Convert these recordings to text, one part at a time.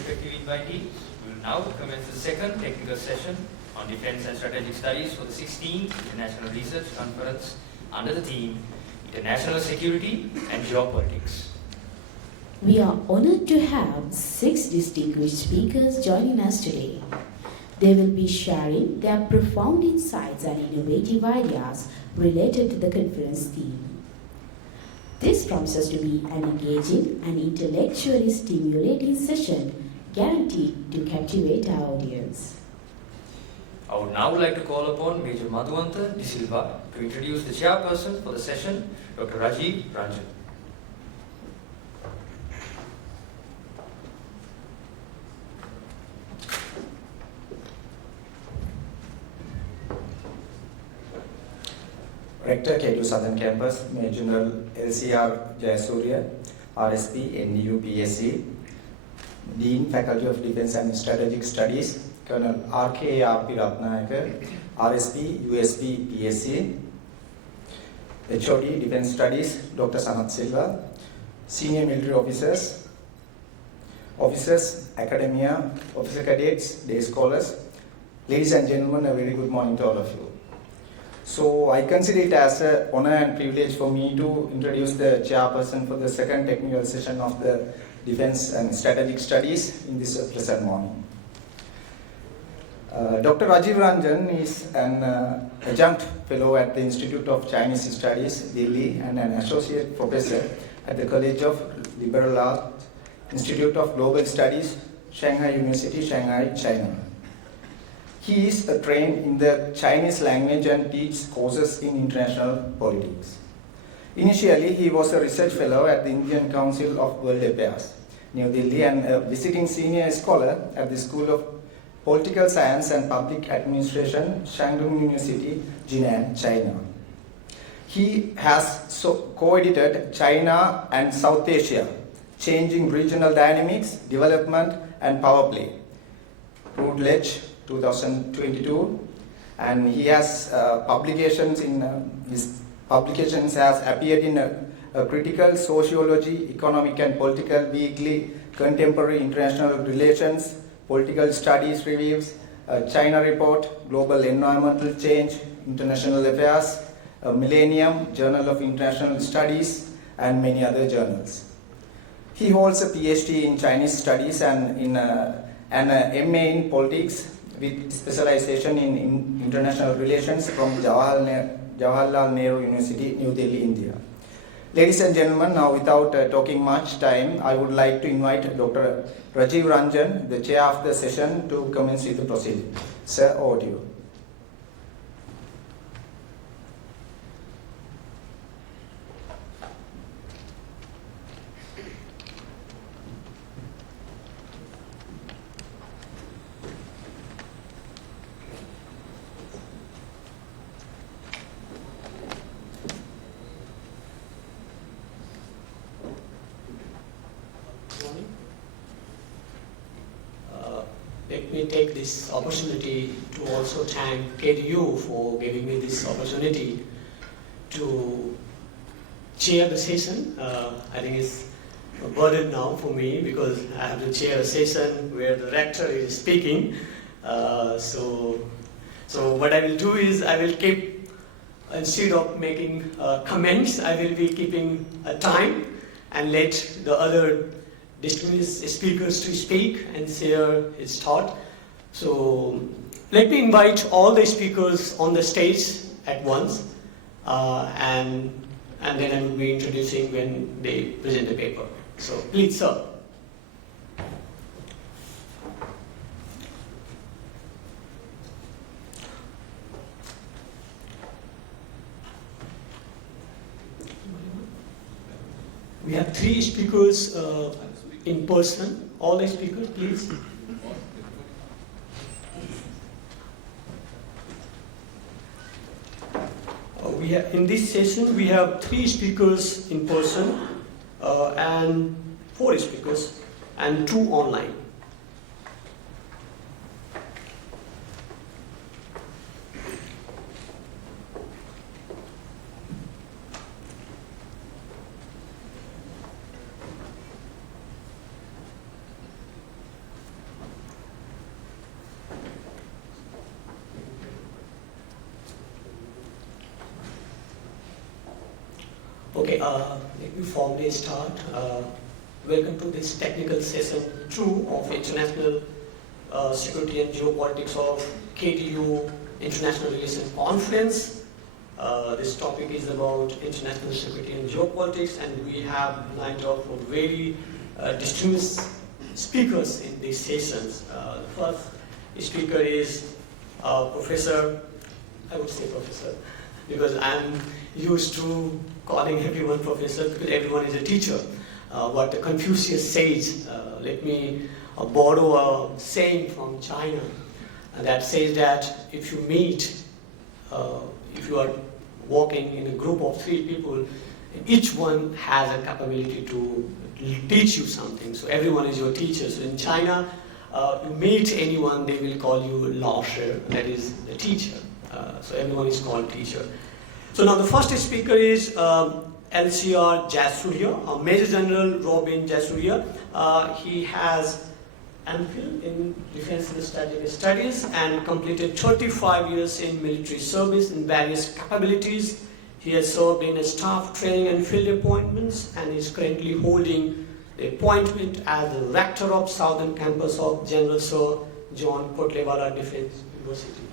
respective invitees. We will now commence the second technical session on Defence and Strategic Studies for the 16th International Research Conference under the theme International Security and Geopolitics. We are honored to have 6 distinguished speakers joining us today. They will be sharing their profound insights and innovative ideas related to the conference theme. This promises to be an engaging and intellectually stimulating session guaranteed to captivate our audience. I would now like to call upon Major Martyn D Silva to introduce the chairperson for the session, Dr. Rajiv Ranjan. Rector, KU Southern Campus, Major General LCR Jayasuriya, RSP, NDU, PSC, Dean, Faculty of Defence and Strategic Studies, Colonel RK Ratnayaka, RSP, USP, PSC, Ph.D, Defence Studies, Dr. Silva, Senior Military Officers, Academia, Officer Cadets, Day Scholars. Ladies and gentlemen, a very good morning to all of you. So I consider it as an honor and privilege for me to introduce the chairperson for the second technical session of the Defence and Strategic Studies in this present morning. Dr. Rajiv Ranjan is an adjunct fellow at the Institute of Chinese Studies, Delhi, and an associate professor at the College of Liberal Arts, Institute of Global Studies, Shanghai University, Shanghai, China. He is trained in the Chinese language and teaches courses in international politics. Initially, he was a research fellow at the Indian Council of World Affairs, New Delhi, and a visiting senior scholar at the School of Political Science and Public Administration, Shandong University, Jinan, China. He has co-edited China and South Asia, Changing Regional Dynamics, Development and Power Play, Routledge, 2022, and he has publications in his publications has appeared in a Critical Sociology, Economic and Political Weekly, Contemporary International Relations, Political Studies Reviews, China Report, Global Environmental Change, International Affairs, Millennium, Journal of International Studies, and many other journals. He holds a Ph.D. in Chinese Studies and an MA in Politics, with specialization in international relations from Jawaharlal Nehru University, New Delhi, India. Ladies and gentlemen, now without talking much time, I would like to invite Dr. Rajiv Ranjan, the chair of the session, to commence with the proceeding. Sir, over to you. Let me take this opportunity to also thank KDU for giving me this opportunity to chair the session. I think it's a burden now for me because I have to chair a session where the rector is speaking. So what I will do is I will keep, instead of making comments, I will be keeping a time and let the other distinguished speakers to speak and share his thought. So let me invite all the speakers on the stage at once, and then I will be introducing when they present the paper. So please, sir. We have 3 speakers in person. All the speakers, please. In this session, we have 3 speakers in person and 4 speakers and 2 online. Okay, let me formally start. Welcome to this technical session 2 of International Security and Geopolitics of KDU International Relations Conference. This topic is about international security and geopolitics, and we have lined up very distinguished speakers in these sessions. The first speaker is Professor, I would say Professor, because I'm used to calling everyone Professor because everyone is a teacher. What Confucius says, let me borrow a saying from China that says that if you meet, if you are walking in a group of 3 people, each one has a capability to teach you something. So everyone is your teacher. So in China, you meet anyone, they will call you Lao Shi, that is the teacher. So everyone is called teacher. So now the first speaker is LCR Jayasuriya, Major General Robin Jayasuriya. He has MPhil in Defense and Strategic Studies and completed 35 years in military service in various capabilities. He has served in staff training and field appointments and is currently holding the appointment as the Rector of Southern Campus of General Sir John Kotlewala Defense University.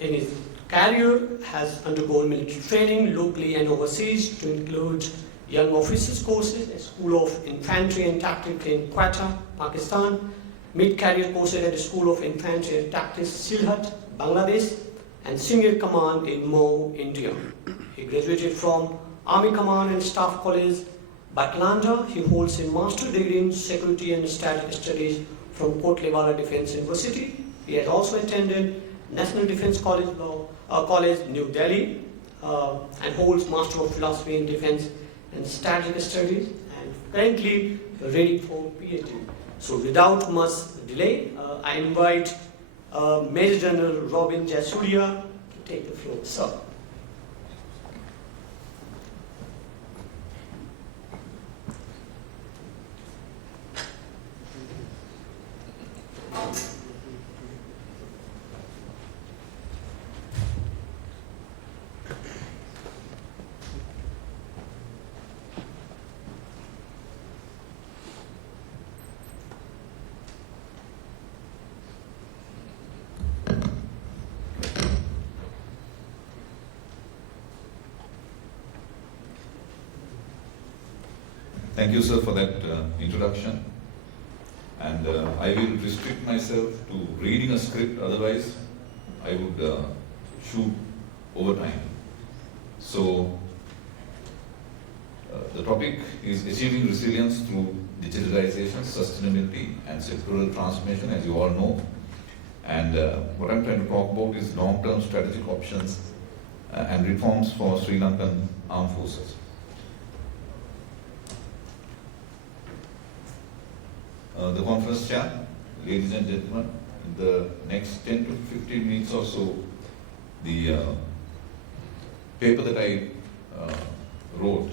In his career, has undergone military training locally and overseas to include Young Officers courses at School of Infantry and Tactics in Quetta, Pakistan, mid-career courses at the School of Infantry and Tactics, Silva, Bangladesh, and Senior Command in Mhow, India. He graduated from Army Command and Staff College, Batlanda. He holds a master's degree in Security and Strategic Studies from Kotlewala Defense University. He has also attended National Defense College, New Delhi, and holds Master of Philosophy in Defense and Strategic Studies, and currently ready for Ph.D. So without much delay, I invite Major General Robin Jayasuriya to take the floor. Sir. Thank you, sir, for that introduction. And I will restrict myself to reading a script, otherwise I would shoot over time. So, the topic is achieving resilience through digitalization, sustainability, and sectoral transformation, as you all know. And what I'm trying to talk about is long-term strategic options and reforms for Sri Lankan armed forces. The conference chair, ladies and gentlemen, in the next 10 to 15 minutes or so, the paper that I wrote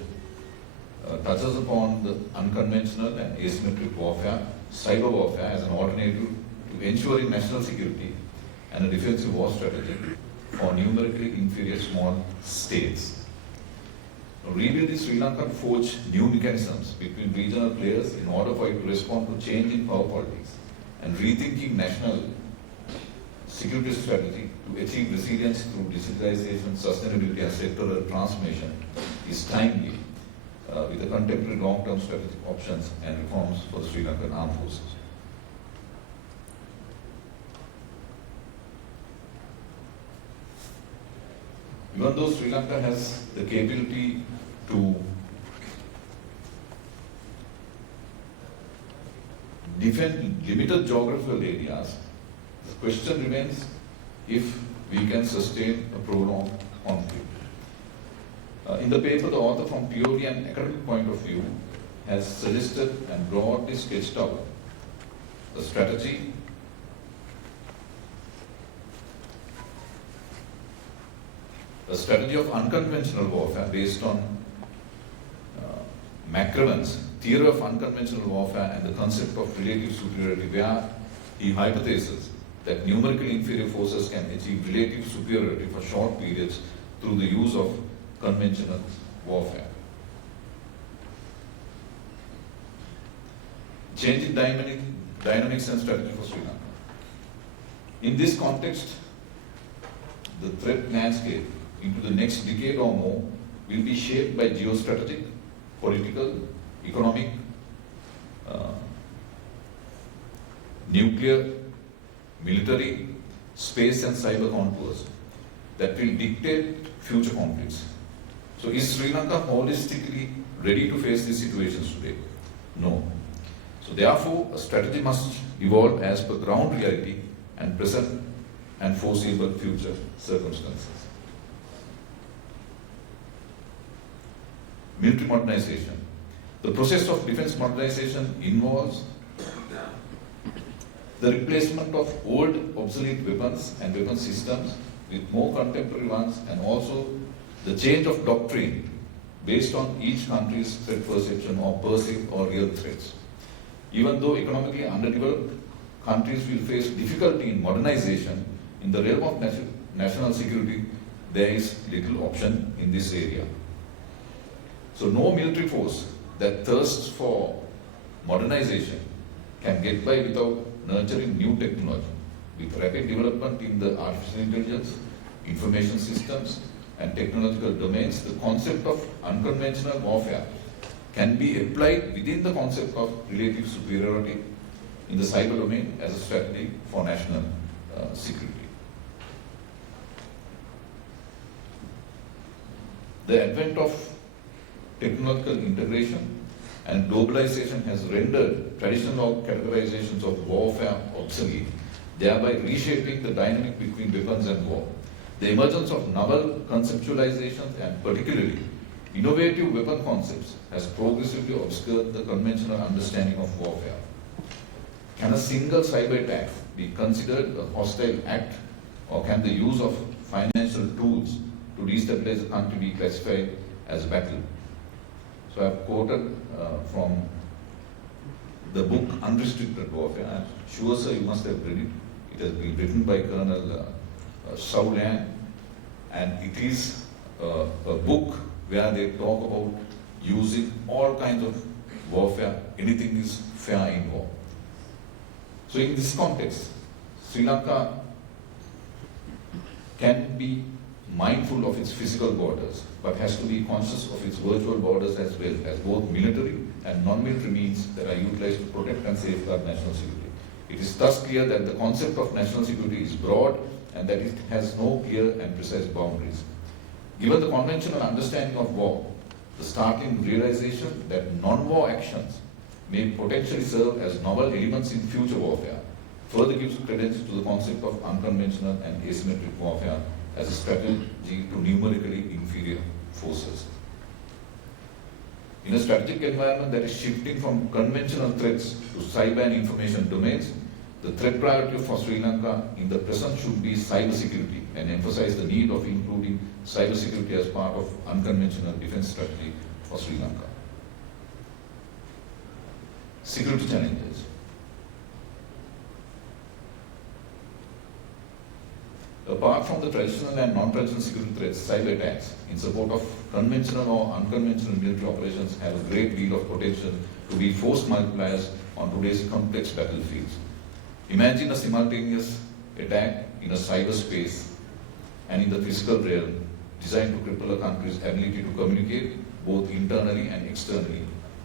touches upon the unconventional and asymmetric warfare, cyber warfare as an alternative to ensuring national security and a defensive war strategy for numerically inferior small states. Rebuilding Sri Lanka forged new mechanisms between regional players in order for it to respond to change in power politics and rethinking national security strategy to achieve resilience through digitalization, sustainability and sectoral transformation is timely with the contemporary long-term strategic options and reforms for the Sri Lankan armed forces. Even though Sri Lanka has the capability to defend limited geographical areas, the question remains if we can sustain a prolonged conflict. In the paper, the author from purely an academic point of view has suggested and broadly sketched out a strategy of unconventional warfare based on Macraven's theory of unconventional warfare and the concept of relative superiority, where he hypothesizes that numerically inferior forces can achieve relative superiority for short periods through the use of conventional warfare. Changing dynamics and strategy for Sri Lanka. In this context, the threat landscape into the next decade or more will be shaped by geostrategic, political, economic, nuclear, military, space and cyber contours that will dictate future conflicts. So is Sri Lanka holistically ready to face these situations today? No. So therefore, a strategy must evolve as per ground reality and present and foreseeable future circumstances. Military modernization. The process of defense modernization involves the replacement of old obsolete weapons and weapon systems with more contemporary ones, and also the change of doctrine based on each country's threat perception or perceived or real threats. Even though economically underdeveloped countries will face difficulty in modernization, in the realm of national security, there is little option in this area. So no military force that thirsts for modernization can get by without nurturing new technology. With rapid development in the artificial intelligence, information systems, and technological domains, the concept of unconventional warfare can be applied within the concept of relative superiority in the cyber domain as a strategy for national security. The advent of technological integration and globalization has rendered traditional categorizations of warfare obsolete, thereby reshaping the dynamic between weapons and war. The emergence of novel conceptualizations and particularly innovative weapon concepts has progressively obscured the conventional understanding of warfare. Can a single cyber attack be considered a hostile act, or can the use of financial tools to destabilize a country be classified as battle? So I've quoted from the book Unrestricted Warfare. I'm sure, sir, you must have read it. It has been written by Colonel Shao Liang, and it is a book where they talk about using all kinds of warfare. Anything is fair in war. So in this context, Sri Lanka can be mindful of its physical borders, but has to be conscious of its virtual borders as well, as both military and non-military means that are utilized to protect and safeguard national security. It is thus clear that the concept of national security is broad and that it has no clear and precise boundaries. Given the conventional understanding of war, the startling realization that non-war actions may potentially serve as novel elements in future warfare further gives credence to the concept of unconventional and asymmetric warfare as a strategy to numerically inferior forces. In a strategic environment that is shifting from conventional threats to cyber and information domains, the threat priority for Sri Lanka in the present should be cybersecurity and emphasize the need of including cybersecurity as part of unconventional defense strategy for Sri Lanka. Security challenges. Apart from the traditional and non-traditional security threats, cyber attacks in support of conventional or unconventional military operations have a great deal of potential to be force multipliers on today's complex battlefields. Imagine a simultaneous attack in a cyberspace and in the physical realm designed to cripple a country's ability to communicate both internally and externally,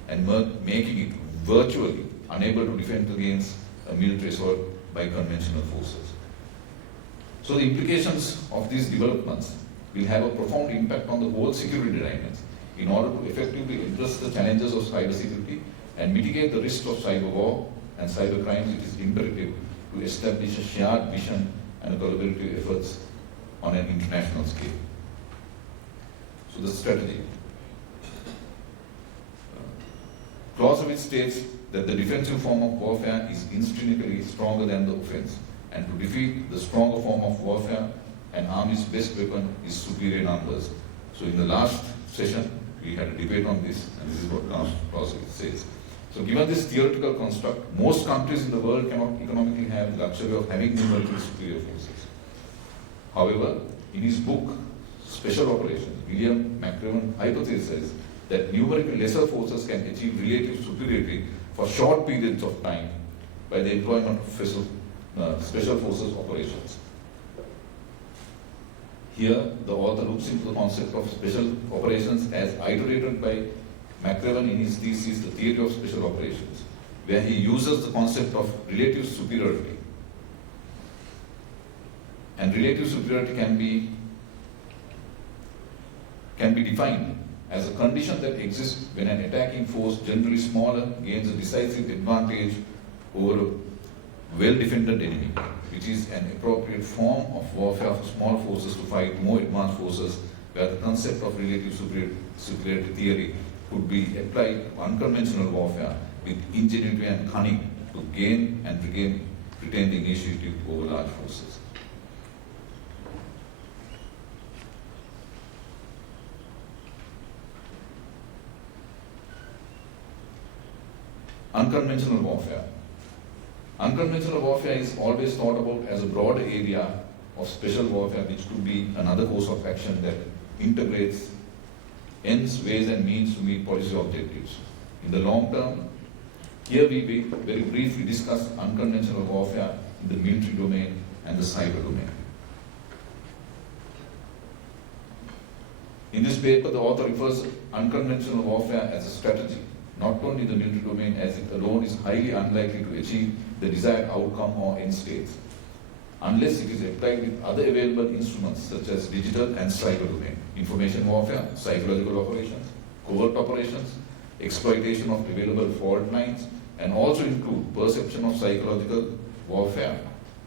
and making it virtually unable to defend against a military assault by conventional forces. So the implications of these developments will have a profound impact on the whole security dimensions. In order to effectively address the challenges of cybersecurity and mitigate the risks of cyber war and cyber crimes, it is imperative to establish a shared vision and collaborative efforts on an international scale. So the strategy. Clausewitz states that the defensive form of warfare is intrinsically stronger than the offense, and to defeat the stronger form of warfare, an army's best weapon is superior numbers. So in the last session, we had a debate on this, and this is what Clausewitz says. So given this theoretical construct, most countries in the world cannot economically have the luxury of having numerically superior forces. However, in his book, special operations, William McRaven hypothesizes that numerically lesser forces can achieve relative superiority for short periods of time by the employment of special forces operations. Here, the author looks into the concept of special operations as iterated by McRaven in his thesis, The Theory of Special Operations, where he uses the concept of relative superiority. And relative superiority can be defined as a condition that exists when an attacking force, generally smaller, gains a decisive advantage over a well-defended enemy, which is an appropriate form of warfare for small forces to fight more advanced forces, where the concept of relative superiority theory could be applied to unconventional warfare with ingenuity and cunning to gain and retain the initiative over large forces. Unconventional warfare. Unconventional warfare is always thought about as a broad area of special warfare, which could be another course of action that integrates ends, ways and means to meet policy objectives. In the long term, here we very briefly discuss unconventional warfare in the military domain and the cyber domain. In this paper, the author refers to unconventional warfare as a strategy, not only in the military domain, as it alone is highly unlikely to achieve the desired outcome or end states, unless it is applied with other available instruments such as digital and cyber domain, information warfare, psychological operations, covert operations, exploitation of available fault lines, and also include perception of psychological warfare,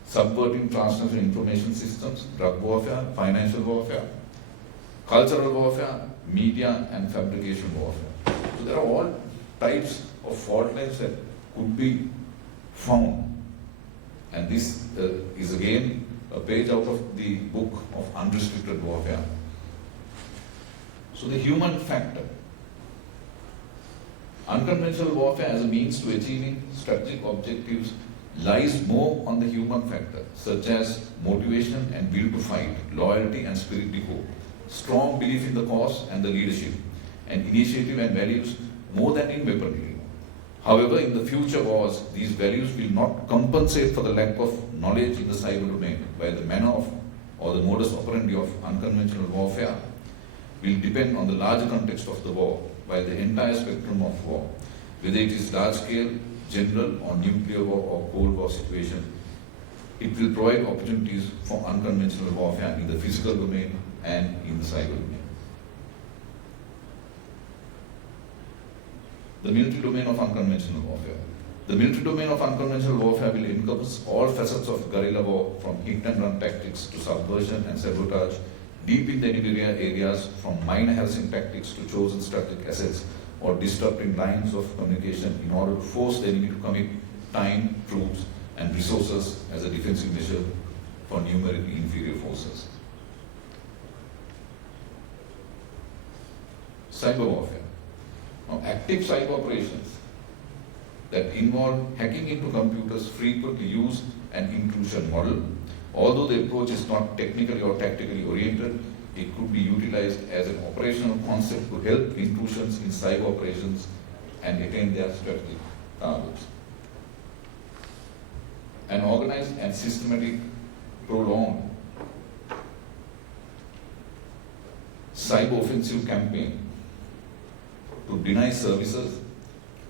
subverting transnational information systems, drug warfare, financial warfare, cultural warfare, media and fabrication warfare. So there are all types of fault lines that could be found. And this is again a page out of the book of Unrestricted Warfare. So the human factor. Unconventional warfare as a means to achieving strategic objectives lies more on the human factor, such as motivation and will to fight, loyalty and spirit de corps, strong belief in the cause and the leadership, and initiative and values more than in weaponry. However, in the future wars, these values will not compensate for the lack of knowledge in the cyber domain, where the manner of or the modus operandi of unconventional warfare will depend on the larger context of the war, while the entire spectrum of war, whether it is large-scale, general or nuclear war or Cold War situation, it will provide opportunities for unconventional warfare in the physical domain and in the cyber domain. The military domain of unconventional warfare. The military domain of unconventional warfare will encompass all facets of guerrilla war, from hit-and-run tactics to subversion and sabotage, deep in the enemy areas, from mine harassing tactics to chosen strategic assets or disrupting lines of communication in order to force the enemy to commit time, troops, and resources as a defensive measure for numerically inferior forces. Cyber warfare. Now, active cyber operations that involve hacking into computers frequently use an intrusion model. Although the approach is not technically or tactically oriented, it could be utilized as an operational concept to help intrusions in cyber operations and attain their strategic targets. An organized and systematic, prolonged cyber offensive campaign to deny services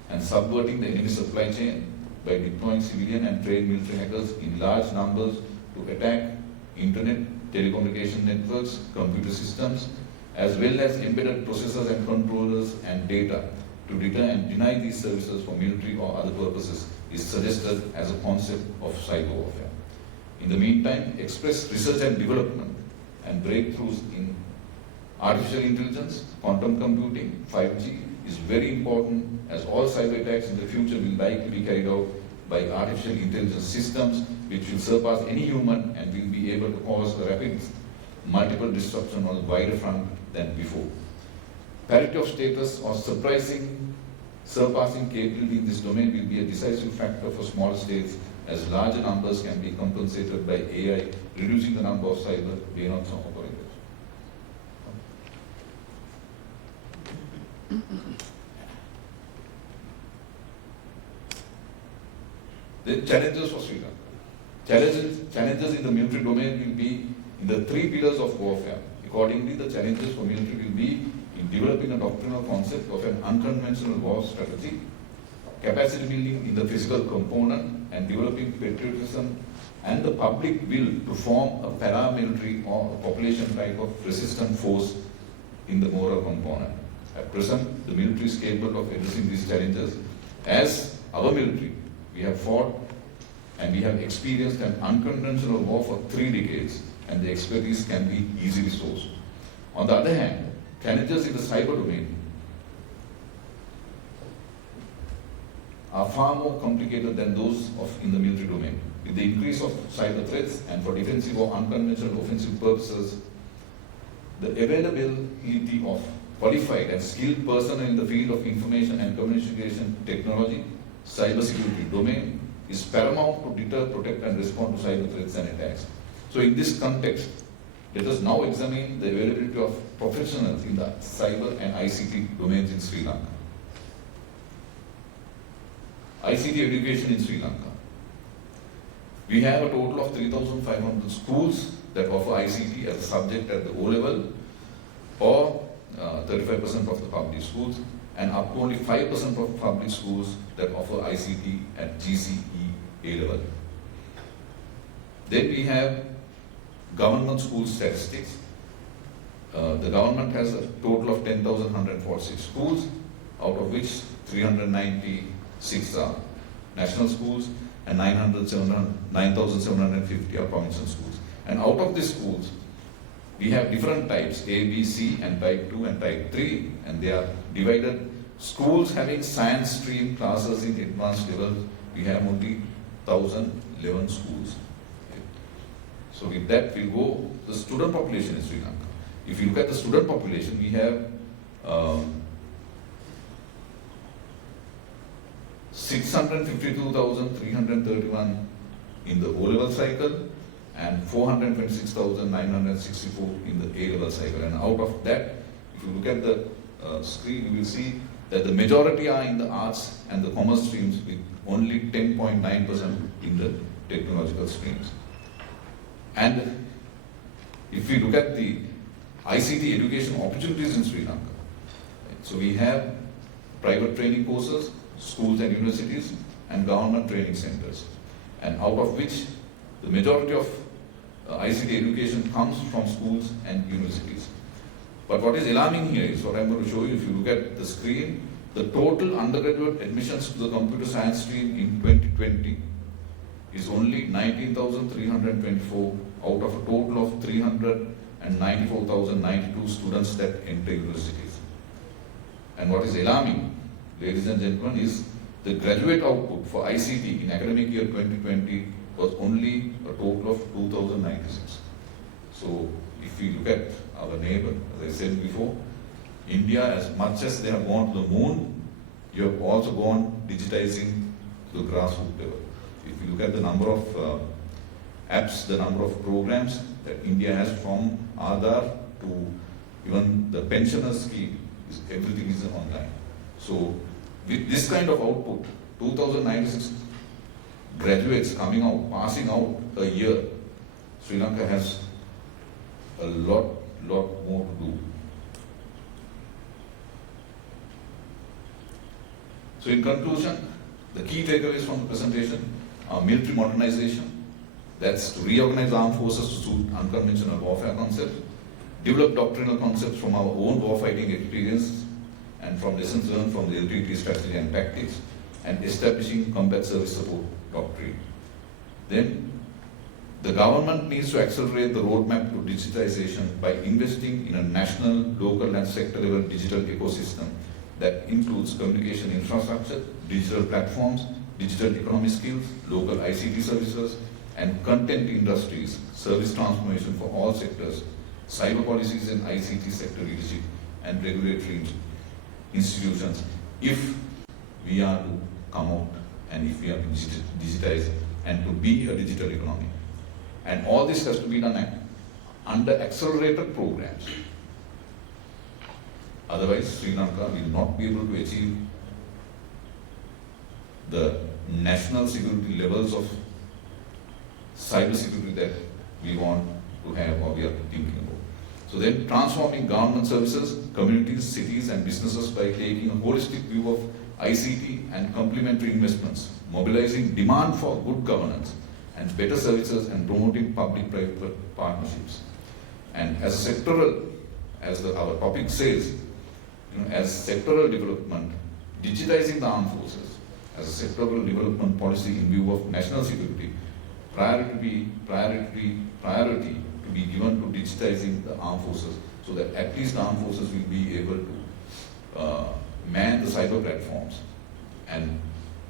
and subverting the enemy supply chain by deploying civilian and trained military hackers in large numbers to attack internet, telecommunication networks, computer systems, as well as embedded processors and controllers and data to deter and deny these services for military or other purposes is suggested as a concept of cyber warfare. In the meantime, express research and development and breakthroughs in artificial intelligence, quantum computing, 5G is very important, as all cyber attacks in the future will likely be carried out by artificial intelligence systems which will surpass any human and will be able to cause a rapid multiple disruption on a wider front than before. Parity of status or surprising surpassing capability in this domain will be a decisive factor for small states, as larger numbers can be compensated by AI, reducing the number of cyber operators. Then challenges for Sri Lanka. Challenges in the military domain will be in the three pillars of warfare. Accordingly, the challenges for military will be in developing a doctrinal concept of an unconventional war strategy, capacity building in the physical component, and developing patriotism and the public will to form a paramilitary or a population type of resistant force in the moral component. At present, the military is capable of addressing these challenges. As our military, we have fought and we have experienced an unconventional war for 3 decades, and the expertise can be easily sourced. On the other hand, challenges in the cyber domain are far more complicated than those in the military domain. With the increase of cyber threats and for defensive or unconventional offensive purposes, the availability of qualified and skilled personnel in the field of information and communication technology, cybersecurity domain is paramount to deter, protect and respond to cyber threats and attacks. So in this context, let us now examine the availability of professionals in the cyber and ICT domains in Sri Lanka. ICT education in Sri Lanka. We have a total of 3,500 schools that offer ICT as a subject at the O level, or 35% of the public schools, and up to only 5% of public schools that offer ICT at GCE A level. Then we have government school statistics. The government has a total of 10,146 schools, out of which 396 are national schools and 9,750 are provincial schools. And out of these schools, we have different types, A, B, C, and type 2 and type 3, and they are divided. Schools having science stream classes in advanced level, we have only 1,011 schools. Okay. So with that, we'll go the student population in Sri Lanka. If you look at the student population, we have 652,331 in the O-level cycle and 426,964 in the A-level cycle. And out of that, if you look at the screen, you will see that the majority are in the arts and the commerce streams, with only 10.9% in the technological streams. And if we look at the ICT education opportunities in Sri Lanka, so we have private training courses, schools and universities, and government training centers, and out of which the majority of ICT education comes from schools and universities. But what is alarming here is what I'm going to show you. If you look at the screen, the total undergraduate admissions to the computer science stream in 2020 is only 19,324 out of a total of 394,092 students that enter universities. And what is alarming, ladies and gentlemen, is the graduate output for ICT in academic year 2020 was only a total of 2,096. So if we look at our neighbor, as I said before, India, as much as they have gone to the moon, you have also gone digitizing to the grassroots level. If you look at the number of apps, the number of programs that India has, from Aadhaar to even the pensioner scheme, everything is online. So with this kind of output, 2,096 graduates coming out, passing out a year, Sri Lanka has a lot more to do. So in conclusion, the key takeaways from the presentation are military modernization, that's to reorganize armed forces to suit unconventional warfare concepts, develop doctrinal concepts from our own warfighting experience and from lessons learned from the LTT strategy and tactics, and establishing combat service support doctrine. Then the government needs to accelerate the roadmap to digitalization by investing in a national, local and sector level digital ecosystem that includes communication infrastructure, digital platforms, digital economy skills, local ICT services and content industries, service transformation for all sectors, cyber policies and ICT sector leadership and regulatory institutions, if we are to come out and if we are to digitize and to be a digital economy. And all this has to be done under accelerated programs. Otherwise, Sri Lanka will not be able to achieve the national security levels of cyber security that we want to have or we are thinking about. So then transforming government services, communities, cities and businesses by taking a holistic view of ICT and complementary investments, mobilizing demand for good governance and better services and promoting public-private partnerships. And as a sectoral, as our topic says, as sectoral development, digitizing the armed forces as a sectoral development policy in view of national security, priority to be given to digitizing the armed forces so that at least the armed forces will be able to man the cyber platforms and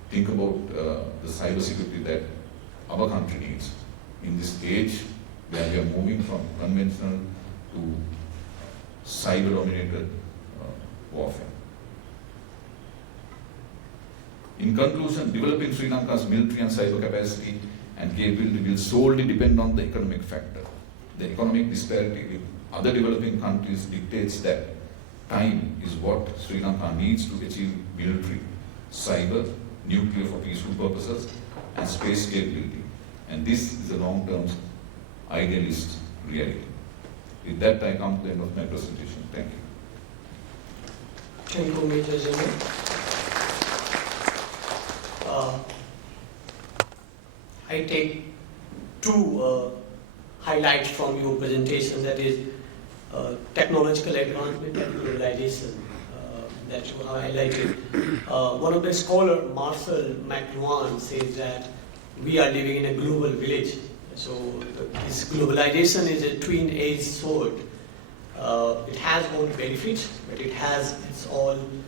think about the cyber security that our country needs in this age where we are moving from conventional to cyber-dominated warfare. In conclusion, developing Sri Lanka's military and cyber capacity and capability will solely depend on the economic factor. The economic disparity with other developing countries dictates that time is what Sri Lanka needs to achieve military, cyber, nuclear for peaceful purposes, and space capability. And this is a long-term idealist reality. With that, I come to the end of my presentation. Thank you. Thank you, Major General. I take two highlights from your presentation, that is technological advancement and globalization that you highlighted. One of the scholars, Marcel McLuhan, says that we are living in a global village. So this globalization is a twin-edged sword. It has own benefits, but it has its own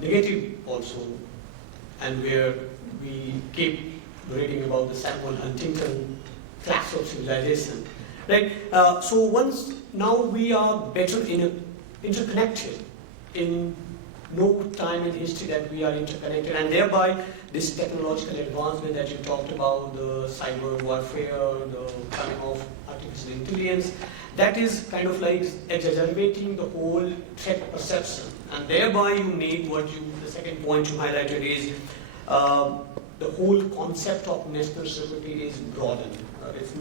negative also. And where we keep reading about the Samuel Huntington class of civilization, right? So once now we are better interconnected in no time in history that we are interconnected, and thereby this technological advancement that you talked about, the cyber warfare, the coming of artificial intelligence, that is kind of like exacerbating the whole threat perception, and thereby you need the second point you highlighted is the whole concept of national security is broadened. It's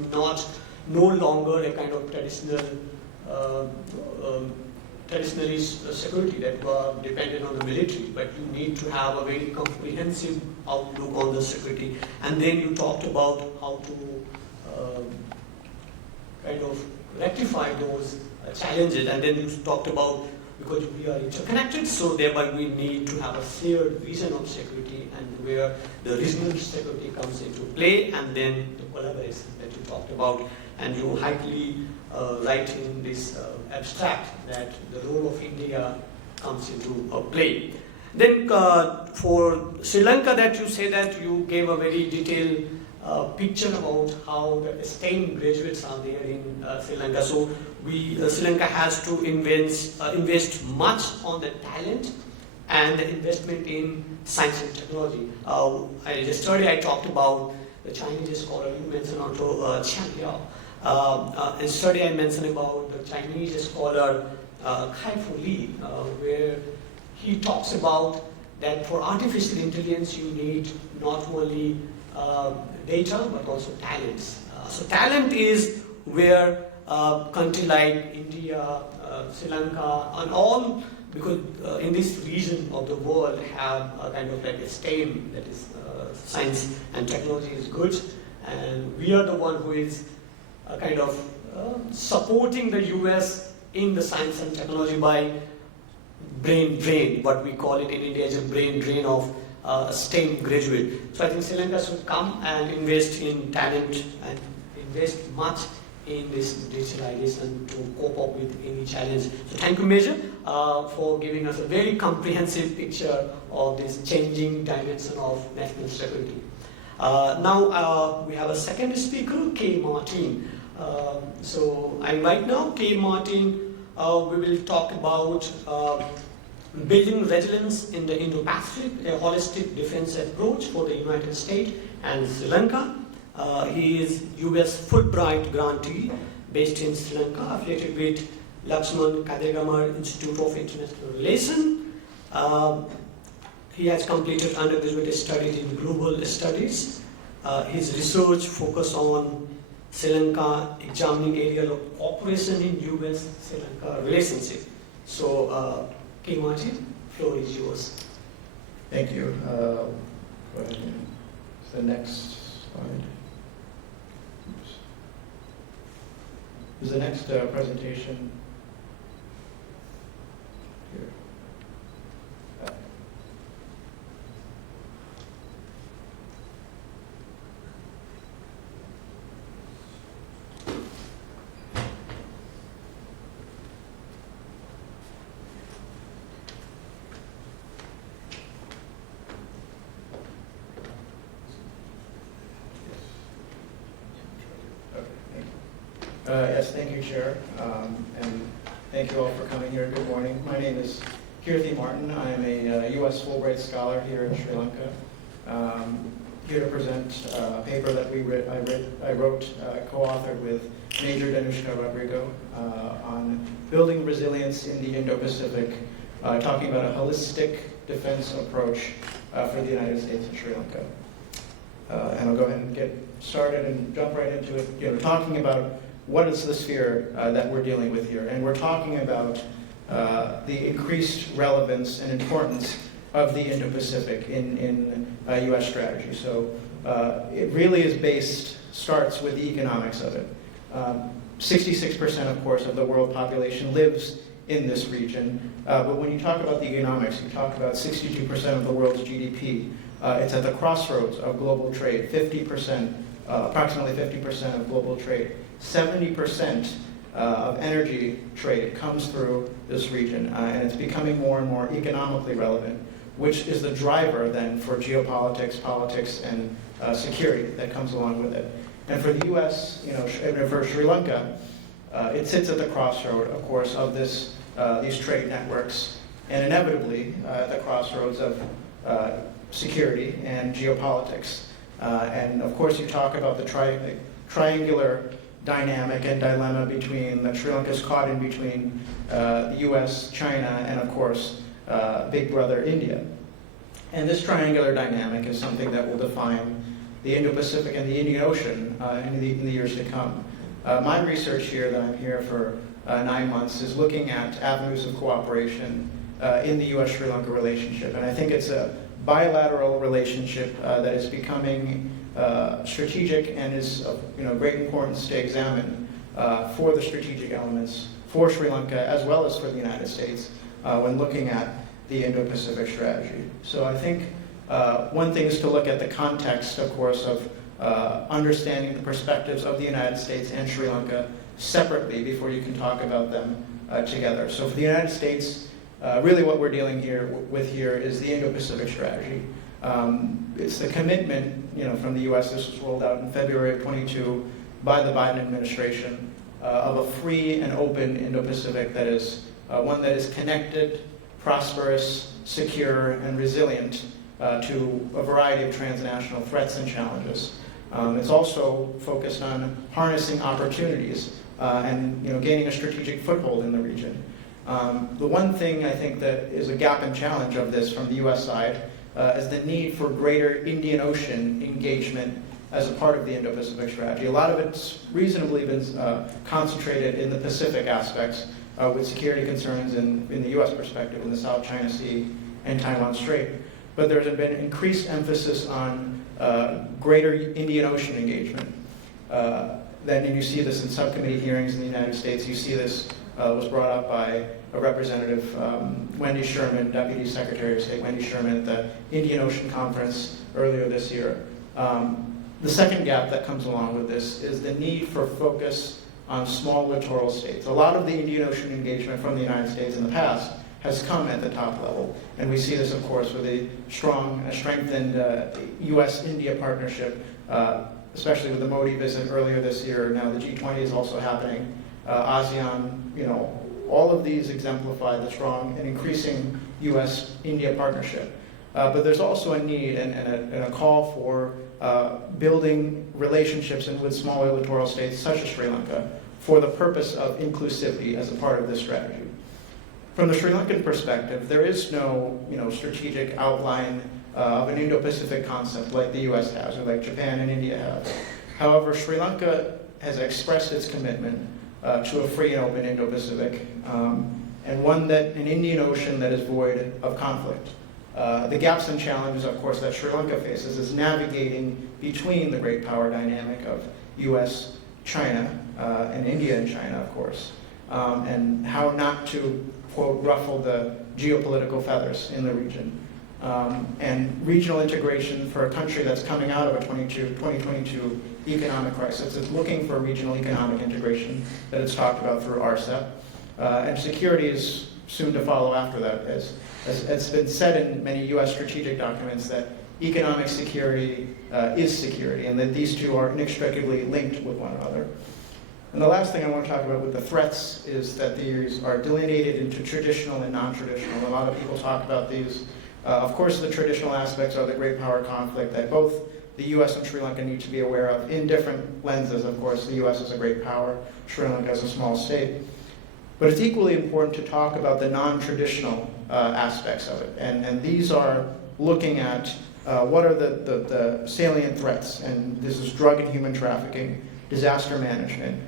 no longer a kind of traditionally security that were dependent on the military, but you need to have a very comprehensive outlook on the security. And then you talked about how to kind of rectify those challenges, and then you talked about because we are interconnected, so thereby we need to have a shared vision of security, and where the regional security comes into play, and then the collaboration that you talked about, and you highly write in this abstract that the role of India comes into play. Then for Sri Lanka, that you say that you gave a very detailed picture about how the STEM graduates are there in Sri Lanka. So Sri Lanka has to invest much on the talent and the investment in science and technology. Yesterday I talked about the Chinese scholar, you mentioned also Qian Liao. Yesterday I mentioned about the Chinese scholar Kai Fu Li, where he talks about that for artificial intelligence you need not only data but also talents. So talent is where countries like India, Sri Lanka, and all, because in this region of the world have a kind of like a STEM, that is science and technology is good, and we are the one who is kind of supporting the US in the science and technology by brain drain, what we call it in India as a brain drain of STEM graduate. So I think Sri Lanka should come and invest in talent and invest much in this digitalization to cope up with any challenge. So thank you, Major, for giving us a very comprehensive picture of this changing dimension of national security. Now we have a second speaker, K. Martyn. So I invite now K. Martyn. We will talk about building resilience in the Indo-Pacific, a holistic defense approach for the United States and Sri Lanka. He is US Fulbright grantee based in Sri Lanka, affiliated with Lakshman Kadegamar Institute of International Relations. He has completed undergraduate studies in global studies. His research focused on Sri Lanka, examining areas of cooperation in US-Sri Lanka relationship. So, King Martyn, floor is yours. Thank you. Go ahead. The next slide. Oops. Is the next presentation here? Yes, thank you, Chair, and thank you all for coming here. Good morning. My name is Martyn. I am a U.S. Fulbright Scholar here in Sri Lanka. Here to present a paper that I wrote, co-authored with Major Danushka Rodrigo on building resilience in the Indo-Pacific, talking about a holistic defense approach for the United States and Sri Lanka. And I'll go ahead and get started and jump right into it, talking about what is the sphere that we're dealing with here. And we're talking about the increased relevance and importance of the Indo-Pacific in U.S. strategy. So it really starts with the economics of it. 66%, of course, of the world population lives in this region. But when you talk about the economics, you talk about 62% of the world's GDP. It's at the crossroads of global trade. 50%, approximately 50% of global trade. 70% of energy trade comes through this region, and it's becoming more and more economically relevant, which is the driver then for geopolitics, politics, and security that comes along with it. And for the U.S., and for Sri Lanka, it sits at the crossroad, of course, of these trade networks, and inevitably at the crossroads of security and geopolitics. And of course, you talk about the triangular dynamic and dilemma between that Sri Lanka is caught in between the U.S., China, and of course, big brother India. And this triangular dynamic is something that will define the Indo-Pacific and the Indian Ocean in the years to come. My research here, that I'm here for 9 months, is looking at avenues of cooperation in the U.S.-Sri Lanka relationship. And I think it's a bilateral relationship that is becoming strategic and is of great importance to examine for the strategic elements for Sri Lanka as well as for the United States when looking at the Indo-Pacific strategy. So I think one thing is to look at the context, of course, of understanding the perspectives of the United States and Sri Lanka separately before you can talk about them together. So for the United States, really what we're dealing with here is the Indo-Pacific strategy. It's the commitment, from the U.S. This was rolled out in February of 22 by the Biden administration of a free and open Indo-Pacific that is one that is connected, prosperous, secure, and resilient to a variety of transnational threats and challenges. It's also focused on harnessing opportunities and gaining a strategic foothold in the region. The one thing I think that is a gap and challenge of this from the U.S. side is the need for greater Indian Ocean engagement as a part of the Indo-Pacific strategy. A lot of it's reasonably been concentrated in the Pacific aspects with security concerns in the U.S. perspective in the South China Sea and Taiwan Strait. But there's been increased emphasis on greater Indian Ocean engagement. Then you see this in subcommittee hearings in the United States. You see this was brought up by a representative, Wendy Sherman, Deputy Secretary of State Wendy Sherman, at the Indian Ocean Conference earlier this year. The second gap that comes along with this is the need for focus on small littoral states. A lot of the Indian Ocean engagement from the United States in the past has come at the top level. And we see this, of course, with a strengthened U.S.-India partnership, especially with the Modi visit earlier this year. Now the G20 is also happening. ASEAN, all of these exemplify the strong and increasing U.S.-India partnership. But there's also a need and a call for building relationships with smaller littoral states such as Sri Lanka for the purpose of inclusivity as a part of this strategy. from the Sri Lankan perspective, there is no strategic outline of an Indo-Pacific concept like the US has, or like Japan and India have. However, Sri Lanka has expressed its commitment to a free and open Indo-Pacific, and an Indian Ocean that is void of conflict. The gaps and challenges, of course, that Sri Lanka faces is navigating between the great power dynamic of US, China, and India and China, of course, and how not to, quote, ruffle the geopolitical feathers in the region. And regional integration for a country that's coming out of a 2022 economic crisis. It's looking for regional economic integration that it's talked about through RCEP. And security is soon to follow after that. As it's been said in many US strategic documents that economic security is security, and that these two are inextricably linked with one another. And the last thing I want to talk about with the threats is that these are delineated into traditional and non-traditional. A lot of people talk about these. Of course, the traditional aspects are the great power conflict that both the US and Sri Lanka need to be aware of in different lenses. Of course, the US is a great power, Sri Lanka is a small state. But it's equally important to talk about the non-traditional aspects of it. And these are looking at what are the salient threats. And this is drug and human trafficking, disaster management,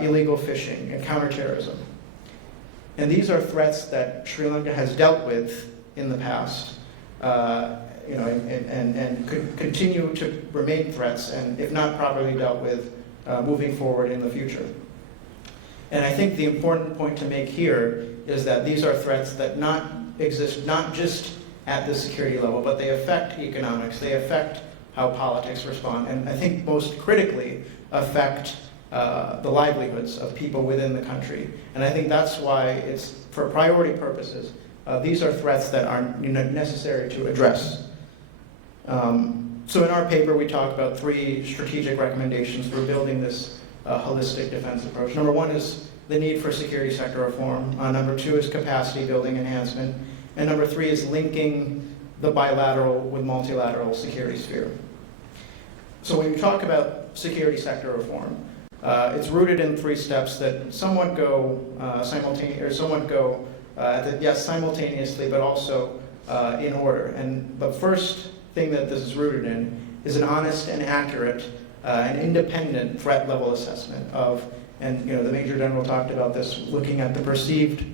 illegal fishing, and counterterrorism. And these are threats that Sri Lanka has dealt with in the past, and could continue to remain threats, and if not properly dealt with, moving forward in the future. And I think the important point to make here is that these are threats that exist not just at the security level, but they affect economics, they affect how politics respond, and I think most critically affect the livelihoods of people within the country. And I think that's why it's, for priority purposes, these are threats that are necessary to address. So in our paper, we talk about 3 strategic recommendations for building this holistic defense approach. Number 1 is the need for security sector reform. Number 2 is capacity building enhancement. And number 3 is linking the bilateral with multilateral security sphere. So when you talk about security sector reform, it's rooted in 3 steps that somewhat go simultaneously, but also in order. And the first thing that this is rooted in is an honest and accurate and independent threat level assessment of, and the Major General talked about this, looking at the perceived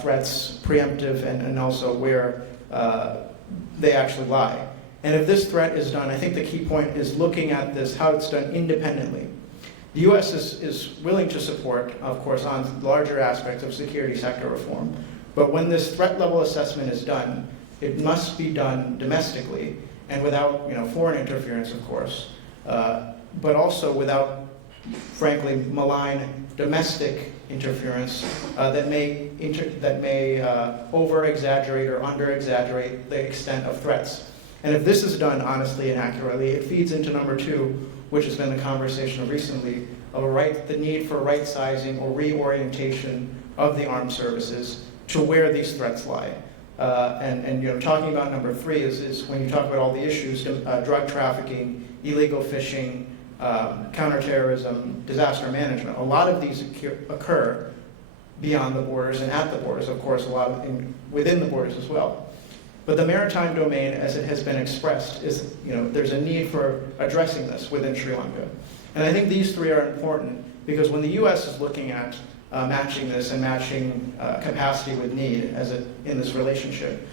threats, preemptive, and also where they actually lie. And if this threat is done, I think the key point is looking at this, how it's done independently. The US is willing to support, of course, on larger aspects of security sector reform. But when this threat level assessment is done, it must be done domestically and without foreign interference, of course, but also without, frankly, malign domestic interference that may over-exaggerate or under-exaggerate the extent of threats. And if this is done honestly and accurately, it feeds into number 2, which has been the conversation recently, of the need for right-sizing or reorientation of the armed services to where these threats lie. And talking about number 3 is when you talk about all the issues, drug trafficking, illegal fishing, counterterrorism, disaster management. A lot of these occur beyond the borders and at the borders, of course, a lot within the borders as well. But the maritime domain, as it has been expressed, is there's a need for addressing this within Sri Lanka. And I think these 3 are important because when the US is looking at matching this and matching capacity with need in this relationship,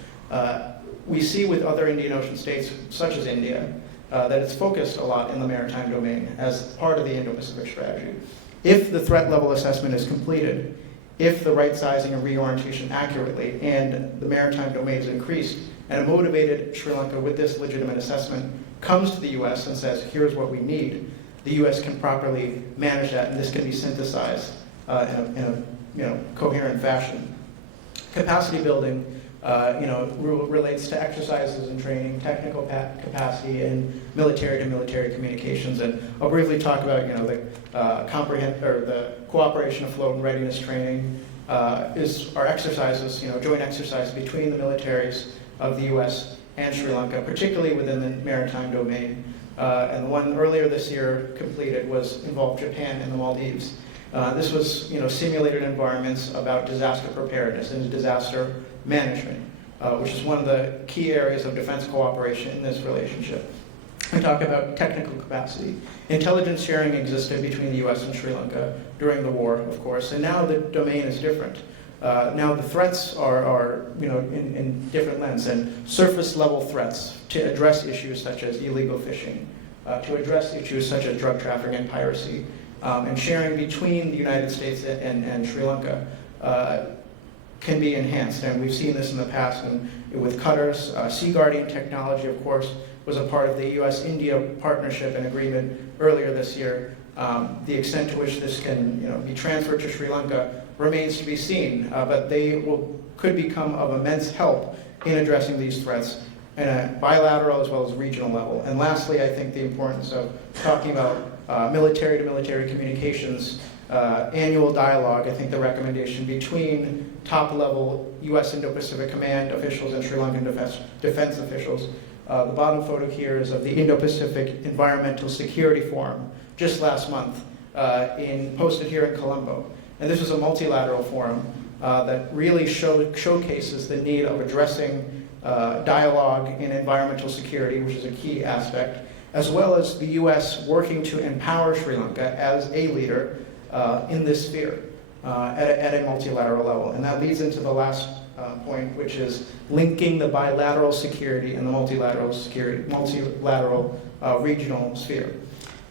we see with other Indian Ocean states, such as India, that it's focused a lot in the maritime domain as part of the Indo-Pacific strategy. If the threat level assessment is completed, if the right sizing and reorientation accurately, and the maritime domain is increased, and a motivated Sri Lanka with this legitimate assessment comes to the US and says, here's what we need, the US can properly manage that, and this can be synthesized in a coherent fashion. Capacity building relates to exercises and training, technical capacity, and military-to-military communications. And I'll briefly talk about the cooperation afloat and readiness training are exercises, joint exercises between the militaries of the U.S. and Sri Lanka, particularly within the maritime domain. And the one earlier this year completed involved Japan and the Maldives. This was, simulated environments about disaster preparedness and disaster management, which is one of the key areas of defense cooperation in this relationship. We talk about technical capacity. Intelligence sharing existed between the US and Sri Lanka during the war, of course, and now the domain is different. Now the threats are in different lens, and surface level threats to address issues such as illegal fishing, to address issues such as drug trafficking and piracy, and sharing between the United States and Sri Lanka can be enhanced. And we've seen this in the past with cutters. Sea Guardian technology, of course, was a part of the US-India partnership and agreement earlier this year. The extent to which this can be transferred to Sri Lanka remains to be seen, but they could become of immense help in addressing these threats at a bilateral as well as regional level. And lastly, I think the importance of talking about military-to-military communications, annual dialogue. I think the recommendation between top-level US Indo-Pacific Command officials and Sri Lankan defense officials. The bottom photo here is of the Indo-Pacific Environmental Security Forum just last month, posted here in Colombo. And this is a multilateral forum that really showcases the need of addressing dialogue in environmental security, which is a key aspect, as well as the US working to empower Sri Lanka as a leader in this sphere at a multilateral level. And that leads into the last point, which is linking the bilateral security and the multilateral regional sphere.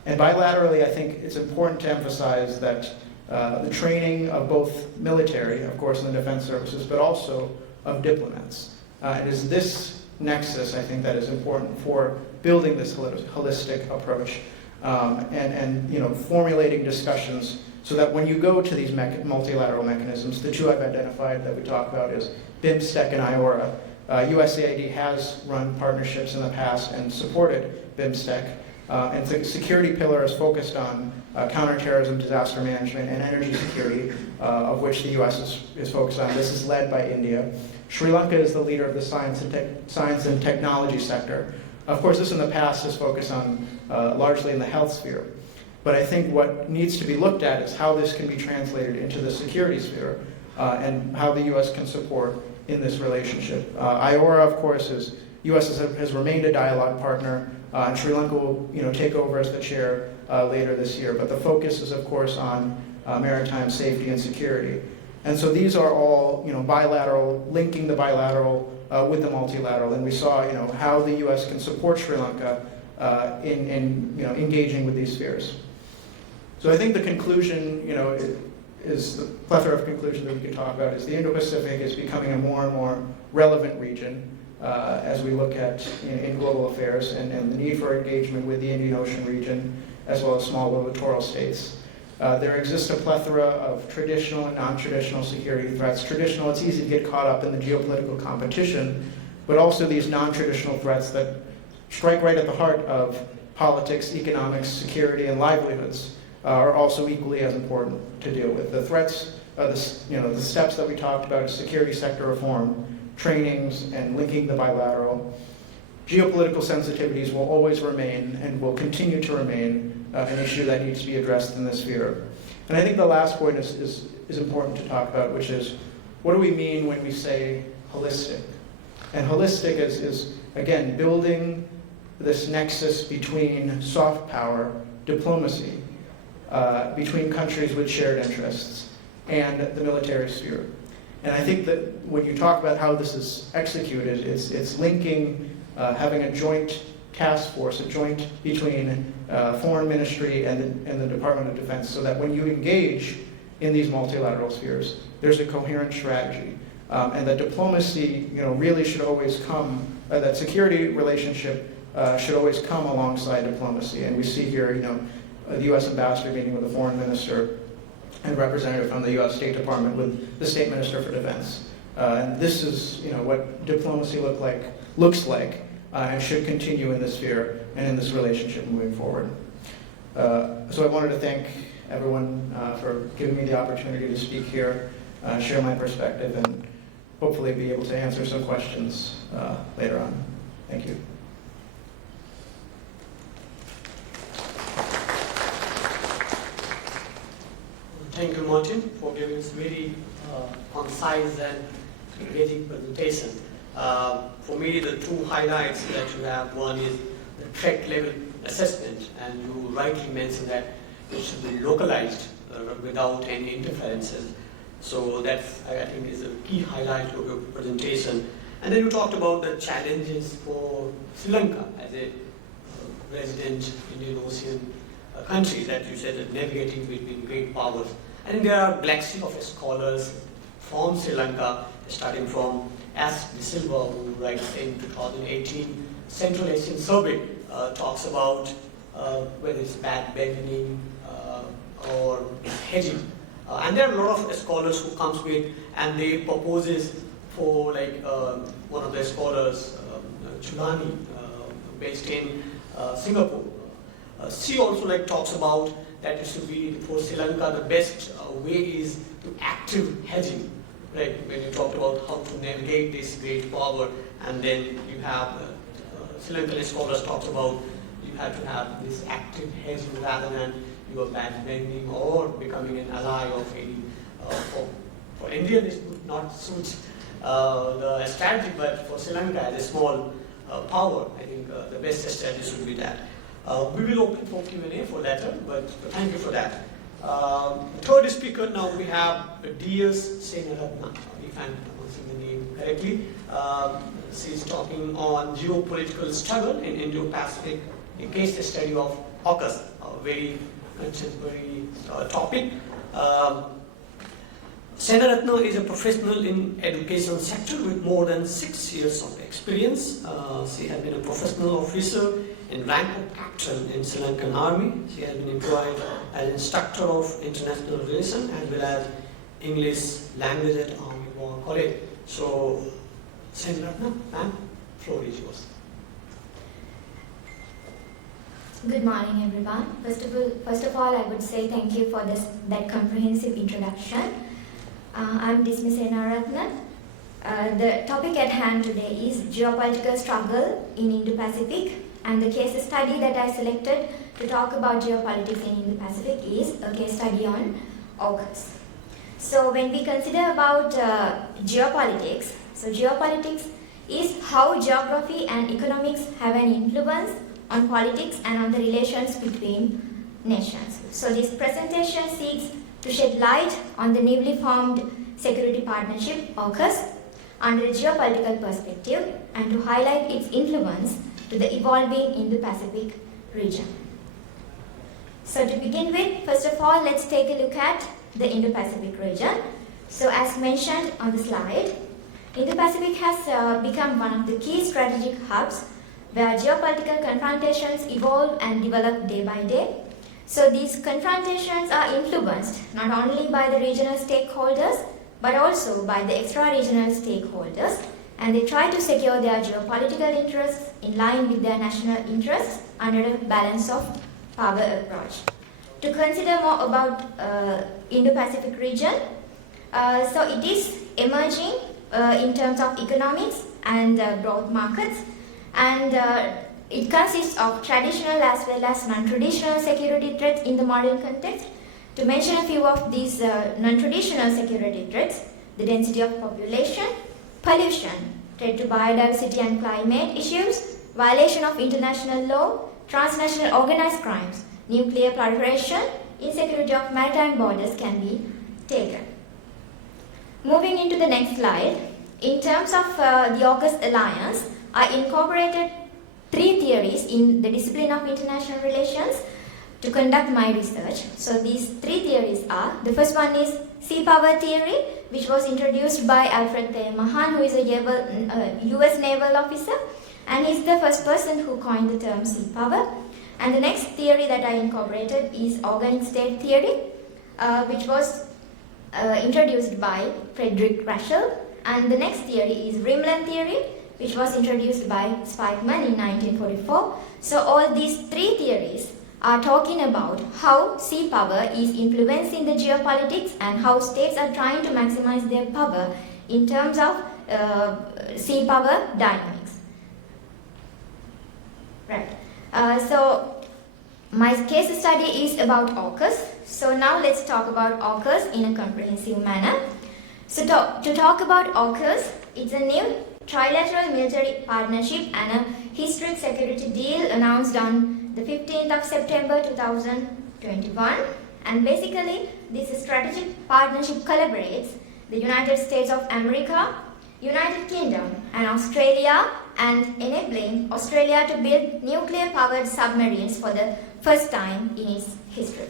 And bilaterally, I think it's important to emphasize that the training of both military, of course, in the defense services, but also of diplomats. It is this nexus, I think, that is important for building this holistic approach and formulating discussions so that when you go to these multilateral mechanisms, the two I've identified that we talk about is BIMSTEC and IORA. USAID has run partnerships in the past and supported BIMSTEC. And the security pillar is focused on counterterrorism, disaster management, and energy security, of which the US is focused on. This is led by India. Sri Lanka is the leader of the science and technology sector. Of course, this in the past is focused on largely in the health sphere. But I think what needs to be looked at is how this can be translated into the security sphere and how the US can support in this relationship. IORA, of course, US has remained a dialogue partner, and Sri Lanka will take over as the chair later this year. But the focus is, of course, on maritime safety and security. And so these are all bilateral, linking the bilateral with the multilateral. And we saw how the US can support Sri Lanka in engaging with these spheres. So I think the conclusion, is the plethora of conclusions that we could talk about is the Indo-Pacific is becoming a more and more relevant region as we look at in global affairs and the need for engagement with the Indian Ocean region as well as small littoral states. There exists a plethora of traditional and non-traditional security threats. Traditional, it's easy to get caught up in the geopolitical competition, but also these non-traditional threats that strike right at the heart of politics, economics, security, and livelihoods are also equally as important to deal with. The threats, the steps that we talked about is security sector reform, trainings, and linking the bilateral. Geopolitical sensitivities will always remain and will continue to remain an issue that needs to be addressed in this sphere. And I think the last point is important to talk about, which is what do we mean when we say holistic? And holistic is again, building this nexus between soft power, diplomacy, between countries with shared interests, and the military sphere. And I think that when you talk about how this is executed, it's linking, having a joint task force, a joint between foreign ministry and the Department of Defense, so that when you engage in these multilateral spheres, there's a coherent strategy. And that diplomacy, really should always come, that security relationship should always come alongside diplomacy. And we see here, the U.S. ambassador meeting with the foreign minister and representative from the U.S. State Department with the State Minister for Defense. And this is, what diplomacy looks like, and should continue in this sphere and in this relationship moving forward. So I wanted to thank everyone for giving me the opportunity to speak here, share my perspective, and hopefully be able to answer some questions later on. Thank you. Thank you, Martyn, for giving us very concise and engaging presentation. For me, the two highlights that you have, one is the threat level assessment, and you rightly mentioned that it should be localized without any interferences. So that's, I think, is a key highlight of your presentation. And then you talked about the challenges for Sri Lanka as a resident Indian Ocean country, that you said that navigating between great powers. And there are galaxy of scholars from Sri Lanka, starting from S. Silva, who writes in 2018 Central Asian Survey, talks about whether it's bad bargaining or hedging. And there are a lot of scholars who comes with, and they proposes for, like one of the scholars, Chulani, based in Singapore. She also talks about that it should be for Sri Lanka the best way is to active hedging, right? When you talked about how to navigate this great power, and then you have Sri Lankan scholars talks about you have to have this active hedging rather than your bad bending or becoming an ally of any. For India, this would not suit the strategy, but for Sri Lanka as a small power, I think the best strategy should be that. We will open for Q&A for later, but thank you for that. Third speaker, now we have D.S. Senarathna, if I'm pronouncing the name correctly. She's talking on geopolitical struggle in Indo-Pacific, a case study of AUKUS, a very contemporary topic. Senarathna is a professional in education sector with more than 6 years of experience. She has been a professional officer in rank of captain in Sri Lankan Army. She has been employed as instructor of international relations as well as English language at Army War College. So, Senarathna, ma'am, floor is yours. Good morning, everyone. First of all, I would say thank you for that comprehensive introduction. I'm Dismiss Senarathna. The topic at hand today is geopolitical struggle in Indo-Pacific, and the case study that I selected to talk about geopolitics in Indo-Pacific is a case study on AUKUS. So when we consider about geopolitics, so geopolitics is how geography and economics have an influence on politics and on the relations between nations. So this presentation seeks to shed light on the newly formed security partnership, AUKUS, under a geopolitical perspective, and to highlight its influence to the evolving Indo-Pacific region. So to begin with, first of all, let's take a look at the Indo-Pacific region. So as mentioned on the slide, Indo-Pacific has become one of the key strategic hubs where geopolitical confrontations evolve and develop day by day. So these confrontations are influenced not only by the regional stakeholders, but also by the extra-regional stakeholders, and they try to secure their geopolitical interests in line with their national interests under a balance of power approach. To consider more about Indo-Pacific region, so it is emerging in terms of economics and growth markets, and it consists of traditional as well as non-traditional security threats in the modern context. To mention a few of these non-traditional security threats, the density of population, pollution, threat to biodiversity and climate issues, violation of international law, transnational organized crimes, nuclear proliferation, insecurity of maritime borders can be taken. Moving into the next slide, in terms of the AUKUS alliance, I incorporated 3 theories in the discipline of international relations to conduct my research. So these 3 theories are, the first one is sea power theory, which was introduced by Alfred Thayer Mahan, who is a US naval officer, and he's the first person who coined the term sea power. And the next theory that I incorporated is organic state theory, which was introduced by Frederick Russell. And the next theory is rimland theory, which was introduced by Spikeman in 1944. So all these 3 theories are talking about how sea power is influencing the geopolitics and how states are trying to maximize their power in terms of sea power dynamics. Right. So My case study is about AUKUS. So now let's talk about AUKUS in a comprehensive manner. So to talk about AUKUS, it's a new trilateral military partnership and a historic security deal announced on the 15th of September 2021. And basically, this strategic partnership collaborates the United States of America, United Kingdom and Australia, and enabling Australia to build nuclear-powered submarines for the first time in its history.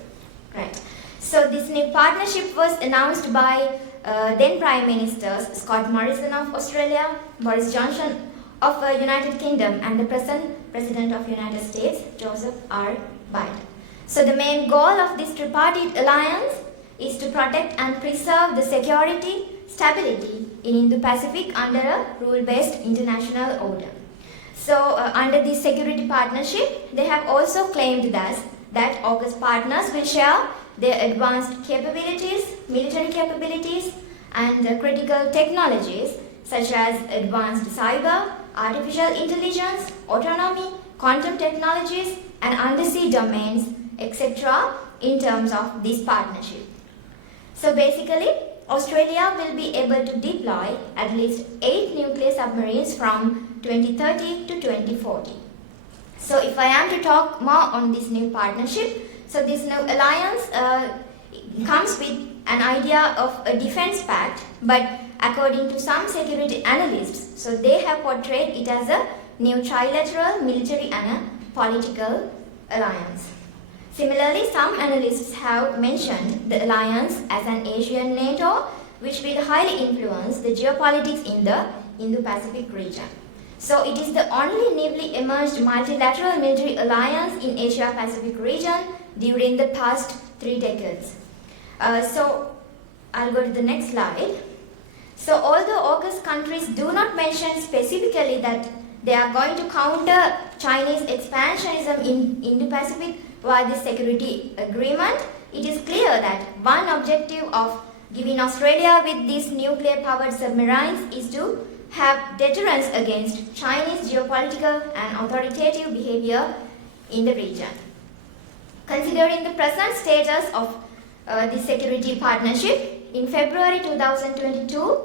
Right. So this new partnership was announced by then Prime Ministers Scott Morrison of Australia, Boris Johnson of United Kingdom, and the present President of United States, Joseph R. Biden. So the main goal of this tripartite alliance is to protect and preserve the security, stability in Indo-Pacific under a rule-based international order. So under this security partnership, they have also claimed that AUKUS partners will share their advanced capabilities, military capabilities, and critical technologies such as advanced cyber, artificial intelligence, autonomy, quantum technologies, and undersea domains, etc. in terms of this partnership. So basically, Australia will be able to deploy at least 8 nuclear submarines from 2030 to 2040. So if I am to talk more on this new partnership, so this new alliance comes with an idea of a defense pact, but according to some security analysts, so they have portrayed it as a new trilateral military and a political alliance. Similarly, some analysts have mentioned the alliance as an Asian NATO, which will highly influence the geopolitics in the Indo-Pacific region. So it is the only newly emerged multilateral military alliance in Asia-Pacific region during the past 3 decades. So I'll go to the next slide. So although AUKUS countries do not mention specifically that they are going to counter Chinese expansionism in Indo-Pacific via this security agreement, it is clear that one objective of giving Australia with these nuclear-powered submarines is to have deterrence against Chinese geopolitical and authoritative behavior in the region. Considering the present status of this security partnership, in February 2022,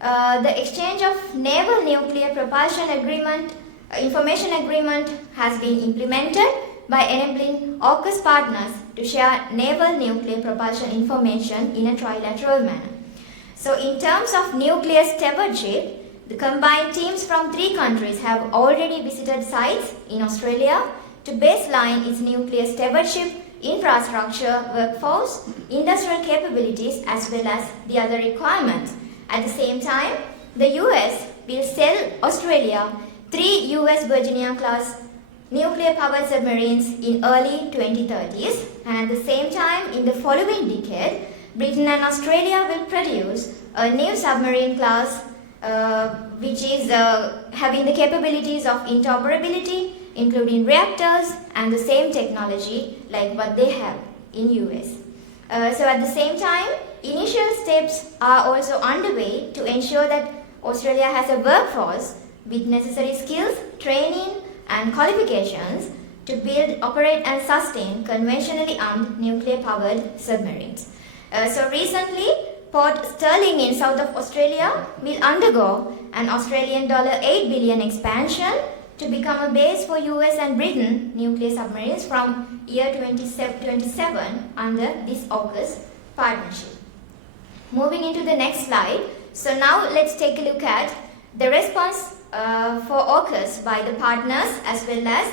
the exchange of naval nuclear propulsion agreement, information agreement has been implemented by enabling AUKUS partners to share naval nuclear propulsion information in a trilateral manner. So in terms of nuclear stewardship, the combined teams from 3 countries have already visited sites in Australia to baseline its nuclear stewardship, infrastructure, workforce, industrial capabilities, as well as the other requirements. At the same time, the US will sell Australia 3 US Virginia-class nuclear-powered submarines in early 2030s, and at the same time, in the following decade, Britain and Australia will produce a new submarine class which is having the capabilities of interoperability, including reactors and the same technology like what they have in US. So at the same time, initial steps are also underway to ensure that Australia has a workforce with necessary skills, training, and qualifications to build, operate, and sustain conventionally armed nuclear-powered submarines. So recently, Port Sterling in south of Australia will undergo an Australian $8 billion expansion to become a base for US and Britain nuclear submarines from year 2027 under this AUKUS partnership. Moving into the next slide. So now let's take a look at the response for AUKUS by the partners as well as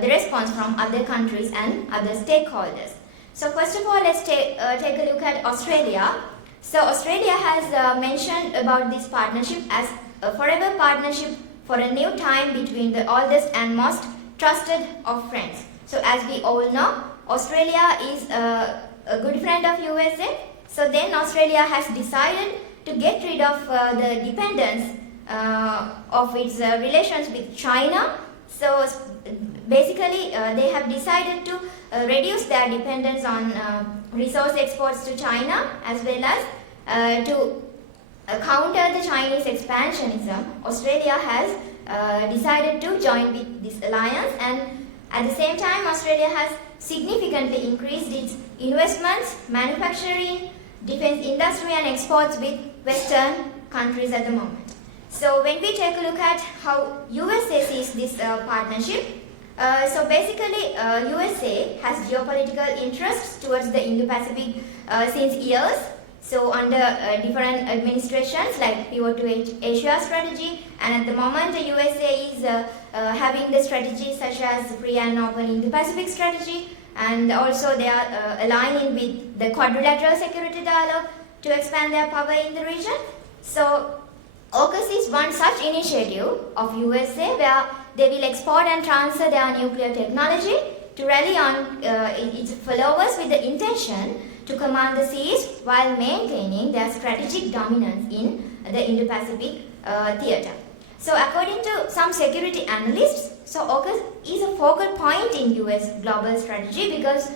the response from other countries and other stakeholders. So first of all, let's take a look at Australia. So Australia has mentioned about this partnership as a forever partnership for a new time between the oldest and most trusted of friends. So as we all know, Australia is a good friend of USA. So then Australia has decided to get rid of the dependence of its relations with China. So basically they have decided to reduce their dependence on resource exports to China as well as to counter the Chinese expansionism. Australia has decided to join with this alliance, and at the same time Australia has significantly increased its investments, manufacturing, defense industry and exports with Western countries at the moment. So when we take a look at how USA sees this partnership, so basically USA has geopolitical interests towards the Indo-Pacific since years. So under different administrations like Pivot to Asia strategy, and at the moment the USA is having the strategies such as free and open Indo-Pacific strategy, and also they are aligning with the quadrilateral security dialogue to expand their power in the region. So AUKUS is one such initiative of USA where they will export and transfer their nuclear technology to rally on its followers with the intention to command the seas while maintaining their strategic dominance in the Indo-Pacific theater. So according to some security analysts, so AUKUS is a focal point in US global strategy because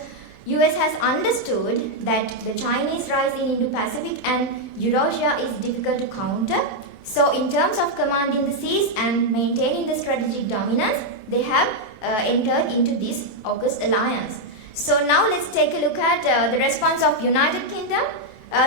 US has understood that the Chinese rise in Indo-Pacific and Eurasia is difficult to counter. So in terms of commanding the seas and maintaining the strategic dominance, they have entered into this AUKUS alliance. So now let's take a look at the response of United Kingdom.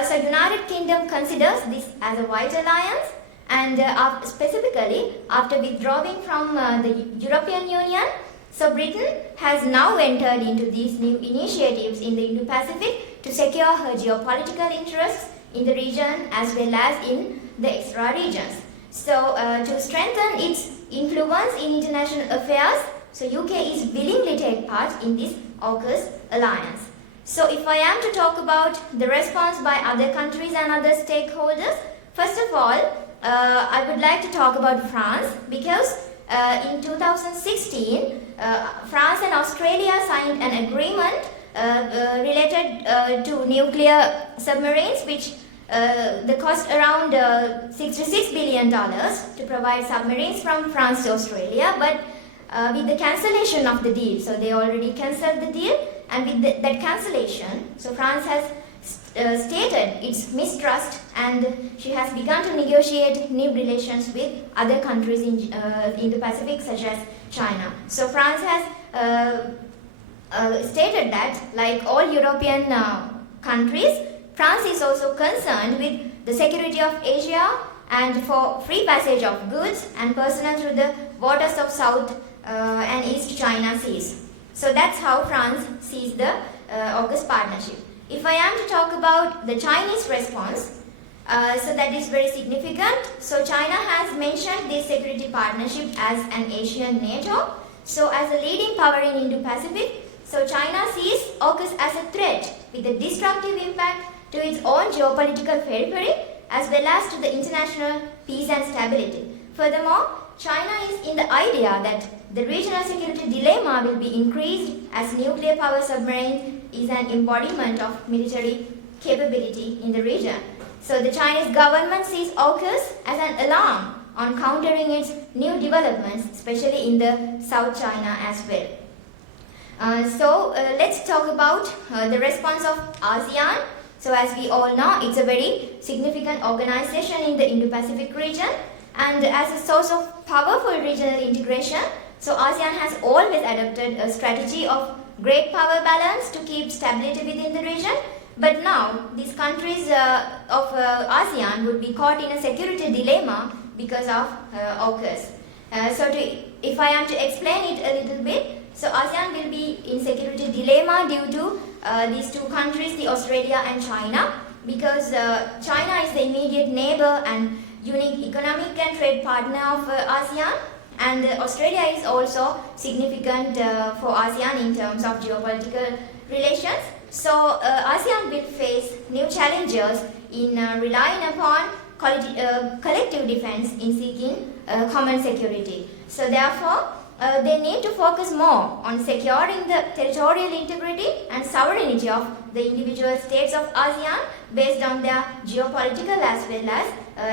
So United Kingdom considers this as a white alliance, and specifically after withdrawing from the European Union, so Britain has now entered into these new initiatives in the Indo-Pacific to secure her geopolitical interests in the region as well as in the extra regions. So to strengthen its influence in international affairs, so UK is willingly take part in this AUKUS alliance. So if I am to talk about the response by other countries and other stakeholders, first of all, I would like to talk about France because in 2016, France and Australia signed an agreement related to nuclear submarines, which the cost around $66 billion to provide submarines from France to Australia, but with the cancellation of the deal, so they already cancelled the deal, and with that cancellation, so France has stated its mistrust and she has begun to negotiate new relations with other countries in the Pacific such as China. So France has stated that like all European countries, France is also concerned with the security of Asia and for free passage of goods and personnel through the waters of South and East China seas. So that's how France sees the AUKUS partnership. If I am to talk about the Chinese response, so that is very significant. So China has mentioned this security partnership as an Asian NATO. So as a leading power in Indo-Pacific, so China sees AUKUS as a threat with a destructive impact to its own geopolitical periphery as well as to the international peace and stability. Furthermore, China is in the idea that the regional security dilemma will be increased as nuclear power submarine is an embodiment of military capability in the region. So the Chinese government sees AUKUS as an alarm on countering its new developments, especially in the South China as well. So let's talk about the response of ASEAN. So as we all know, it's a very significant organization in the Indo-Pacific region, and as a source of powerful regional integration, so ASEAN has always adopted a strategy of great power balance to keep stability within the region. But now, these countries of ASEAN would be caught in a security dilemma because of AUKUS. If I am to explain it a little bit, so ASEAN will be in security dilemma due to these two countries, the Australia and China, because China is the immediate neighbor and unique economic and trade partner of ASEAN, and Australia is also significant for ASEAN in terms of geopolitical relations. So ASEAN will face new challenges in relying upon collective defense in seeking common security. So therefore, they need to focus more on securing the territorial integrity and sovereignty of the individual states of ASEAN based on their geopolitical as well as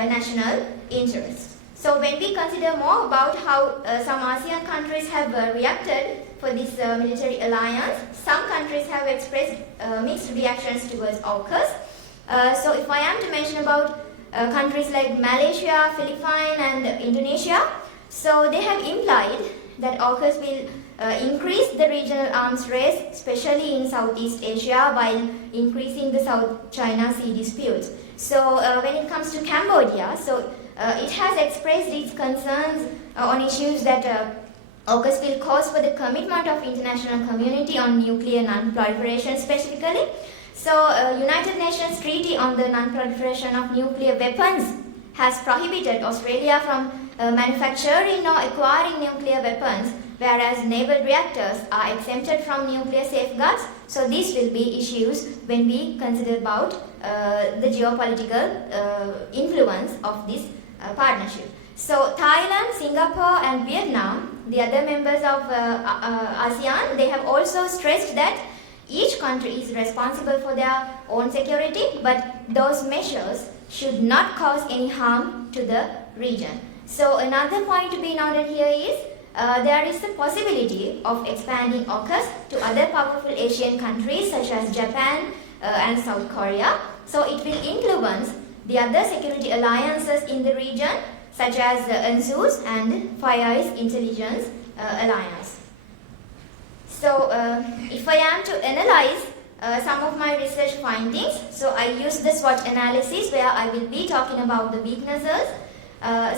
national interests. So when we consider more about how some ASEAN countries have reacted for this military alliance, some countries have expressed mixed reactions towards AUKUS. So if I am to mention about countries like Malaysia, Philippines and Indonesia, so they have implied that AUKUS will increase the regional arms race, especially in Southeast Asia, while increasing the South China Sea disputes. So when it comes to Cambodia, it has expressed its concerns on issues that AUKUS will cause for the commitment of international community on nuclear non-proliferation specifically. So United Nations Treaty on the Non-Proliferation of Nuclear Weapons has prohibited Australia from manufacturing or acquiring nuclear weapons, whereas naval reactors are exempted from nuclear safeguards. So these will be issues when we consider about the geopolitical influence of this partnership. So Thailand, Singapore and Vietnam, the other members of ASEAN, they have also stressed that each country is responsible for their own security, but those measures should not cause any harm to the region. So another point to be noted here is there is the possibility of expanding AUKUS to other powerful Asian countries such as Japan and South Korea. So it will influence the other security alliances in the region such as AUKUS and Five Eyes Intelligence Alliance. So if I am to analyze some of my research findings, so I use the SWOT analysis where I will be talking about the weaknesses,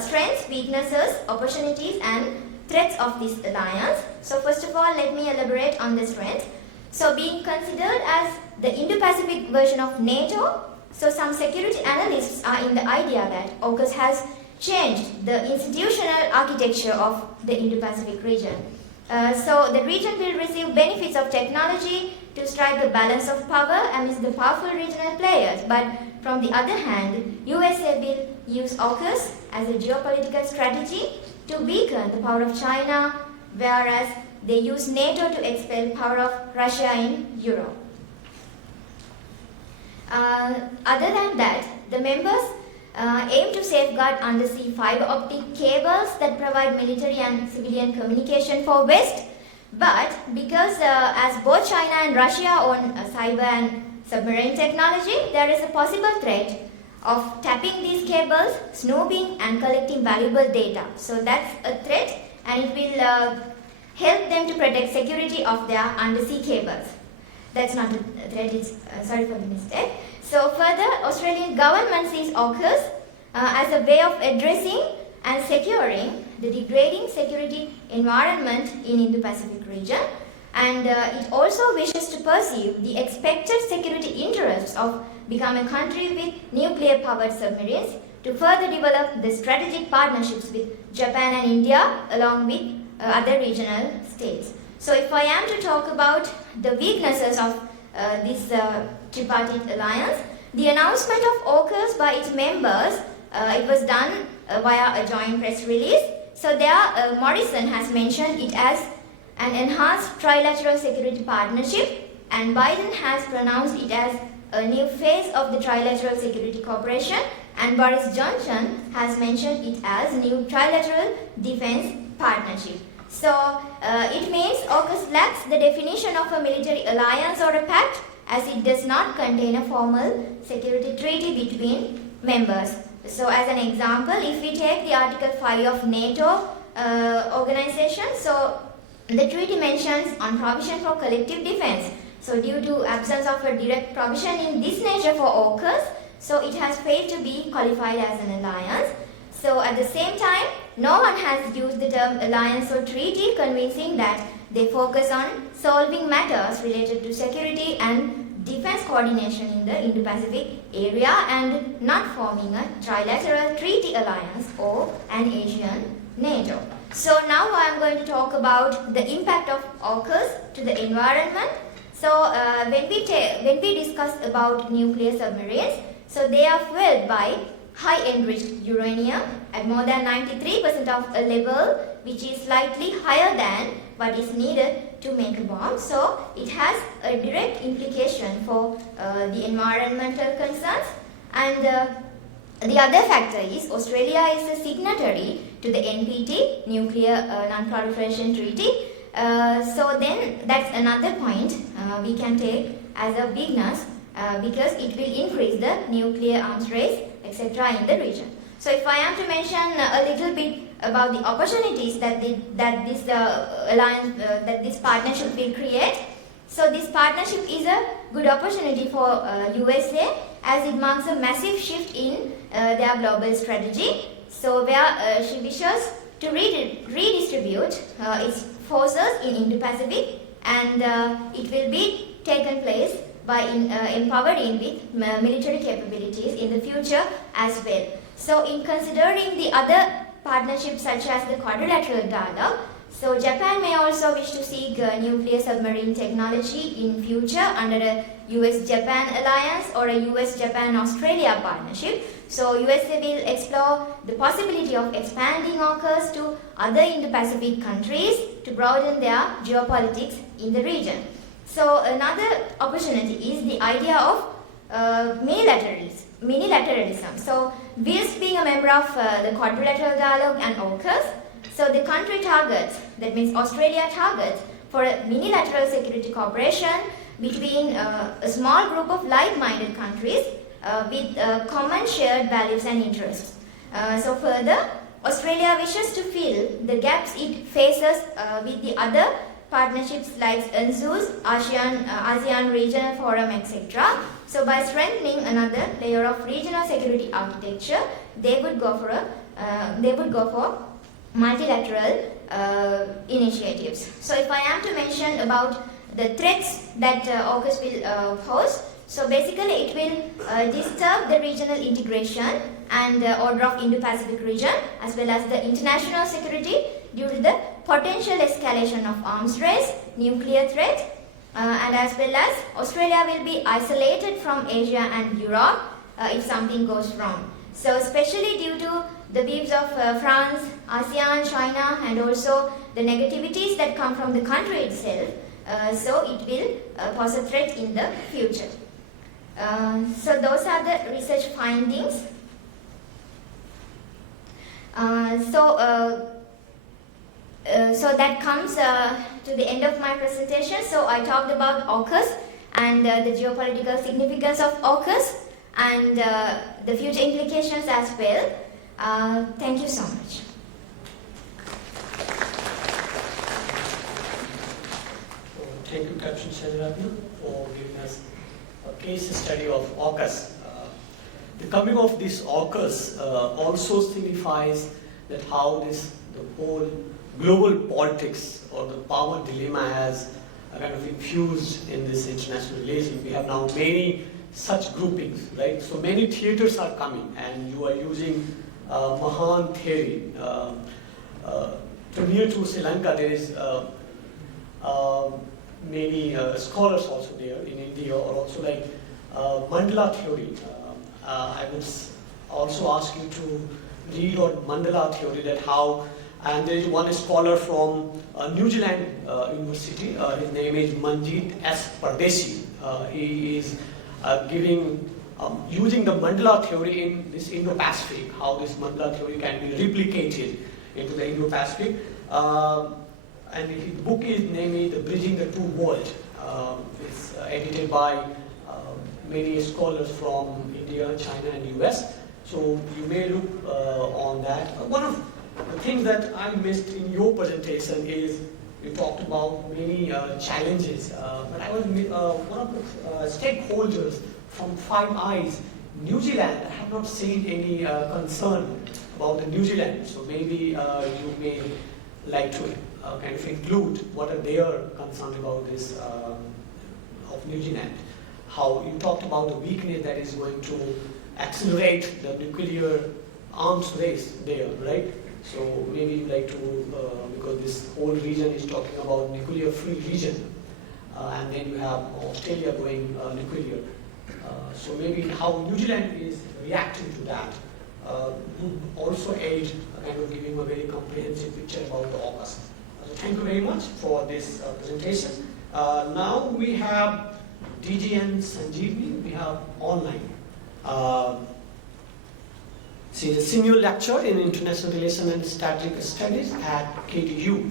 strengths, weaknesses, opportunities and threats of this alliance. So first of all, let me elaborate on the strengths. So being considered as the Indo-Pacific version of NATO, so some security analysts are in the idea that AUKUS has changed the institutional architecture of the Indo-Pacific region. So the region will receive benefits of technology to strike a balance of power amidst the powerful regional players. But from the other hand, USA will use AUKUS as a geopolitical strategy to weaken the power of China, whereas they use NATO to expel power of Russia in Europe. Other than that, the members aim to safeguard undersea fiber optic cables that provide military and civilian communication for West. But because as both China and Russia own cyber and submarine technology, there is a possible threat of tapping these cables, snooping and collecting valuable data. So that's a threat and it will help them to protect security of their undersea cables. That's not a threat, it's, sorry for the mistake. So further, Australian government sees AUKUS as a way of addressing and securing the degrading security environment in Indo-Pacific region, and it also wishes to pursue the expected security interests of becoming a country with nuclear-powered submarines to further develop the strategic partnerships with Japan and India along with other regional states. So if I am to talk about the weaknesses of this tripartite alliance, the announcement of AUKUS by its members, it was done via a joint press release. So there, Morrison has mentioned it as an enhanced trilateral security partnership, and Biden has pronounced it as a new phase of the trilateral security cooperation, and Boris Johnson has mentioned it as new trilateral defense partnership. So it means AUKUS lacks the definition of a military alliance or a pact, as it does not contain a formal security treaty between members. So as an example, if we take the Article 5 of NATO organization, so the treaty mentions on provision for collective defense. So due to absence of a direct provision in this nature for AUKUS, so it has failed to be qualified as an alliance. So at the same time, no one has used the term alliance or treaty, convincing that they focus on solving matters related to security and defense coordination in the Indo-Pacific area and not forming a trilateral treaty alliance or an Asian NATO. So now I am going to talk about the impact of AUKUS to the environment. So when we discuss about nuclear submarines, so they are fueled by high enriched uranium at more than 93% of a level which is slightly higher than what is needed to make a bomb. So it has a direct implication for the environmental concerns. And the other factor is Australia is a signatory to the NPT, Nuclear Non-Proliferation Treaty. So then that's another point we can take as a weakness because it will increase the nuclear arms race, etc. in the region. So if I am to mention a little bit about the opportunities that this alliance, that this partnership will create. So this partnership is a good opportunity for USA as it marks a massive shift in their global strategy. So where she wishes to redistribute its forces in Indo-Pacific, and it will be taken place by empowering with military capabilities in the future as well. So in considering the other partnerships such as the quadrilateral dialogue, so Japan may also wish to seek nuclear submarine technology in future under a US-Japan alliance or a US-Japan-Australia partnership. So USA will explore the possibility of expanding AUKUS to other Indo-Pacific countries to broaden their geopolitics in the region. So another opportunity is the idea of minilateralism. So whilst being a member of the quadrilateral dialogue and AUKUS, so the country targets, that means Australia targets, for a minilateral security cooperation between a small group of like-minded countries with common shared values and interests. So further, Australia wishes to fill the gaps it faces with the other partnerships like AUKUS, ASEAN Regional Forum, etc. So by strengthening another layer of regional security architecture, they would go for multilateral initiatives. So if I am to mention about the threats that AUKUS will pose, so basically it will disturb the regional integration and order of Indo-Pacific region as well as the international security due to the potential escalation of arms race, nuclear threat, and as well as Australia will be isolated from Asia and Europe if something goes wrong. So especially due to the views of France, ASEAN, China, and also the negativities that come from the country itself, so it will pose a threat in the future. So those are the research findings. So that comes to the end of my presentation. So I talked about AUKUS and the geopolitical significance of AUKUS and the future implications as well. Thank you so much. Thank you, Captain Senarathna, for giving us a case study of AUKUS. The coming of this AUKUS also signifies that how the whole global politics or the power dilemma has kind of infused in this international relation. We have now many such groupings, right? So many theaters are coming, and you are using Mahan theory. Near to Sri Lanka, there is many scholars also there in India, or also like Mandala theory. I would also ask you to read on Mandala theory, that how, and there is one scholar from New Zealand University, his name is Manjeet S. Pardesi. He is giving, using the Mandala theory in this Indo-Pacific, how this Mandala theory can be replicated into the Indo-Pacific. And his book is named Bridging the Two Worlds. It's edited by many scholars from India, China, and US. So you may look on that. One of the things that I missed in your presentation is you talked about many challenges. But I was one of the stakeholders from Five Eyes, New Zealand. I have not seen any concern about the New Zealand. So maybe you may like to kind of include what are their concerns about this of New Zealand. How you talked about the weakness that is going to accelerate the nuclear arms race there, right? So maybe you'd like to, because this whole region is talking about nuclear-free region, and then you have Australia going nuclear. So maybe how New Zealand is reacting to that would also aid kind of giving a very comprehensive picture about the AUKUS. So thank you very much for this presentation. Now we have DGN Sanjeewani, we have online. She is a senior lecturer in International Relations and Strategic Studies at KTU.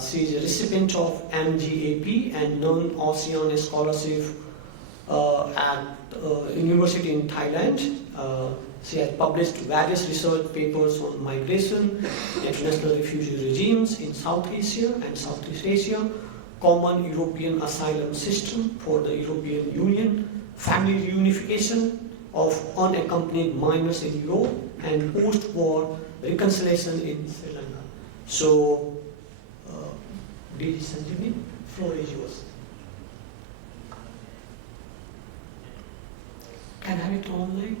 She is a recipient of MGAP and non-ASEAN scholarship at University in Thailand. She has published various research papers on migration, international refugee regimes in South Asia and Southeast Asia, common European asylum system for the European Union, family reunification of unaccompanied minors in Europe, and post-war reconciliation in Sri Lanka. So, DGN Sanjeewani, floor is yours. Can I have it online?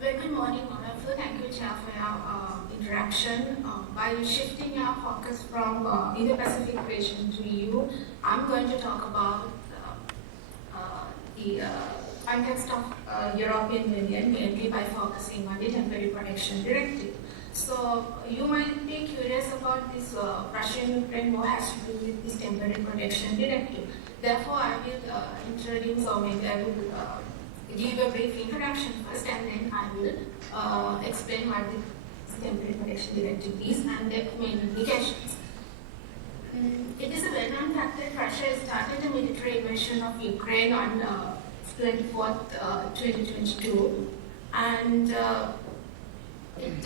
Very good morning, all of you. Thank you, Chair, for your interaction. By shifting our focus from Indo-Pacific region to EU, I'm going to talk about the context of European Union, mainly by focusing on the Temporary Protection Directive. So you might be curious about this Russian-Ukraine war has to do with this Temporary Protection Directive. Therefore, I will introduce, or maybe I will give a brief introduction first, and then I will explain what the Temporary Protection Directive is and their main implications. It is a well-known fact that Russia started a military invasion of Ukraine on 24th, 2022, and it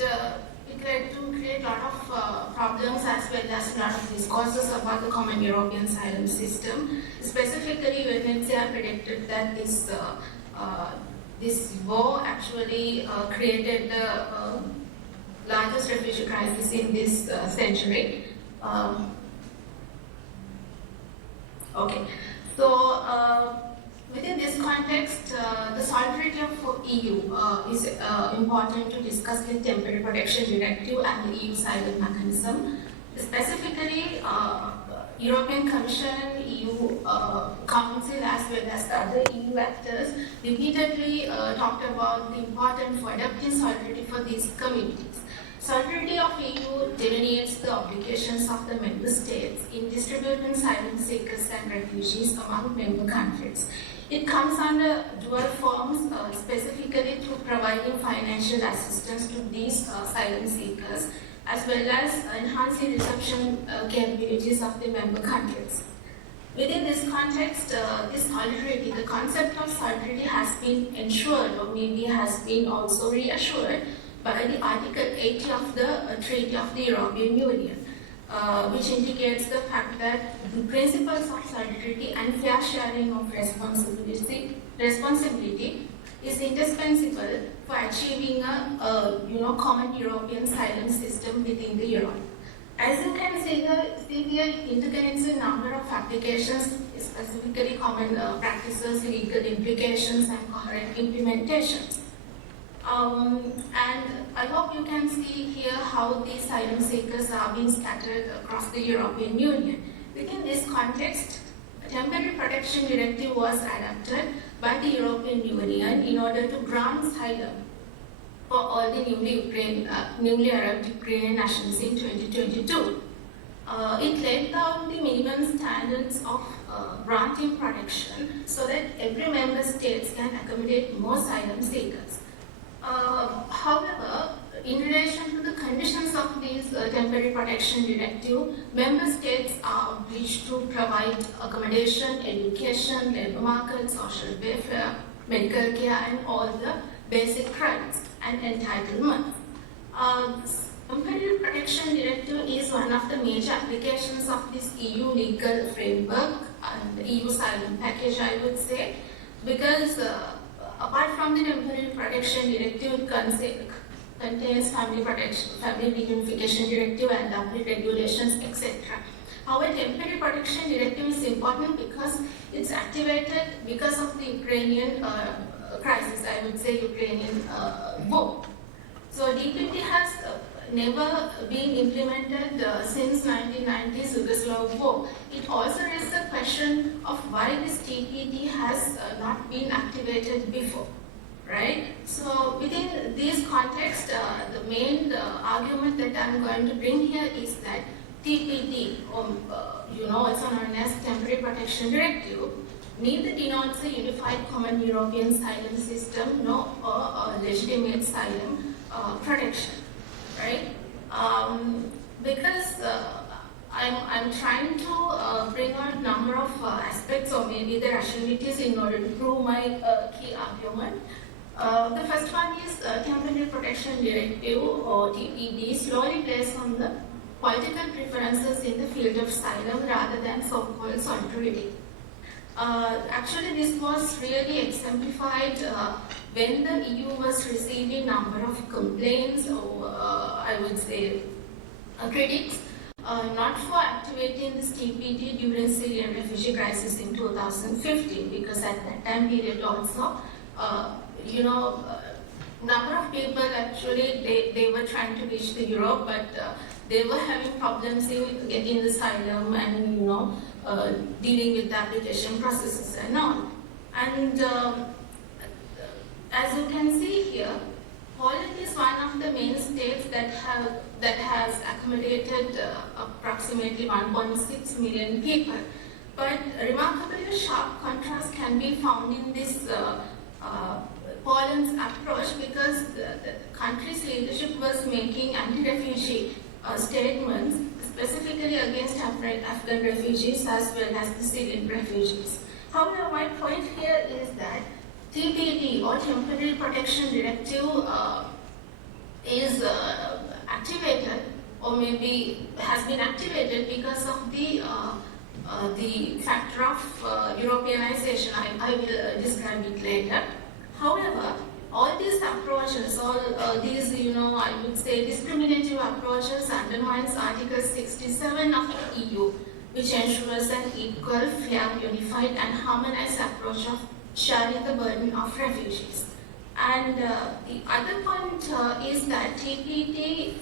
led to create a lot of problems as well as a lot of discourses about the common European asylum system. Specifically, UNHCR predicted that this war actually created the largest refugee crisis in this century. Okay, so within this context, the solidarity of EU is important to discuss the Temporary Protection Directive and the EU asylum mechanism. Specifically, European Commission, EU Council, as well as the other EU actors repeatedly talked about the importance for adapting solidarity for these communities. Solidarity of EU delineates the obligations of the member states in distributing asylum seekers and refugees among member countries. It comes under dual forms, specifically through providing financial assistance to these asylum seekers, as well as enhancing reception capabilities of the member countries. Within this context, this solidarity, the concept of solidarity has been ensured, or maybe has been also reassured by the Article 80 of the Treaty of the European Union, which indicates the fact that the principles of solidarity and fair sharing of responsibility is indispensable for achieving a common European asylum system within the Europe. As you can see here, it integrates a number of applications, specifically common practices, legal implications, and coherent implementations. And I hope you can see here how the asylum seekers are being scattered across the European Union. Within this context, a Temporary Protection Directive was adopted by the European Union in order to grant asylum for all the newly arrived Ukrainian nationals in 2022. It laid down the minimum standards of granting protection so that every member state can accommodate more asylum seekers. However, in relation to the conditions of this Temporary Protection Directive, member states are obliged to provide accommodation, education, labour market, social welfare, medical care, and all the basic rights and entitlements. Temporary Protection Directive is one of the major applications of this EU legal framework and the EU asylum package, I would say, because apart from the Temporary Protection Directive, it contains family reunification directive and upgrade regulations, etc. However, Temporary Protection Directive is important because it's activated because of the Ukrainian crisis, I would say Ukrainian war. So DPP has never been implemented since 1990s Yugoslav war. It also raises the question of why this TPD has not been activated before, right? So within this context, the main argument that I'm going to bring here is that TPD, also known as Temporary Protection Directive, neither denotes a unified common European asylum system nor a legitimate asylum protection, right? because I'm trying to bring out a number of aspects or maybe the rationalities in order to prove my key argument. The first one is Temporary Protection Directive or TPD slowly plays on the political preferences in the field of asylum rather than so-called solidarity. Actually, this was really exemplified when the EU was receiving a number of complaints or I would say critics not for activating this TPD during Syrian refugee crisis in 2015, because at that time period also, number of people actually they were trying to reach the Europe, but they were having problems in getting the asylum and dealing with the application processes and all. And as you can see here, Poland is one of the main states that has accommodated approximately 1.6 million people. But remarkably, a sharp contrast can be found in this Poland's approach, because the country's leadership was making anti-refugee statements specifically against Afghan refugees as well as the Syrian refugees. However, my point here is that TPD or Temporary Protection Directive is activated or maybe has been activated because of the factor of Europeanization. I will describe it later. However, all these approaches, all these, I would say discriminative approaches undermines Article 67 of the EU, which ensures an equal, fair, unified and harmonized approach of sharing the burden of refugees. And the other point is that TPD,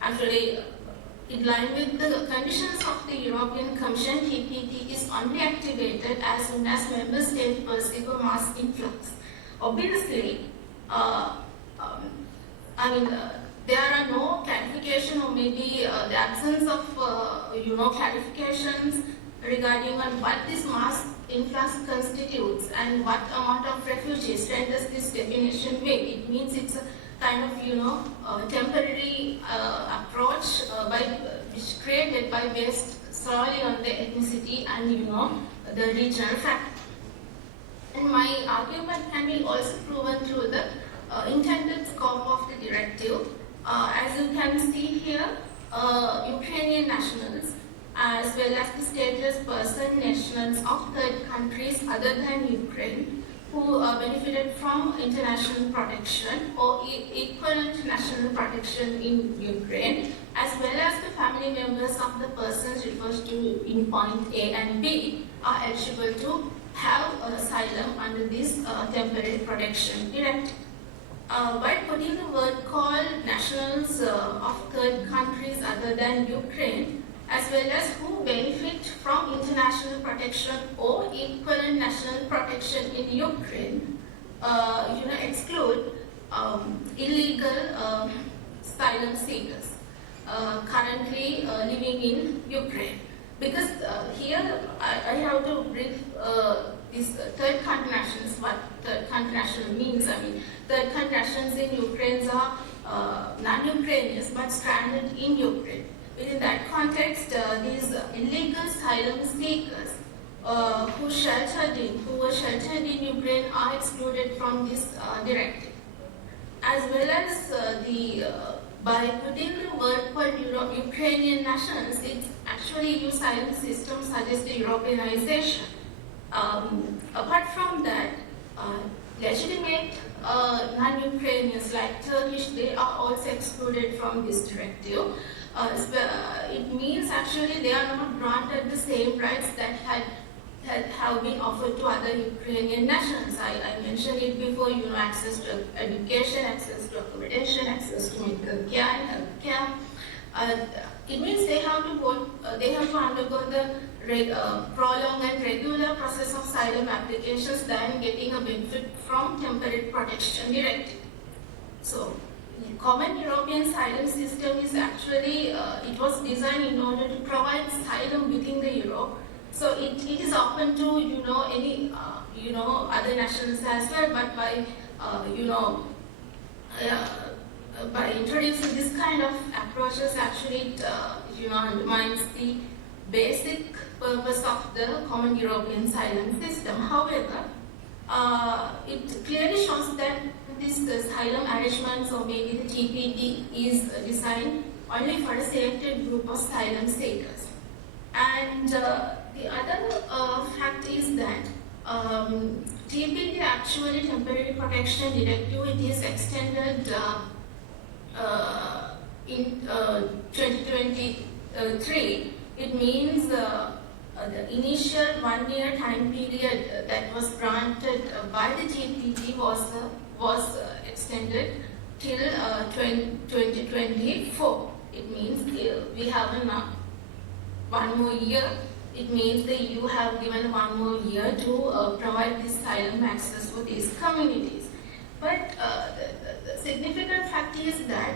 actually in line with the conditions of the European Commission, TPD is only activated as soon as member states perceive a mass influx. Obviously, there are no clarification or maybe the absence of clarifications regarding on what this mass influx constitutes and what amount of refugees renders this definition vague. It means it's a kind of temporary approach which created by based solely on the ethnicity and the regional factor. And my argument can be also proven through the intended scope of the directive. As you can see here, Ukrainian nationals as well as the stateless person nationals of third countries other than Ukraine who benefited from international protection or equivalent national protection in Ukraine, as well as the family members of the persons referred to in point A and B are eligible to have asylum under this temporary protection directive. By putting the word called nationals of third countries other than Ukraine, as well as who benefit from international protection or equivalent national protection in Ukraine, exclude illegal asylum seekers currently living in Ukraine. Because here I have to brief these third country nationals, what third country national means. Third country nationals in Ukraine are non-Ukrainians but stranded in Ukraine. Within that context, these illegal asylum seekers who were sheltered in Ukraine are excluded from this directive. As well as by putting the word for Ukrainian nationals, it's actually asylum system suggests the Europeanization. Apart from that, legitimate non-Ukrainians like Turkish, they are also excluded from this directive. It means actually they are not granted the same rights that have been offered to other Ukrainian nationals. I mentioned it before, access to education, access to accommodation, access to medical care and health care. It means they have to undergo the prolonged and regular process of asylum applications than getting a benefit from temporary protection directive. So, the common European asylum system is actually, it was designed in order to provide asylum within the Europe. So it is open to, any, other nationals as well, but by introducing this kind of approaches actually, undermines the basic purpose of the common European asylum system. However, it clearly shows that this asylum arrangements or maybe the TPD is designed only for a selected group of asylum seekers. And the other fact is that TPD, actually Temporary Protection Directive, it is extended in 2023. It means the initial 1 year time period that was granted by the TPD was extended till 2024. It means we have one more year. It means the EU have given 1 more year to provide this asylum access for these communities. But the significant fact is that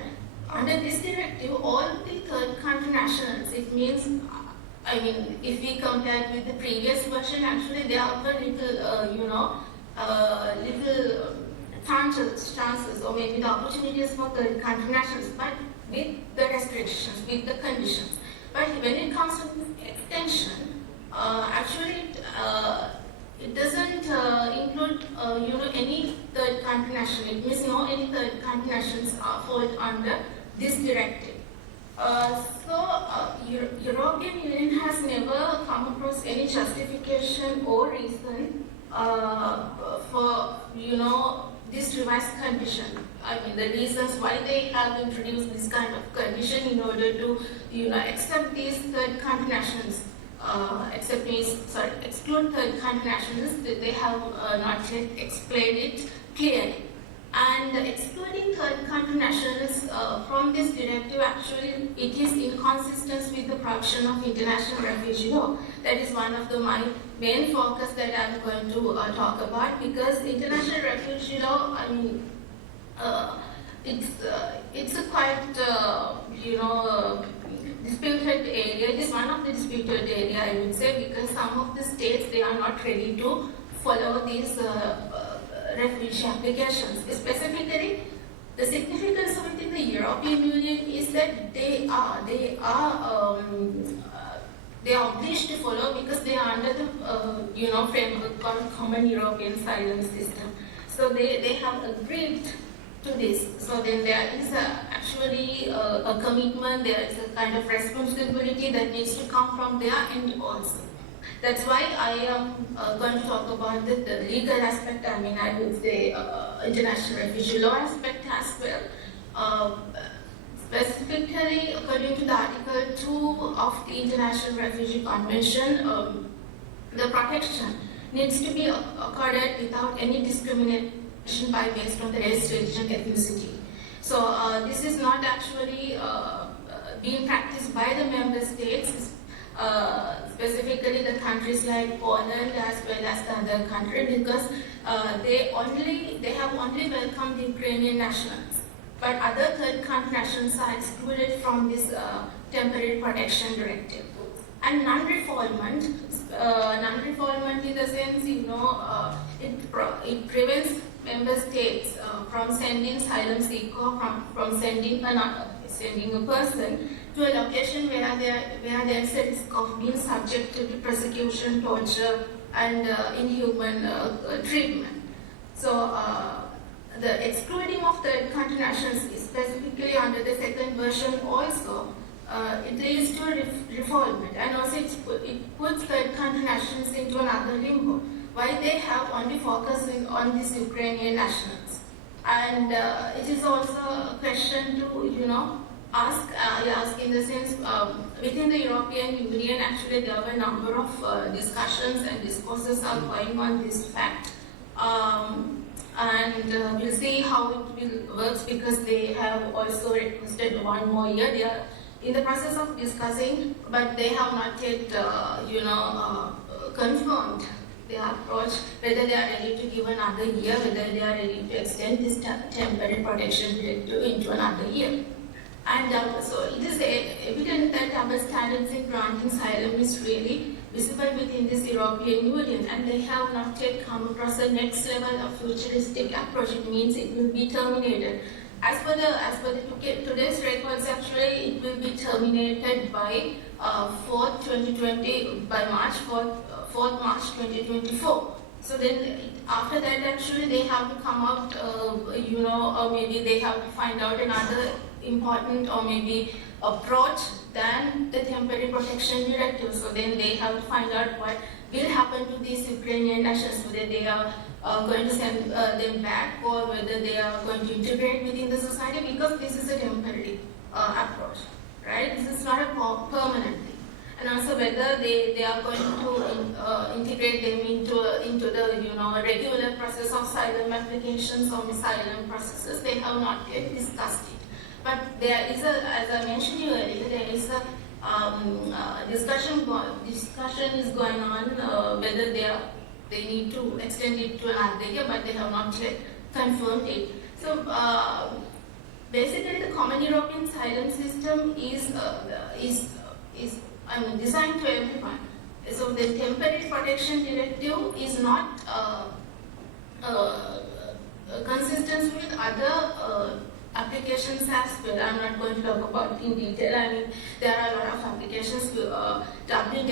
under this directive, all the third country nationals, it means, if we compare it with the previous version, actually there are little, little chances or maybe the opportunities for third country nationals, but with the restrictions, with the conditions. But when it comes to extension, actually it doesn't include any third country national. It means no any third country nationals fall under this directive. European Union has never come across any justification or reason for this revised condition. The reasons why they have introduced this kind of condition in order to accept these third country nationals, exclude third country nationals, they have not yet explained it clearly. And excluding third country nationals from this directive, actually it is inconsistent with the provision of international refugee law. That is one of my main focus that I am going to talk about, because international refugee law, it's a quite disputed area. It is one of the disputed area, I would say, because some of the states, they are not ready to follow these refugee applications. Specifically, the significance of it in the European Union is that they are obliged to follow, because they are under the framework called Common European Asylum System. So they have agreed to this. So then there is actually a commitment, there is a kind of responsibility that needs to come from their end also. That's why I am going to talk about the legal aspect, I would say international refugee law aspect as well. Specifically, according to the Article 2 of the International Refugee Convention, the protection needs to be accorded without any discrimination based on the race, religion, ethnicity. So this is not actually being practiced by the member states, specifically the countries like Poland as well as the other countries, because they have only welcomed the Ukrainian nationals. But other third country nationals are excluded from this temporary protection directive. And non-refoulement in the sense, it prevents member states from sending asylum seeker, from sending a person to a location where there is a risk of being subjected to persecution, torture, and inhuman treatment. So the excluding of third country nationals, specifically under the second version also, it leads to refoulement, and also it puts third country nationals into another limbo. Why they have only focusing on these Ukrainian nationals? And it is also a question to ask in the sense within the European Union, actually there were a number of discussions and discourses are going on this fact. And we'll see how it will work, because they have also requested 1 more year. They are in the process of discussing, but they have not yet, confirmed their approach, whether they are ready to give another year, whether they are ready to extend this temporary protection directive into another year. And so it is evident that double standards in granting asylum is really visible within this European Union, and they have not yet come across the next level of futuristic approach. It means it will be terminated as per today's records, actually, it will be terminated by 4th 2020 by March 4th March 2024. So then after that, actually, they have to come out, or maybe they have to find out another important or maybe approach than the temporary protection directive. So then they have to find out what will happen to these Ukrainian nationals, whether they are going to send them back or whether they are going to integrate within the society, because this is a temporary approach, right? This is not a permanent thing. And also whether they are going to integrate them into the regular process of asylum applications or asylum processes. They have not yet discussed it. But there is as I mentioned earlier, there is a discussion is going on whether they need to extend it to another year, but they have not yet confirmed it. So basically, the Common European Asylum System is designed to everyone. So the temporary protection directive is not consistent with other applications as well. I'm not going to talk about in detail. I mean, there are a lot of applications with Dublin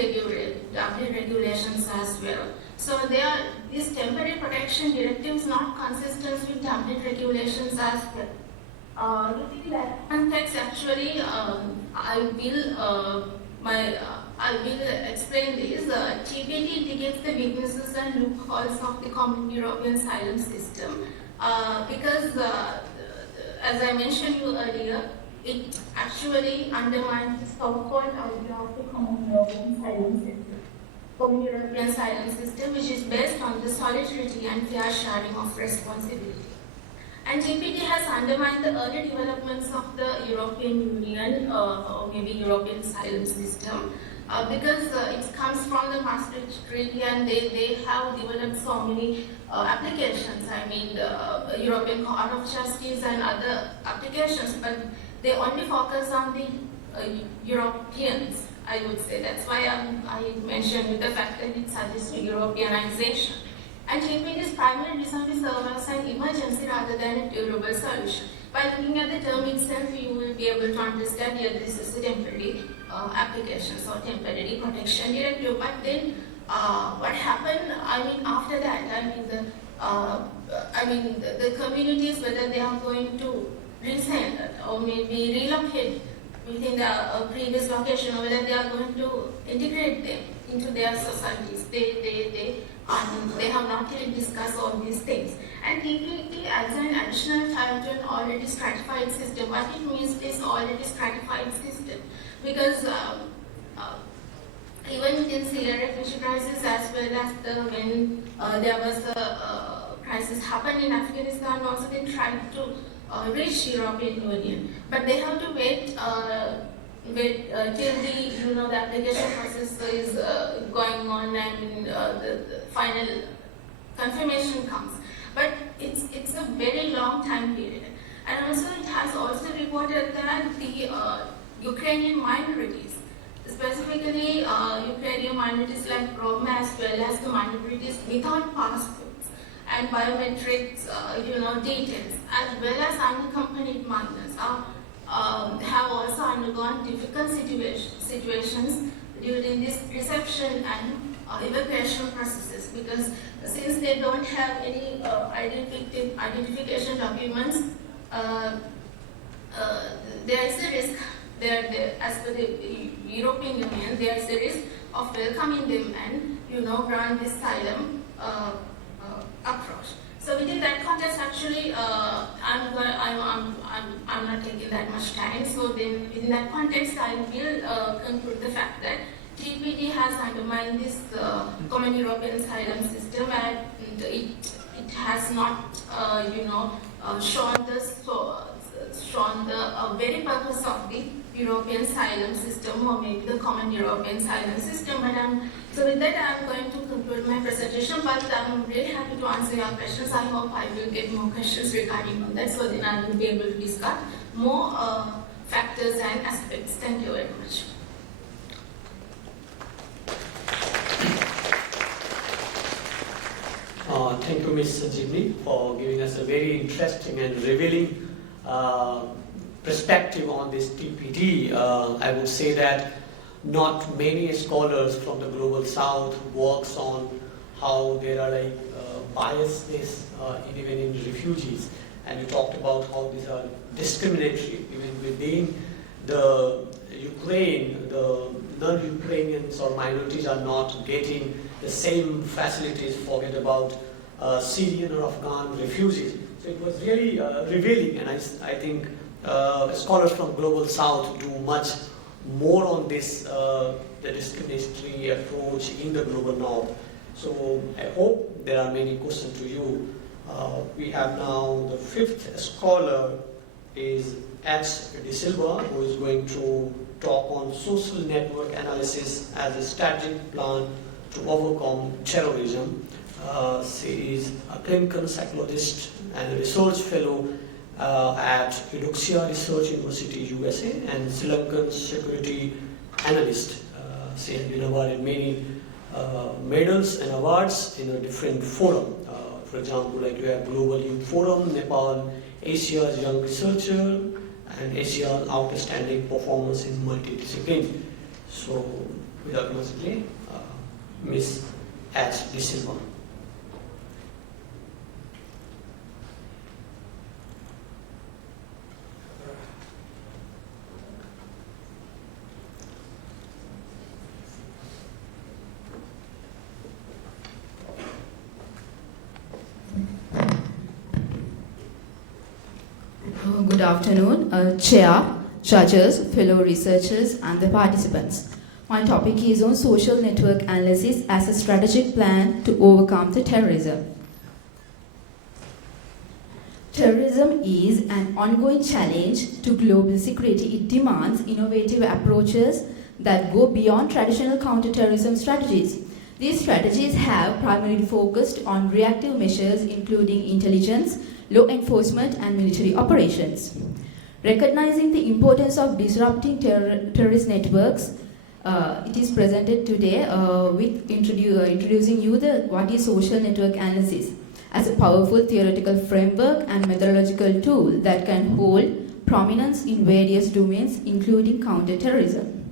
regulations as well. So this temporary protection directive is not consistent with Dublin regulations as well. Within that context, actually, I will explain this. TPD indicates the weaknesses and loopholes of the Common European Asylum System because, as I mentioned you earlier, it actually undermines the so-called idea of the Common European Asylum System. Common European Asylum System, which is based on the solidarity and fair sharing of responsibility. And TPD has undermined the early developments of the European Union or maybe European asylum system because it comes from the Maastricht Treaty and they have developed so many applications. I mean, the European Court of Justice and other applications, but they only focus on the Europeans, I would say. That's why I mentioned the fact that it suggests Europeanization. And TPD is primarily designed to serve as an emergency rather than a durable solution. By looking at the term itself, you will be able to understand here this is a temporary application, so temporary protection directive. But then what happened? I mean, after that, the communities, whether they are going to resend or maybe relocate within the previous location, or whether they are going to integrate them into their societies, they have not yet discussed all these things. And TPD as an additional type to an already stratified system. What it means is already stratified system, because even within Syria refugee crisis, as well as when there was a crisis happened in Afghanistan, also they tried to reach European Union, but they have to wait till the application process is going on and the final confirmation comes. But it's a very long time period. And also it has also reported that the Ukrainian minorities, specifically Ukrainian minorities like Roma, as well as the minorities without passports and biometrics details, as well as unaccompanied minors, have also undergone difficult situations during this reception and evacuation processes, because since they don't have any identification documents, there is a risk as per the European Union, there is a risk of welcoming them and grant this asylum approach. So within that context, actually, I'm not taking that much time. So then, within that context, I will conclude the fact that TPD has undermined this Common European Asylum System, and it has not, shown the very purpose of the European Asylum System, or maybe the Common European Asylum System. But so with that, I'm going to conclude my presentation, but I'm really happy to answer your questions. I hope I will get more questions regarding on that, so then I will be able to discuss more factors and aspects. Thank you very much. Thank you, Ms. Sanjeevani, for giving us a very interesting and revealing perspective on this TPD, I would say that not many scholars from the global south works on how there are like biasness even in refugees, and you talked about how these are discriminatory even within the Ukraine. The non-Ukrainians or minorities are not getting the same facilities. Forget about Syrian or Afghan refugees. So it was really revealing, and I think scholars from global south do much more on this, the discriminatory approach in the global north. So I hope there are many questions to you. We have now the fifth scholar is Ph.D. Silva, who is going to talk on social network analysis as a strategic plan to overcome terrorism. She is a clinical psychologist and a research fellow at LCR Research University, USA, and Sri Lankan security analyst. She has been awarded many medals and awards in a different forum. For example, like you have Global Youth Forum, Nepal, Asia's Young Researcher, and Asia's Outstanding Performance in Multidiscipline. So, without much delay, Ms. Ph.D. Silva. Good afternoon, Chair, judges, fellow researchers, and the participants. My topic is on social network analysis as a strategic plan to overcome the terrorism. Terrorism is an ongoing challenge to global security. It demands innovative approaches that go beyond traditional counterterrorism strategies. These strategies have primarily focused on reactive measures including intelligence, law enforcement, and military operations. Recognizing the importance of disrupting terrorist networks, it is presented today with introducing you what is social network analysis as a powerful theoretical framework and methodological tool that can hold prominence in various domains, including counterterrorism.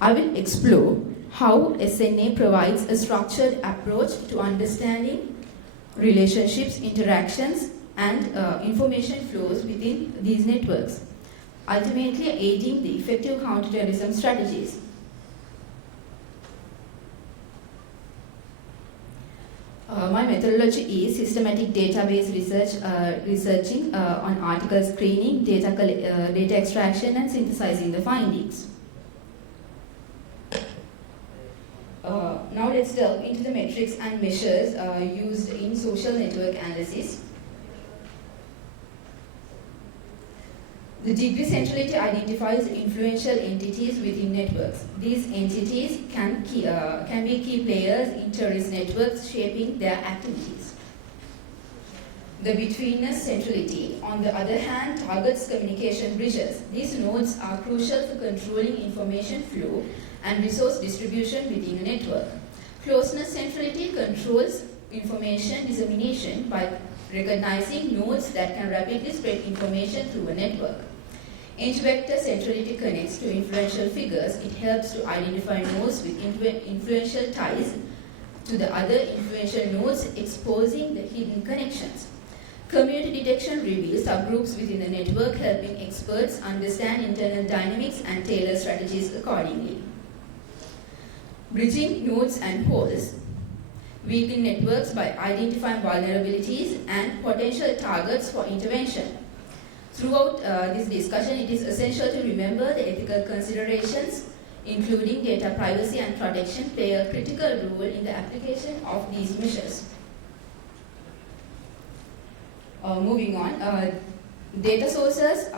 I will explore how SNA provides a structured approach to understanding relationships, interactions, and information flows within these networks, ultimately aiding the effective counterterrorism strategies. My methodology is systematic database research, researching on article screening, data extraction, and synthesizing the findings. Now let's delve into the metrics and measures used in social network analysis. The degree centrality identifies influential entities within networks. These entities can be key players in terrorist networks, shaping their activities. The betweenness centrality, on the other hand, targets communication bridges. These nodes are crucial for controlling information flow and resource distribution within a network. Closeness centrality controls information dissemination by recognizing nodes that can rapidly spread information through a network. Edge-vector centrality connects to influential figures. It helps to identify nodes with influential ties to the other influential nodes, exposing the hidden connections. Community detection reveals subgroups within the network, helping experts understand internal dynamics and tailor strategies accordingly. Bridging nodes and holes. Weaken networks by identifying vulnerabilities and potential targets for intervention. Throughout this discussion, it is essential to remember the ethical considerations, including data privacy and protection, play a critical role in the application of these measures. Moving on, data sources.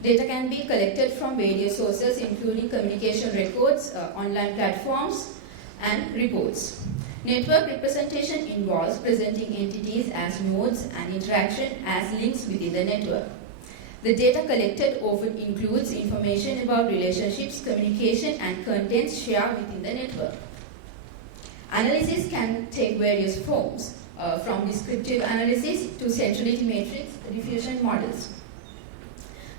Data can be collected from various sources, including communication records, online platforms, and reports. Network representation involves presenting entities as nodes and interaction as links within the network. The data collected often includes information about relationships, communication, and contents shared within the network. Analysis can take various forms. from descriptive analysis to centrality matrix diffusion models.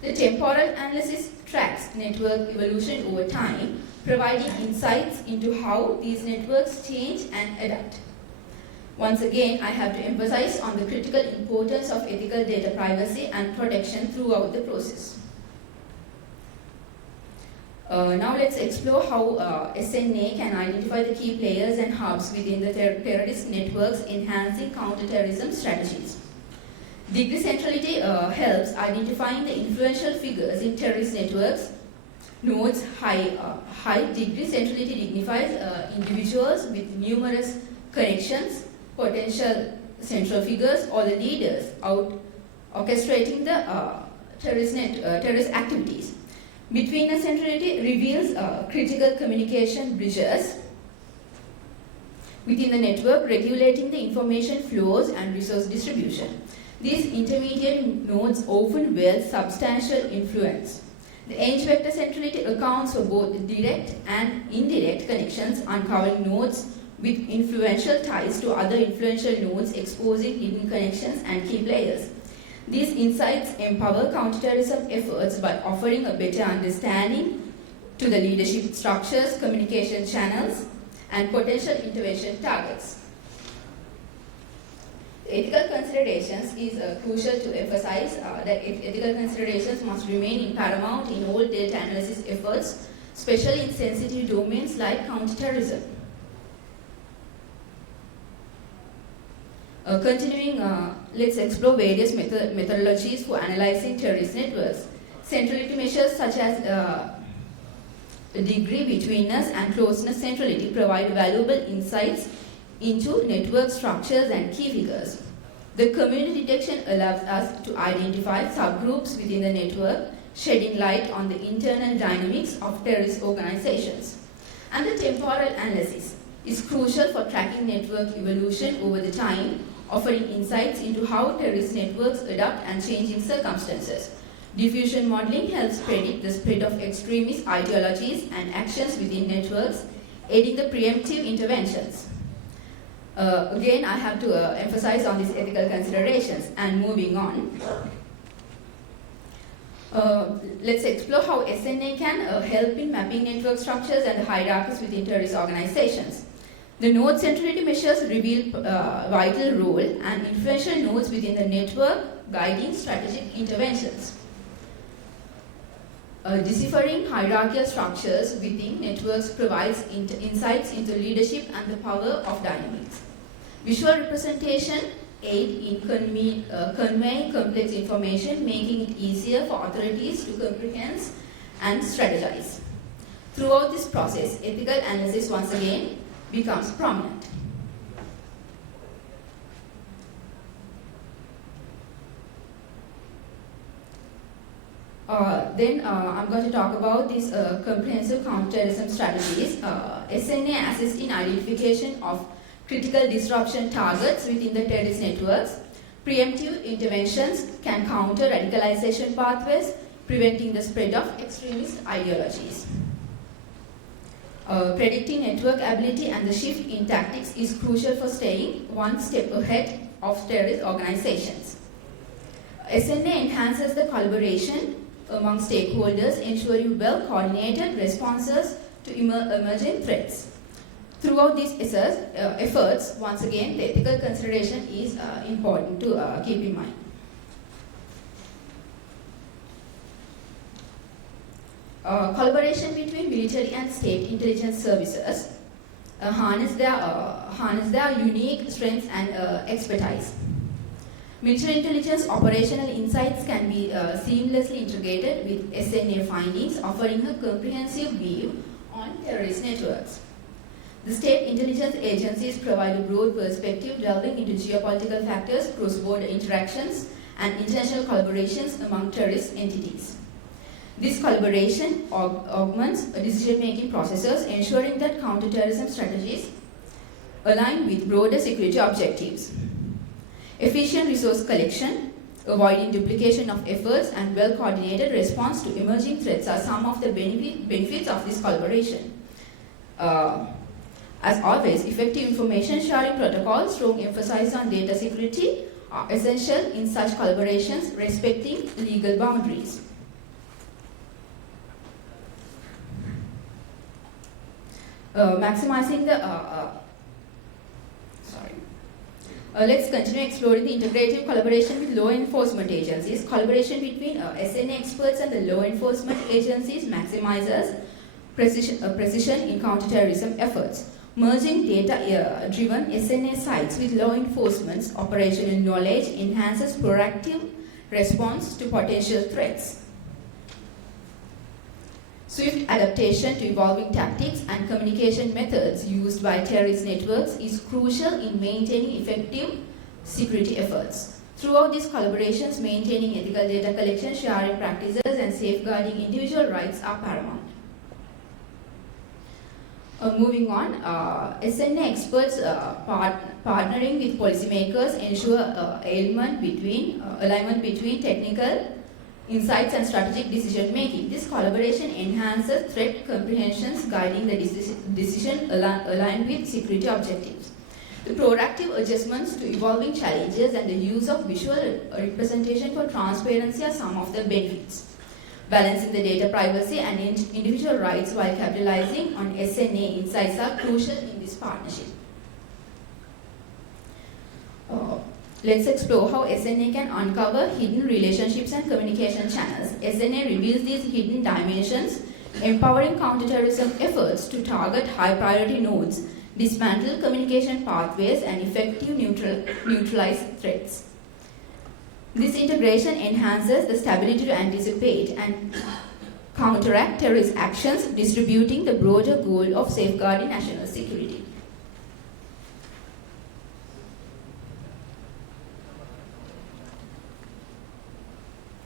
The temporal analysis tracks network evolution over time, providing insights into how these networks change and adapt. Once again, I have to emphasize on the critical importance of ethical data privacy and protection throughout the process. Now let's explore how SNA can identify the key players and hubs within the terrorist networks, enhancing counterterrorism strategies. Degree centrality helps identifying the influential figures in terrorist networks. Nodes high degree centrality dignifies individuals with numerous connections, potential central figures, or the leaders out orchestrating the terrorist activities. Between the centrality reveals critical communication bridges within the network, regulating the information flows and resource distribution. These intermediate nodes often wield substantial influence. The edge vector centrality accounts for both direct and indirect connections, uncovering nodes with influential ties to other influential nodes, exposing hidden connections and key players. These insights empower counterterrorism efforts by offering a better understanding to the leadership structures, communication channels, and potential intervention targets. Ethical considerations is crucial to emphasize that ethical considerations must remain paramount in all data analysis efforts, especially in sensitive domains like counterterrorism. Continuing, let's explore various methodologies for analyzing terrorist networks. Centrality measures such as degree, betweenness, and closeness centrality provide valuable insights into network structures and key figures. The community detection allows us to identify subgroups within the network, shedding light on the internal dynamics of terrorist organizations. And the temporal analysis is crucial for tracking network evolution over the time, offering insights into how terrorist networks adapt and changing circumstances. Diffusion modeling helps predict the spread of extremist ideologies and actions within networks, aiding the preemptive interventions. Again, I have to emphasize on these ethical considerations. And moving on, let's explore how SNA can help in mapping network structures and the hierarchies within terrorist organizations. The node centrality measures reveal vital role and influential nodes within the network, guiding strategic interventions. Deciphering hierarchical structures within networks provides insights into leadership and the power of dynamics. Visual representation aid in conveying complex information, making it easier for authorities to comprehend and strategize. Throughout this process, ethical analysis once again becomes prominent. Then I'm going to talk about these comprehensive counterterrorism strategies. SNA assists in identification of critical disruption targets within the terrorist networks. Preemptive interventions can counter radicalization pathways, preventing the spread of extremist ideologies. Predicting network ability and the shift in tactics is crucial for staying one step ahead of terrorist organizations. SNA enhances the collaboration among stakeholders, ensuring well-coordinated responses to emerging threats. Throughout these efforts, once again, the ethical consideration is important to keep in mind. Collaboration between military and state intelligence services harness their unique strengths and expertise. Military intelligence operational insights can be seamlessly integrated with SNA findings, offering a comprehensive view on terrorist networks. The state intelligence agencies provide a broad perspective, delving into geopolitical factors, cross-border interactions, and international collaborations among terrorist entities. This collaboration augments decision-making processes, ensuring that counterterrorism strategies align with broader security objectives. Efficient resource collection, avoiding duplication of efforts, and well-coordinated response to emerging threats are some of the benefits of this collaboration. As always, effective information sharing protocols, strong emphasis on data security, are essential in such collaborations respecting legal boundaries. Maximizing the let's continue exploring the integrative collaboration with law enforcement agencies. Collaboration between SNA experts and the law enforcement agencies maximizes precision in counterterrorism efforts. Merging data-driven SNA sites with law enforcement's operational knowledge enhances proactive response to potential threats. Swift adaptation to evolving tactics and communication methods used by terrorist networks is crucial in maintaining effective security efforts. Throughout these collaborations, maintaining ethical data collection, sharing practices, and safeguarding individual rights are paramount. Moving on, SNA experts partnering with policymakers ensure alignment between technical insights and strategic decision making. This collaboration enhances threat comprehensions, guiding the decision aligned with security objectives. The proactive adjustments to evolving challenges and the use of visual representation for transparency are some of the benefits. Balancing the data privacy and individual rights while capitalizing on SNA insights are crucial in this partnership. Let's explore how SNA can uncover hidden relationships and communication channels. SNA reveals these hidden dimensions, empowering counterterrorism efforts to target high-priority nodes, dismantle communication pathways, and effectively neutralize threats. This integration enhances the stability to anticipate and counteract terrorist actions, distributing the broader goal of safeguarding national security.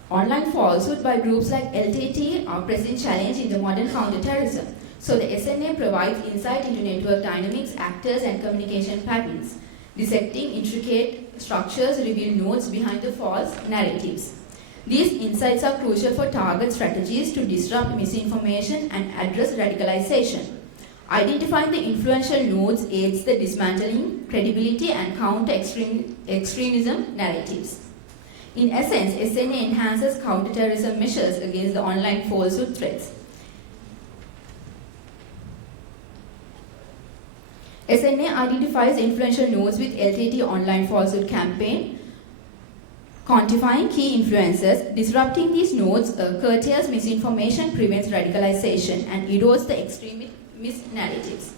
Online falsehood by groups like LTT are a present challenge in the modern counterterrorism. So the SNA provides insight into network dynamics, actors, and communication patterns. Dissecting intricate structures reveal nodes behind the false narratives. These insights are crucial for target strategies to disrupt misinformation and address radicalization. Identifying the influential nodes aids the dismantling credibility and counter-extremism narratives. In essence, SNA enhances counterterrorism measures against the online falsehood threats. SNA identifies influential nodes with LTT online falsehood campaign, quantifying key influencers. Disrupting these nodes curtails misinformation, prevents radicalization, and erodes the extremist narratives.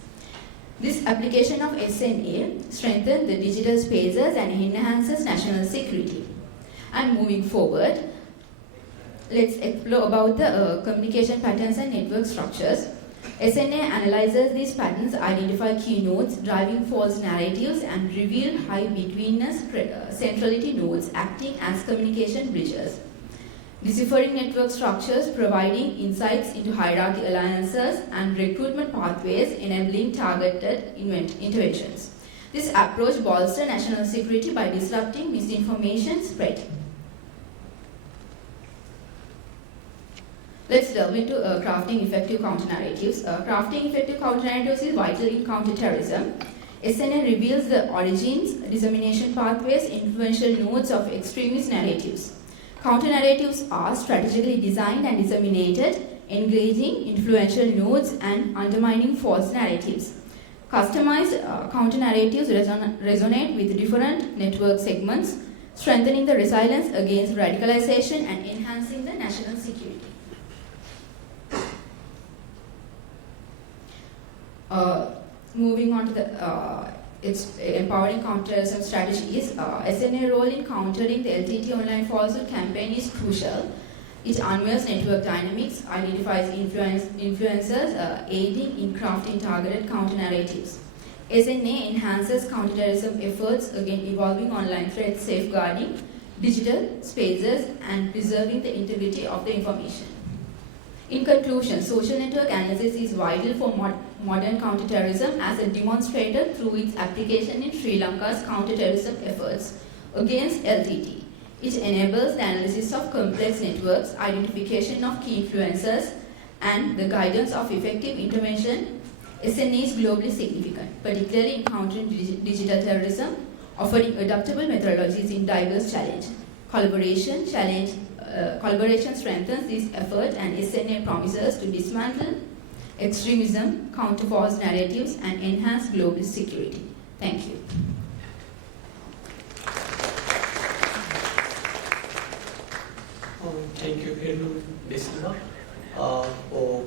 This application of SNA strengthens the digital spaces and enhances national security. And moving forward, let's explore about the communication patterns and network structures. SNA analyzes these patterns, identify key nodes, driving false narratives, and reveal high betweenness centrality nodes acting as communication bridges. Deciphering network structures, providing insights into hierarchy alliances and recruitment pathways, enabling targeted interventions. This approach bolsters national security by disrupting misinformation spread. Let's delve into crafting effective counter-narratives. Crafting effective counter-narratives is vital in counter-terrorism. SNA reveals the origins, dissemination pathways, influential nodes of extremist narratives. Counter-narratives are strategically designed and disseminated, engaging influential nodes and undermining false narratives. Customized counter-narratives resonate with different network segments, strengthening the resilience against radicalization and enhancing the national security. Moving on to the its empowering counterterrorism strategies, SNA role in countering the LTT online falsehood campaign is crucial. It unveils network dynamics, identifies influencers, aiding in crafting targeted counter-narratives. SNA enhances counterterrorism efforts against evolving online threats, safeguarding digital spaces and preserving the integrity of the information. In conclusion, social network analysis is vital for modern counterterrorism as demonstrated through its application in Sri Lanka's counterterrorism efforts against LTT. It enables the analysis of complex networks, identification of key influencers, and the guidance of effective intervention SNA is globally significant, particularly in countering digital terrorism, offering adaptable methodologies in diverse challenges. Collaboration strengthens this effort, and SNA promises to dismantle extremism, counter false narratives, and enhance global security. Thank you. Thank you very much, Silva, for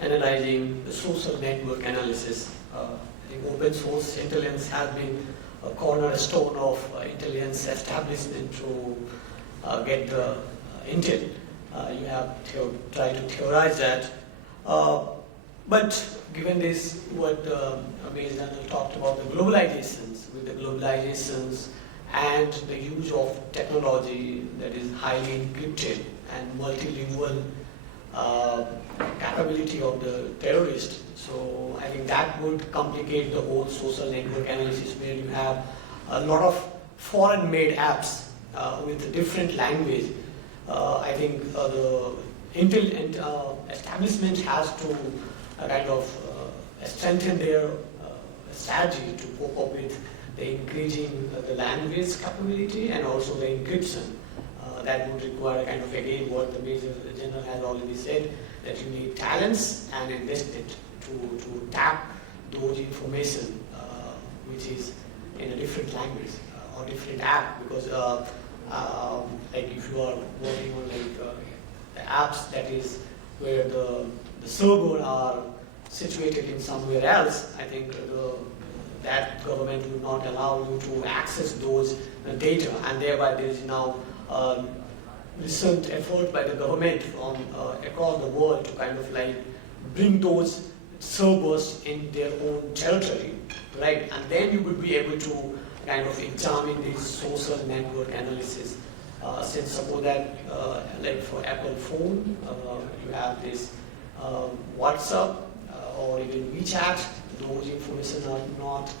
analyzing the social network analysis. I think open source intelligence has been a cornerstone of intelligence establishment to get the intel. You have tried to theorize that. But given this, what Major talked about, the globalizations, with the globalizations and the use of technology that is highly encrypted and multilingual capability of the terrorist. So I think that would complicate the whole social network analysis, where you have a lot of foreign-made apps with a different language. I think the intel establishment has to kind of strengthen their strategy to cope up with the increasing the language capability and also the encryption. That would require a kind of, again, what the Major General has already said, that you need talents and investment to tap those information which is in a different language or different app, because like if you are working on the apps that is where the server are situated in somewhere else, I think that government will not allow you to access those data, and thereby there is now recent effort by the government from across the world to kind of like bring those servers in their own territory, right? And then you would be able to kind of examine this social network analysis. Since suppose that like for Apple phone, you have this WhatsApp or even WeChat, those information are not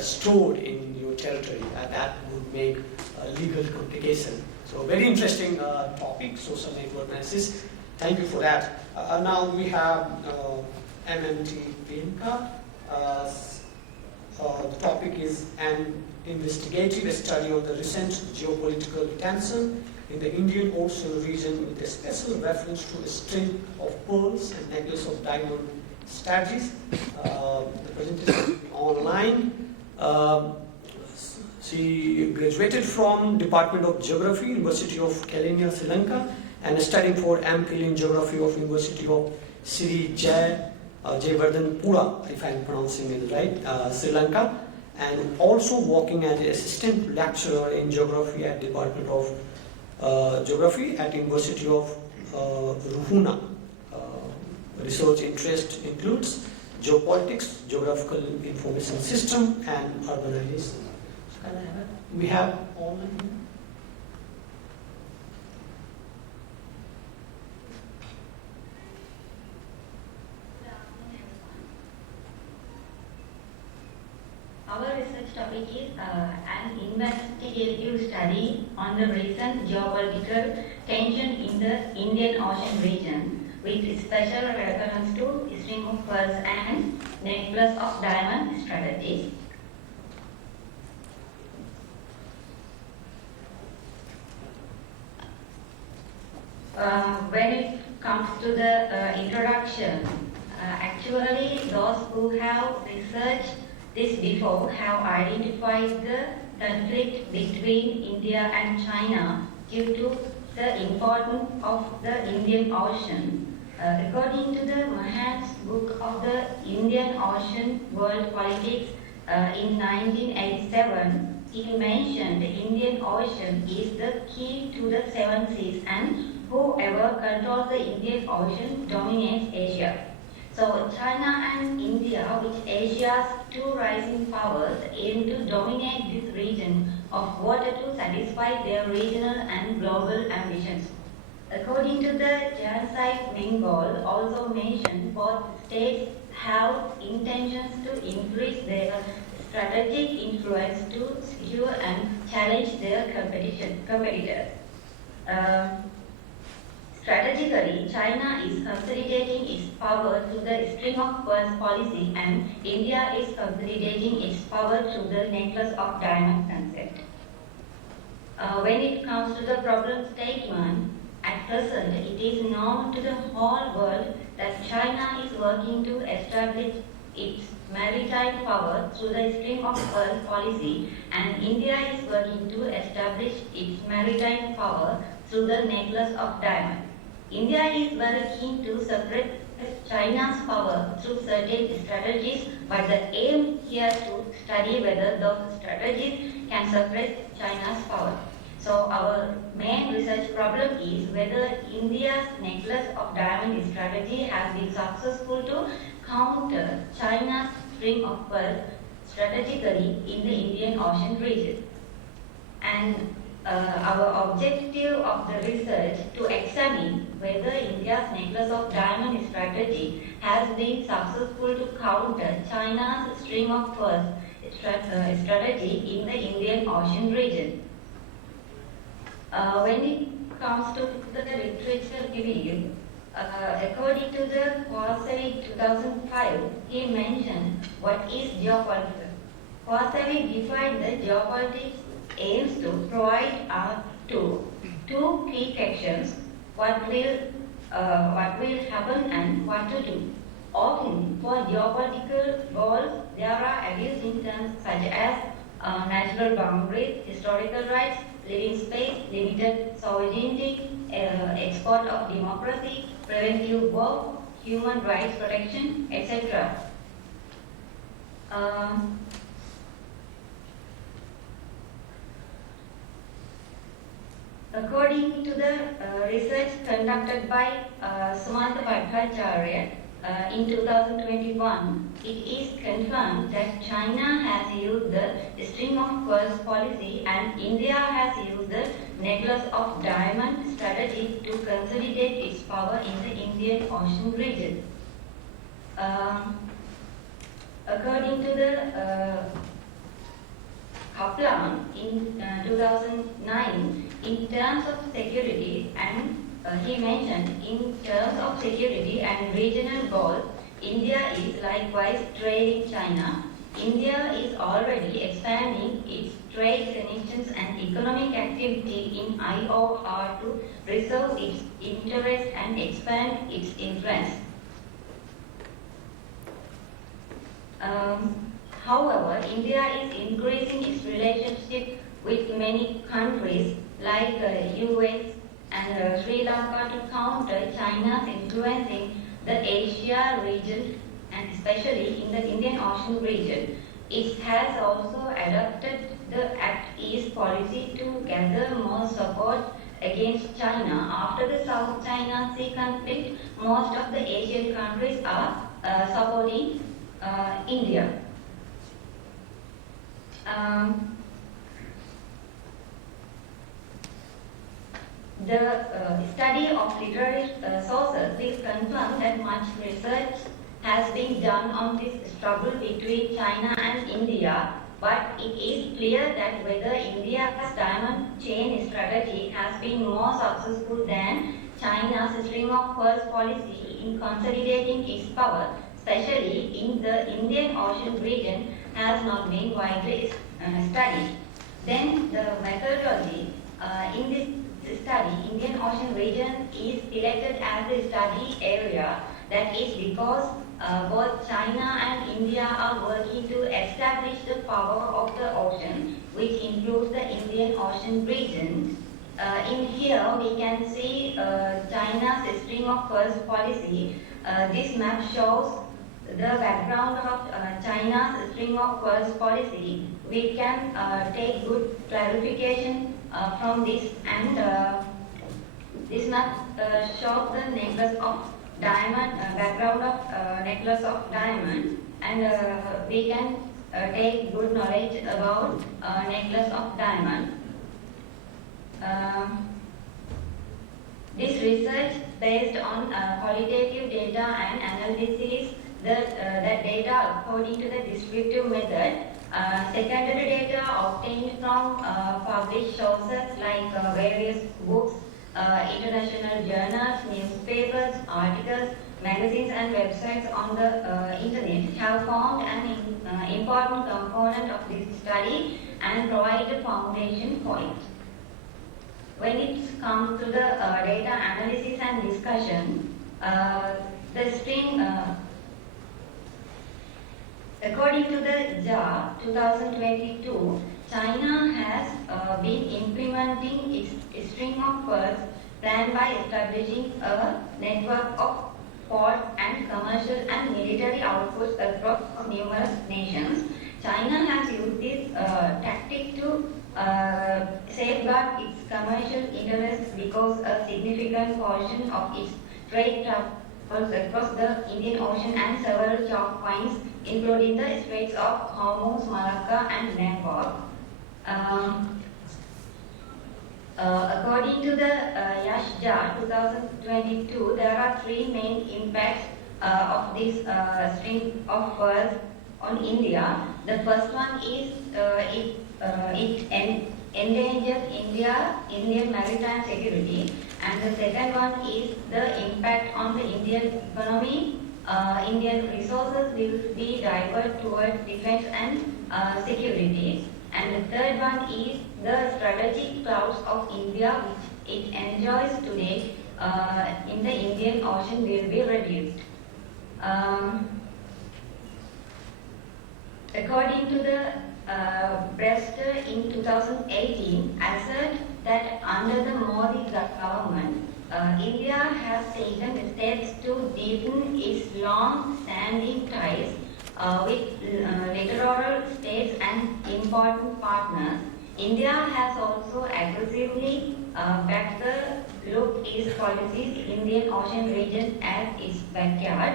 stored in your territory, and that would make a legal complication. So very interesting topic, social network analysis. Thank you for that. Now we have MNT Lanka. The topic is an investigative study of the recent geopolitical tension in the Indian Ocean region, with a special reference to a string of pearls and necklace of diamond strategies. The presentation will be online. She graduated from Department of Geography, University of Kelania, Sri Lanka, and studying for MPhil in Geography of University of Sri Jayawardhanepura, if I'm pronouncing it right, Sri Lanka, and also working as an assistant lecturer in Geography at Department of Geography at University of Ruhuna. Research interest includes geopolitics, geographical information system, and urbanization. So can I have it? We have online. Our research topic is an investigative study on the recent geopolitical tension in the Indian Ocean region, with special reference to string of pearls and necklace of diamond strategies. When it comes to the introduction, actually those who have researched this before have identified the conflict between India and China due to the importance of the Indian Ocean. According to the Mahan's book of the Indian Ocean World Politics in 1987, he mentioned the Indian Ocean is the key to the seven seas, and whoever controls the Indian Ocean dominates Asia. So China and India, which Asia's two rising powers, aim to dominate this region of water to satisfy their regional and global ambitions. According to the Genocide Mengol, also mentioned, both states have intentions to increase their strategic influence to secure and challenge their competitors. Strategically, Strategically, China is consolidating its power through the string of pearls policy, and India is consolidating its power through the necklace of diamond concept. When it comes to the problem statement, at present it is known to the whole world that China is working to establish its maritime power through the string of pearls policy, and India is working to establish its maritime power through the necklace of diamond. India is very keen to suppress China's power through certain strategies, but the aim here to study whether those strategies can suppress China's power. So our main research problem is whether India's necklace of diamond strategy has been successful to counter China's string of pearls strategically in the Indian Ocean region. And our objective of the research to examine whether India's necklace of diamond strategy has been successful to counter China's string of pearls strategy in the Indian Ocean region. When it comes to the literature review, according to the Kwasavi 2005, he mentioned what is geopolitics. Kwasavi defined the geopolitics aims to provide two key questions: what will happen and what to do. Often, for geopolitical goals, there are abuse in terms such as natural boundaries, historical rights, living space, limited sovereignty, export of democracy, preventive work, human rights protection, etc. According to the research conducted by Sumanta Bhattacharya in 2021, it is confirmed that China has used the string of pearls policy and India has used the necklace of diamond strategy to consolidate its power in the Indian Ocean region. According to the Kaplan in 2009, in terms of security, and he mentioned in terms of security and regional goals, India is likewise trailing China. India is already expanding its trade connections and economic activity in IOR to preserve its interest and expand its influence. However, India is increasing its relationship with many countries like US and Sri Lanka to counter China's influence in the Asia region and especially in the Indian Ocean region. It has also adopted the Act East policy to gather more support against China. After the South China Sea conflict, most of the Asian countries are supporting India. The study of literary sources will confirm that much research has been done on this struggle between China and India, but it is clear that whether India's diamond chain strategy has been more successful than China's string of pearls policy in consolidating its power, especially in the Indian Ocean region, has not been widely studied. Then the methodology in this study, Indian Ocean region is selected as the study area. That is because both China and India are working to establish the power of the ocean, which includes the Indian Ocean region. In here, we can see China's string of pearls policy. This map shows the background of China's string of pearls policy. We can take good clarification from this, and this map shows the necklace of diamond, background of necklace of diamond, and we can take good knowledge about necklace of diamond. This research based on qualitative data and analysis that data according to the descriptive method. Secondary data obtained from published sources like various books, international journals, newspapers, articles, magazines and websites on the internet have formed an important component of this study and provide a foundation for it. When it comes to the data analysis and discussion, the string, according to the JAR 2022, China has been implementing its string of pearls plan by establishing a network of ports and commercial and military outposts across numerous nations. China has used this tactic to safeguard its commercial interests because a significant portion of its trade travels across the Indian Ocean and several choke points, including the Straits of Hormuz, Malacca, and Bengal. According to the YASH-JAR 2022, there are three main impacts of this string of pearls on India. The first one is it endangers Indian maritime security, and the second one is the impact on the Indian economy. Indian resources will be diverted towards defense and security. And the third one is the strategic clouds of India, which it enjoys today in the Indian Ocean, will be reduced. According to the Brewster in 2018, assert that under the Modi government, India has taken steps to deepen its long-standing ties with littoral states and important partners. India has also aggressively backed the Look East policies in the Indian Ocean region as its backyard.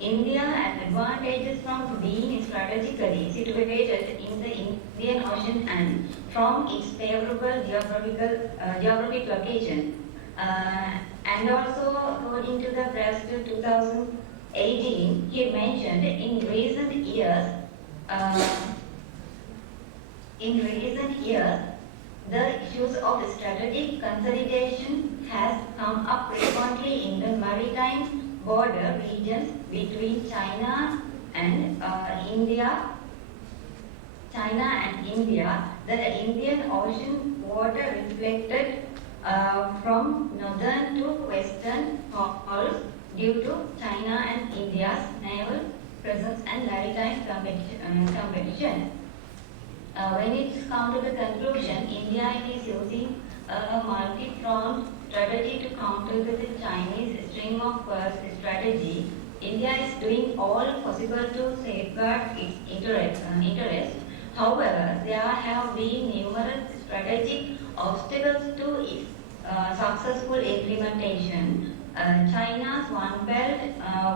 India has advantages from being strategically situated in the Indian Ocean and from its favorable geographic location. And also, according to the Brewster 2018, he mentioned in recent years, the issues of strategic consolidation has come up frequently in the maritime border regions between China and India. The Indian Ocean water reflected from northern to western poles due to China and India's naval presence and maritime competition. When it comes to the conclusion, India is using a multi-pronged strategy to counter the Chinese string of pearls strategy. India is doing all possible to safeguard its interests. However, there have been numerous strategic obstacles to its successful implementation. China's One Belt,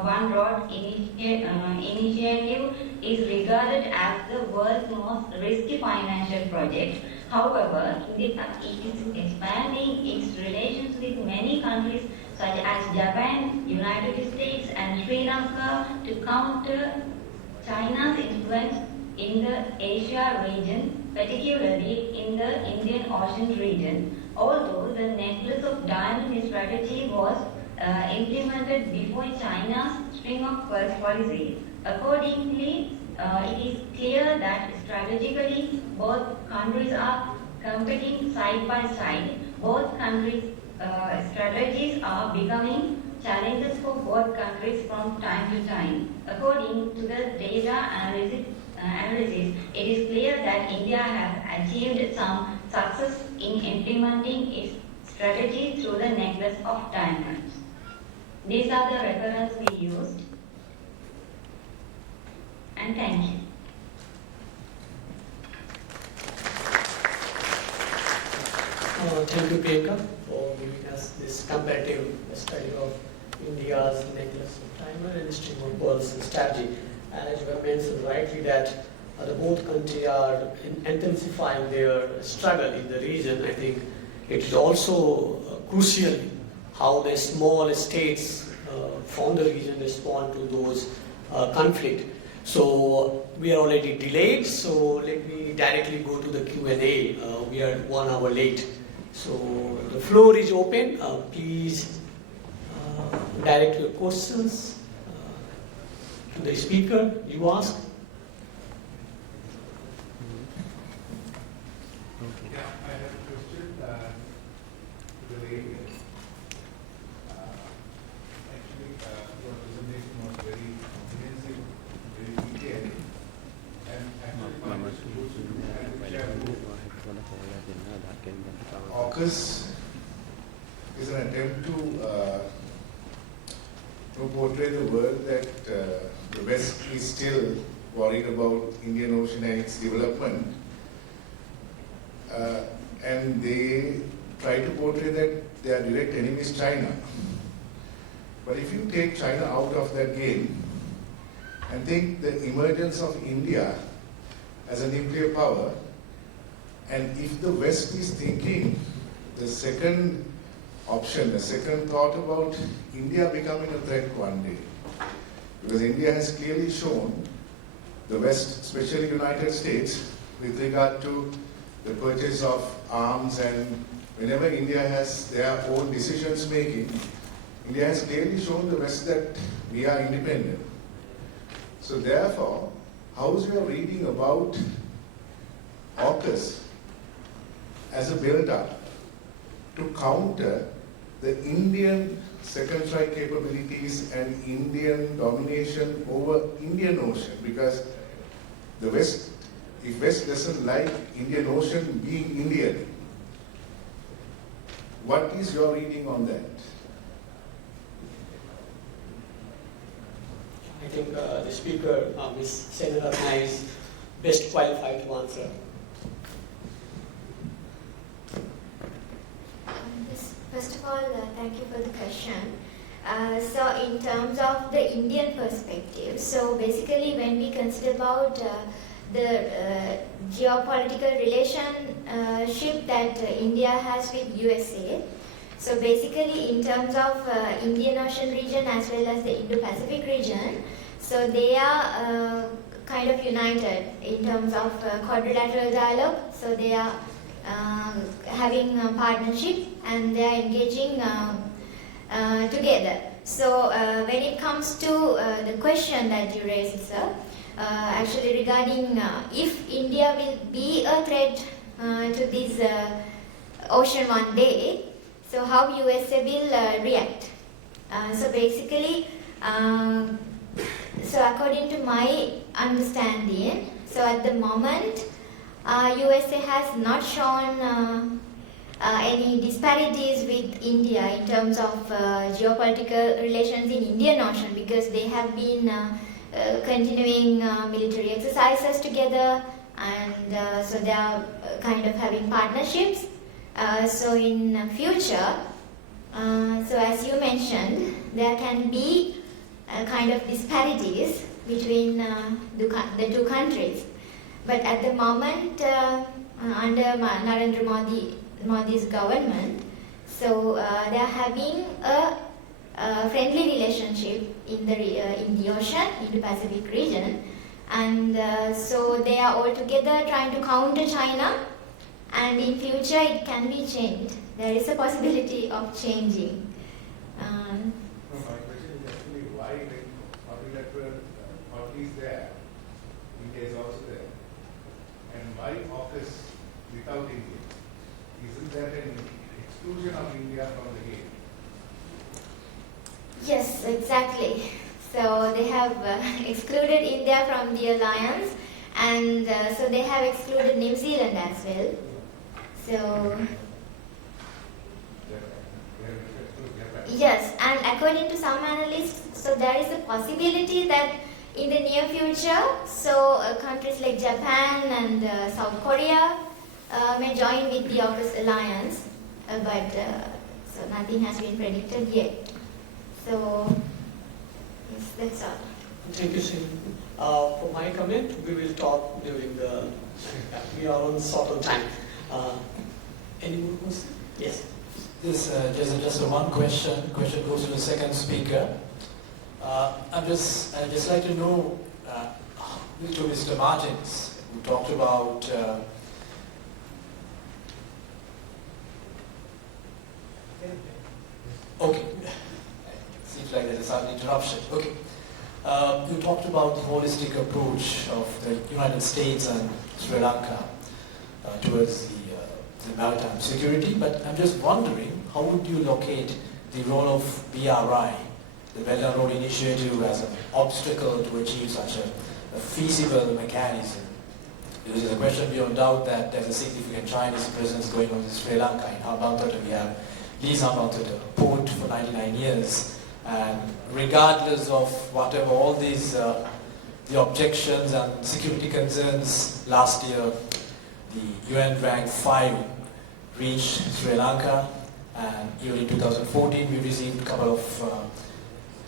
One Road initiative is regarded as the world's most risky financial project. However, India is expanding its relations with many countries such as Japan, United States, and Sri Lanka to counter China's influence in the Asia region, particularly in the Indian Ocean region. Although the necklace of diamond strategy was implemented before China's string of pearls policy, accordingly, it is clear that strategically both countries are competing side by side. Both countries' strategies are becoming challenges for both countries from time to time. According to the data analysis, it is clear that India has achieved some success in implementing its strategy through the necklace of diamonds. These are the references we used. And thank you. Thank you, Priyanka, for giving us this comparative study of India's necklace of diamond and string of pearls strategy. And as you have mentioned rightly that the both countries are intensifying their struggle in the region, I think it is also crucial how the small states from the region respond to those conflict. So we are already delayed, so let me directly go to the Q&A. We are 1 hour late. So the floor is open. Please direct your questions to the speaker you ask. Yeah, I have a question to the lady. Actually, your presentation was very comprehensive, very detailed, and AUKUS is an attempt to portray the world that the West is still worried about Indian Ocean and its development. And they try to portray that their direct enemy is China. But if you take China out of that game and think the emergence of India as a nuclear power, and if the West is thinking the second option, the second thought about India becoming a threat one day, because India has clearly shown the West, especially United States, with regard to the purchase of arms, and whenever India has their own decisions making, India has clearly shown the West that we are independent. So therefore, how's your reading about AUKUS as a build-up to counter the Indian second strike capabilities and Indian domination over Indian Ocean? Because the West, if West doesn't like Indian Ocean being Indian, what is your reading on that? I think the speaker, Ms. Senarathna, is best qualified to answer. First of all, thank you for the question. So in terms of the Indian perspective, so basically when we consider about the geopolitical relationship that India has with USA, so basically in terms of Indian Ocean region as well as the Indo-Pacific region, so they are kind of united in terms of quadrilateral dialogue, so they are having a partnership and they are engaging together. So when it comes to the question that you raised, sir, actually regarding if India will be a threat to this ocean one day, so how USA will react. So basically, so according to my understanding, so at the moment, USA has not shown any disparities with India in terms of geopolitical relations in Indian Ocean, because they have been continuing military exercises together, and so they are kind of having partnerships. So in future, so as you mentioned, there can be kind of disparities between the two countries. But at the moment, under Narendra Modi's government, so they are having a friendly relationship in the ocean, in the Pacific region, and so they are all together trying to counter China, and in future it can be changed. There is a possibility of changing. No, my question is actually why when quadrilateral party is there, India is also there, and why AUKUS without India? Isn't that an exclusion of India from the game? Yes, exactly. So they have excluded India from the alliance, and so they have excluded New Zealand as well. So yes, and according to some analysts, so there is a possibility that in the near future, so countries like Japan and South Korea may join with the AUKUS alliance, but so nothing has been predicted yet. So yes, that's all. Thank you, Silva. For my comment, we will talk during the. We are on sort of time. Any more questions? Yes. This just one question. Question goes to the second speaker. I'd just like to know to Mr. Martins, who talked about Okay. Seems like there's a sudden interruption. Okay. You talked about the holistic approach of the United States and Sri Lanka towards the maritime security, but I'm just wondering, how would you locate the role of BRI, the Belt and Road Initiative, as an obstacle to achieve such a feasible mechanism? Because there's a question beyond doubt that there's a significant Chinese presence going on in Sri Lanka. In Hambantota, we have East Hambantota port for 99 years. And regardless of whatever all these the objections and security concerns, last year the UN rank 5 reached Sri Lanka, and even in 2014 we received a couple of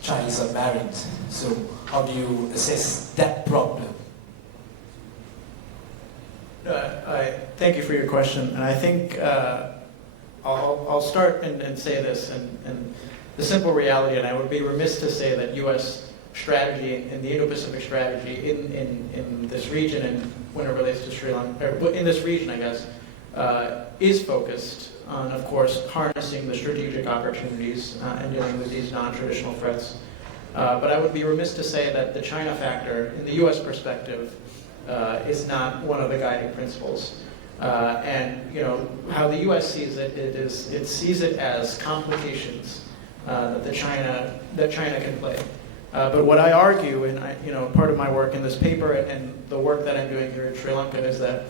Chinese submarines. So how do you assess that problem? I thank you for your question, and I think I'll start and say this, and the simple reality, and I would be remiss to say that U.S. strategy and the Indo-Pacific strategy in this region, and when it relates to Sri Lanka, or in this region, I guess, is focused on, of course, harnessing the strategic opportunities and dealing with these non-traditional threats. But I would be remiss to say that the China factor, in the U.S. perspective, is not one of the guiding principles. And how the U.S. sees it, it sees it as complications that China can play. But what I argue, and part of my work in this paper and the work that I'm doing here in Sri Lanka, is that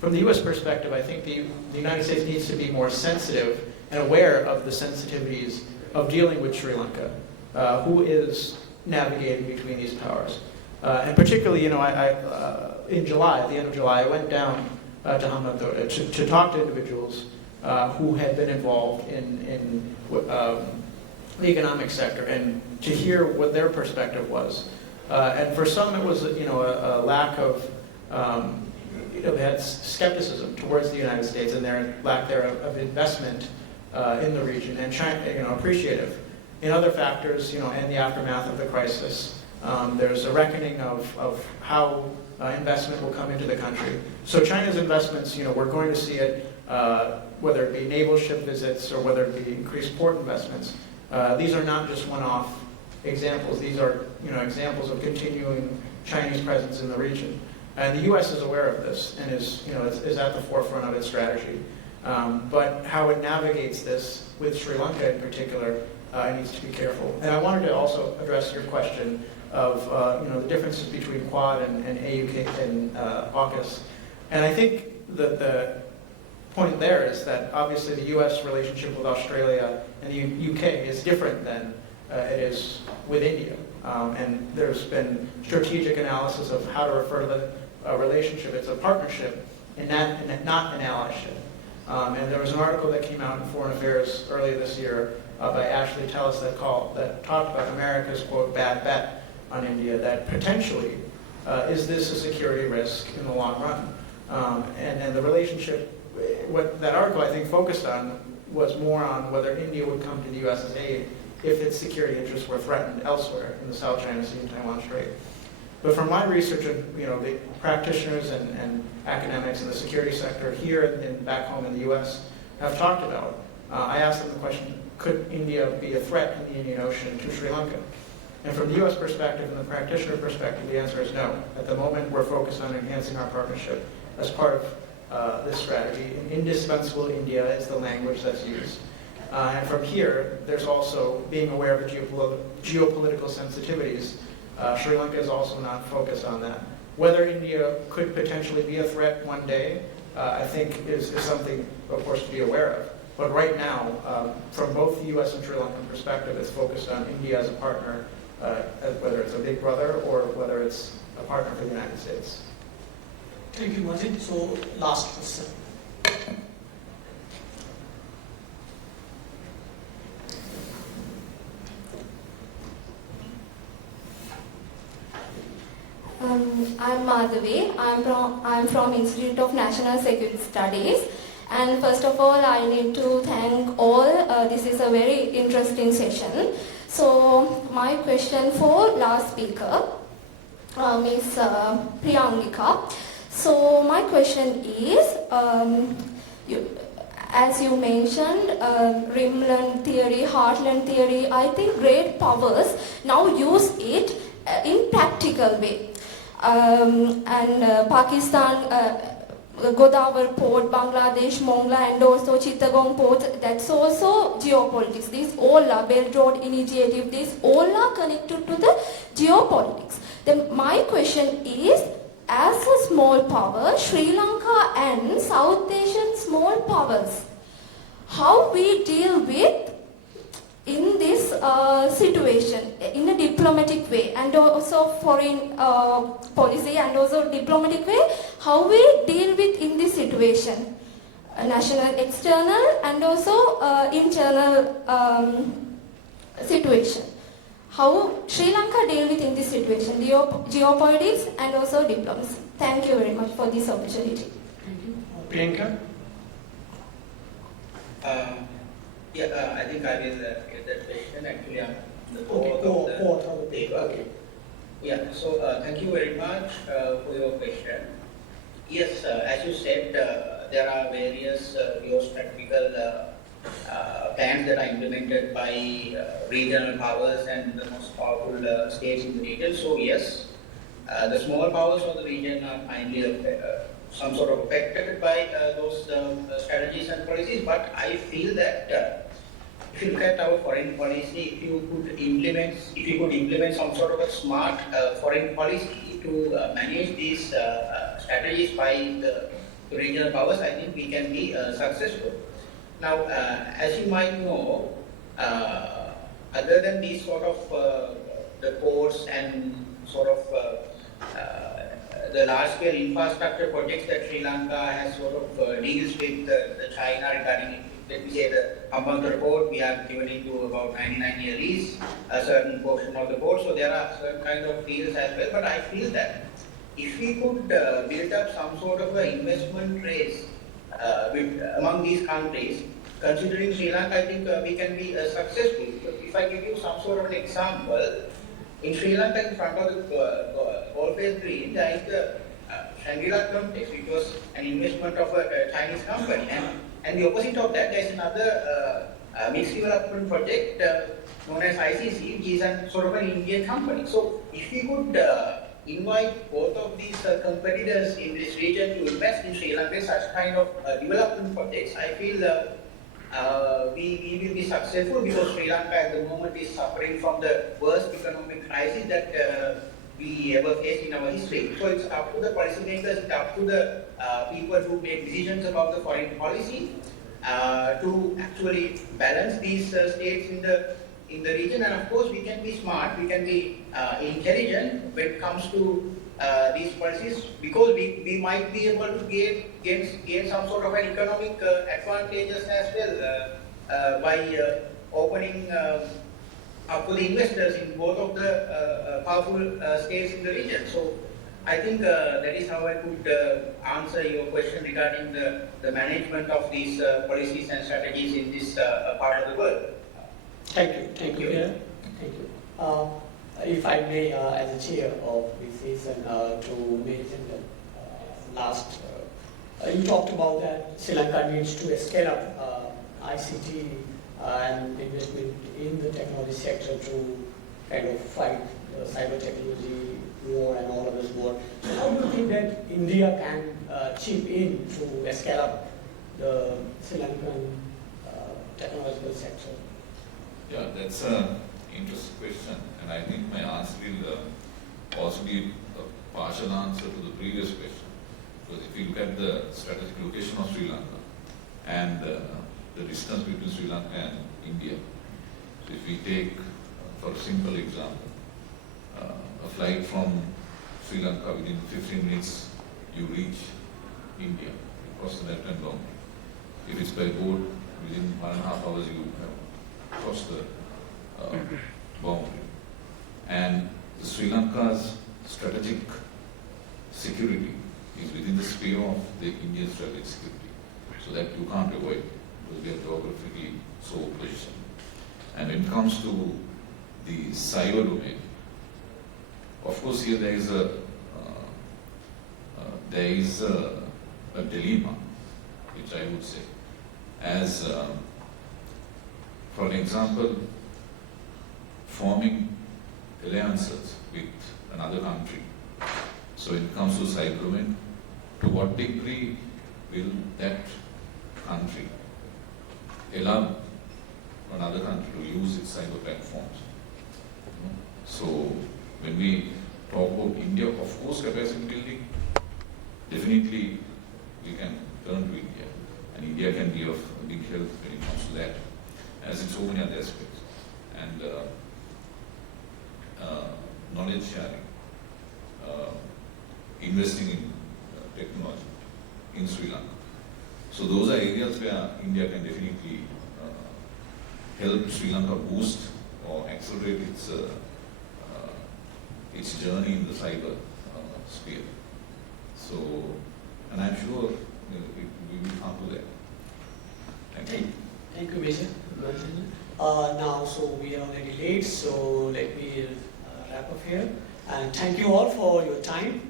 from the U.S. perspective, I think the United States needs to be more sensitive and aware of the sensitivities of dealing with Sri Lanka, who is navigating between these powers. And particularly, in July, at the end of July, I went down to Hambantota to talk to individuals who had been involved in the economic sector, and to hear what their perspective was. And for some, it was a lack of they had skepticism towards the United States and their lack there of investment in the region, and China, appreciative. In other factors, in the aftermath of the crisis, there's a reckoning of how investment will come into the country. So China's investments, we're going to see it, whether it be naval ship visits or whether it be increased port investments. These are not just one-off examples. These are, examples of continuing Chinese presence in the region. And the U.S. is aware of this and is at the forefront of its strategy. But how it navigates this with Sri Lanka in particular needs to be careful. And I wanted to also address your question of the differences between Quad and AUKUS and AUKUS. And I think that the point there is that obviously the U.S. relationship with Australia and the UK is different than it is with India. And there's been strategic analysis of how to refer to the relationship. It's a partnership and not an allyship. And there was an article that came out in Foreign Affairs earlier this year by Ashley Tellis that talked about America's, quote, bad bet on India, that potentially is this a security risk in the long run. And the relationship, what that article I think focused on was more on whether India would come to the U.S. as aid if its security interests were threatened elsewhere in the South China Sea and Taiwan Strait. But from my research of the practitioners and academics in the security sector here and back home in the U.S. have talked about, I asked them the question, could India be a threat in the Indian Ocean to Sri Lanka? And from the U.S. perspective and the practitioner perspective, the answer is no. At the moment, we're focused on enhancing our partnership as part of this strategy. Indispensable India is the language that's used. And from here, there's also being aware of the geopolitical sensitivities. Sri Lanka is also not focused on that. Whether India could potentially be a threat one day, I think is something, of course, to be aware of. But right now, from both the U.S. and Sri Lankan perspective, it's focused on India as a partner, whether it's a big brother or whether it's a partner for the United States. Thank you, Martyn. So, last question. I'm Madhavi. I'm from Institute of National Security Studies. And first of all, I need to thank all. This is a very interesting session. So my question for last speaker, Ms. Priyankika. So my question is, As you mentioned, rimland theory, heartland theory, I think great powers now use it in practical way. Pakistan, Godavar port, Bangladesh, Mongla, and also Chittagong port, that's also geopolitics. These all are Belt Road Initiative, these all are connected to the geopolitics. Then my question is, as a small power, Sri Lanka and South Asian small powers, how we deal with in this situation in a diplomatic way, and also foreign policy and also diplomatic way, how we deal with in this situation, national, external, and also internal situation. How Sri Lanka deal with in this situation, geopolitics and also diplomacy. Thank you very much for this opportunity. Priyanka? I think I will get that question. Actually, I'm the fourth of the paper. Okay. Yeah, so thank you very much for your question. Yes, as you said, there are various geostrategical plans that are implemented by regional powers and the most powerful states in the region. So yes, the small powers of the region are finally some sort of affected by those strategies and policies. But I feel that if you look at our foreign policy, if you could implement some sort of a smart foreign policy to manage these strategies by the regional powers, I think we can be successful. Now, as you might know, other than these sort of the ports and sort of the large-scale infrastructure projects that Sri Lanka has sort of deals with the China regarding, let me say, the Hambantota port, we have given it to about 99-year lease, a certain portion of the port, so there are certain kind of deals as well. But I feel that if we could build up some sort of an investment race among these countries, considering Sri Lanka, I think we can be successful. If I give you some sort of an example, in Sri Lanka, in front of the Golf-based Green, there is the Shangri-La complex, which was an investment of a Chinese company. And the opposite of that, there is another mixed development project known as ICC, which is a sort of an Indian company. So, if we could invite both of these competitors in this region to invest in Sri Lanka, such kind of development projects, I feel we will be successful, because Sri Lanka at the moment is suffering from the worst economic crisis that we ever faced in our history. So it's up to the policymakers, it's up to the people who make decisions about the foreign policy to actually balance these states in the region. And of course, we can be smart, we can be intelligent when it comes to these policies, because we might be able to gain some sort of an economic advantages as well by opening up to the investors in both of the powerful states in the region. So I think that is how I could answer your question regarding the management of these policies and strategies in this part of the world. Thank you. Thank you. Yeah. Thank you. If I may, as a chair of this season, to mention the last, you talked about that Sri Lanka needs to scale up ICT and investment in the technology sector to kind of fight the cyber technology war and all of this war. So how do you think that India can chip in to scale up the Sri Lankan technological sector? Yeah, that's an interesting question, and I think my answer will also be a partial answer to the previous question. Because if you look at the strategic location of Sri Lanka and the distance between Sri Lanka and India, so if we take, for a simple example, a flight from Sri Lanka, within 15 minutes you reach India, across the left-hand boundary. If it's by boat, within 1.5 hours you have crossed the boundary. And Sri Lanka's strategic security is within the sphere of the Indian strategic security, so that you can't avoid, because we are geographically so positioned. And when it comes to the cyber domain, of course here there is a dilemma, which I would say, as, for an example, forming alliances with another country. So when it comes to cyber domain, to what degree will that country allow another country to use its cyber platforms? So when we talk about India, of course, capacity building, definitely we can turn to India, and India can be of a big help when it comes to that, as in so many other aspects. And knowledge sharing, investing in technology in Sri Lanka. So those are areas where India can definitely help Sri Lanka boost or accelerate its journey in the cyber sphere. So, and I'm sure we will come to that. Thank you. Thank you, Major. Now, so we are already late, so let me wrap up here. And thank you all for your time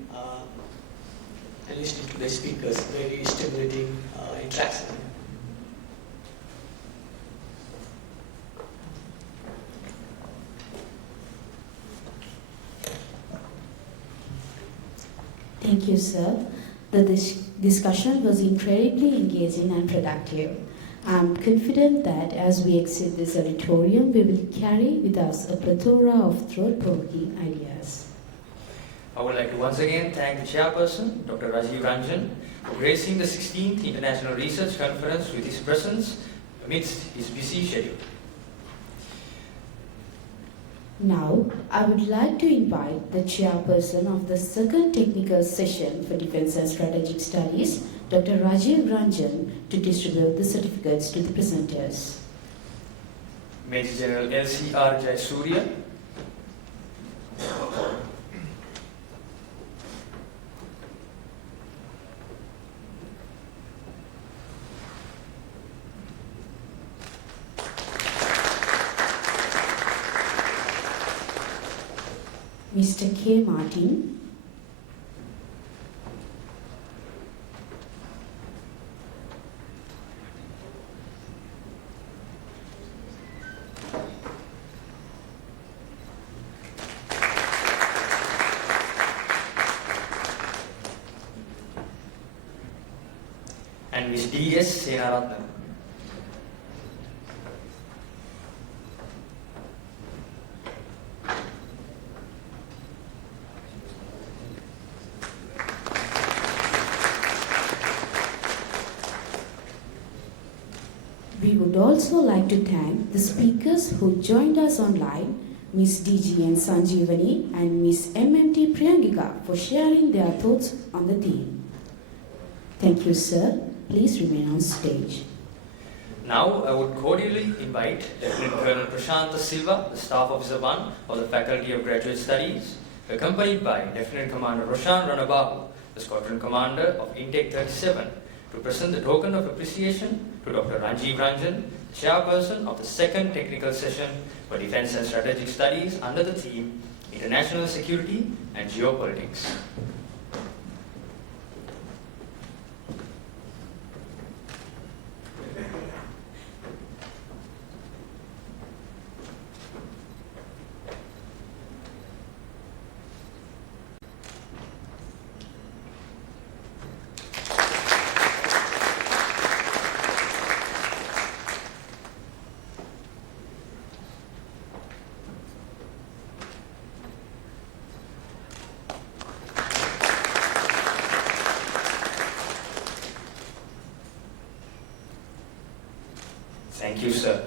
and listening to the speakers. Very stimulating interaction. Thank you, sir. The discussion was incredibly engaging and productive. I'm confident that as we exit this auditorium, we will carry with us a plethora of thought-provoking ideas. I would like to once again thank the Chairperson, Dr. Rajiv Ranjan, for gracing the 16th International Research Conference with his presence amidst his busy schedule. Now, I would like to invite the Chairperson of the second technical session for Defense and Strategic Studies, Dr. Rajiv Ranjan, to distribute the certificates to the presenters. Major General LCR Jayasuriya, Mr. K. Martyn, and Ms. D.S. Senarathna. we would also like to thank the speakers who joined us online, Ms. DGN Sanjeewani and Ms. MMT Priyangika, for sharing their thoughts on the theme. Thank you, sir. Please remain on stage. Now, I would cordially invite Lieutenant Colonel Prashanta Silva, the Staff Officer 1 of the Faculty of Graduate Studies, accompanied by Lieutenant Commander Roshan Ranababu, the Squadron Commander of Intake 37, to present the token of appreciation to Dr. Rajiv Ranjan, Chairperson of the second technical session for Defense and Strategic Studies under the theme International Security and Geopolitics. Thank you, sir.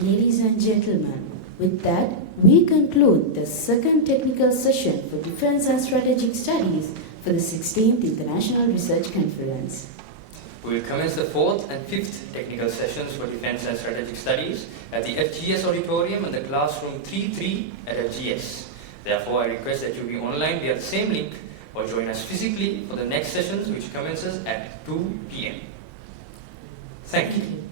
Ladies and gentlemen, with that, we conclude the second technical session for Defense and Strategic Studies for the 16th International Research Conference. We will commence the fourth and fifth technical sessions for Defense and Strategic Studies at the FGS Auditorium and the classroom 3-3 at FGS. Therefore, I request that you be online via the same link or join us physically for the next sessions, which commences at 2 p.m. Thank you.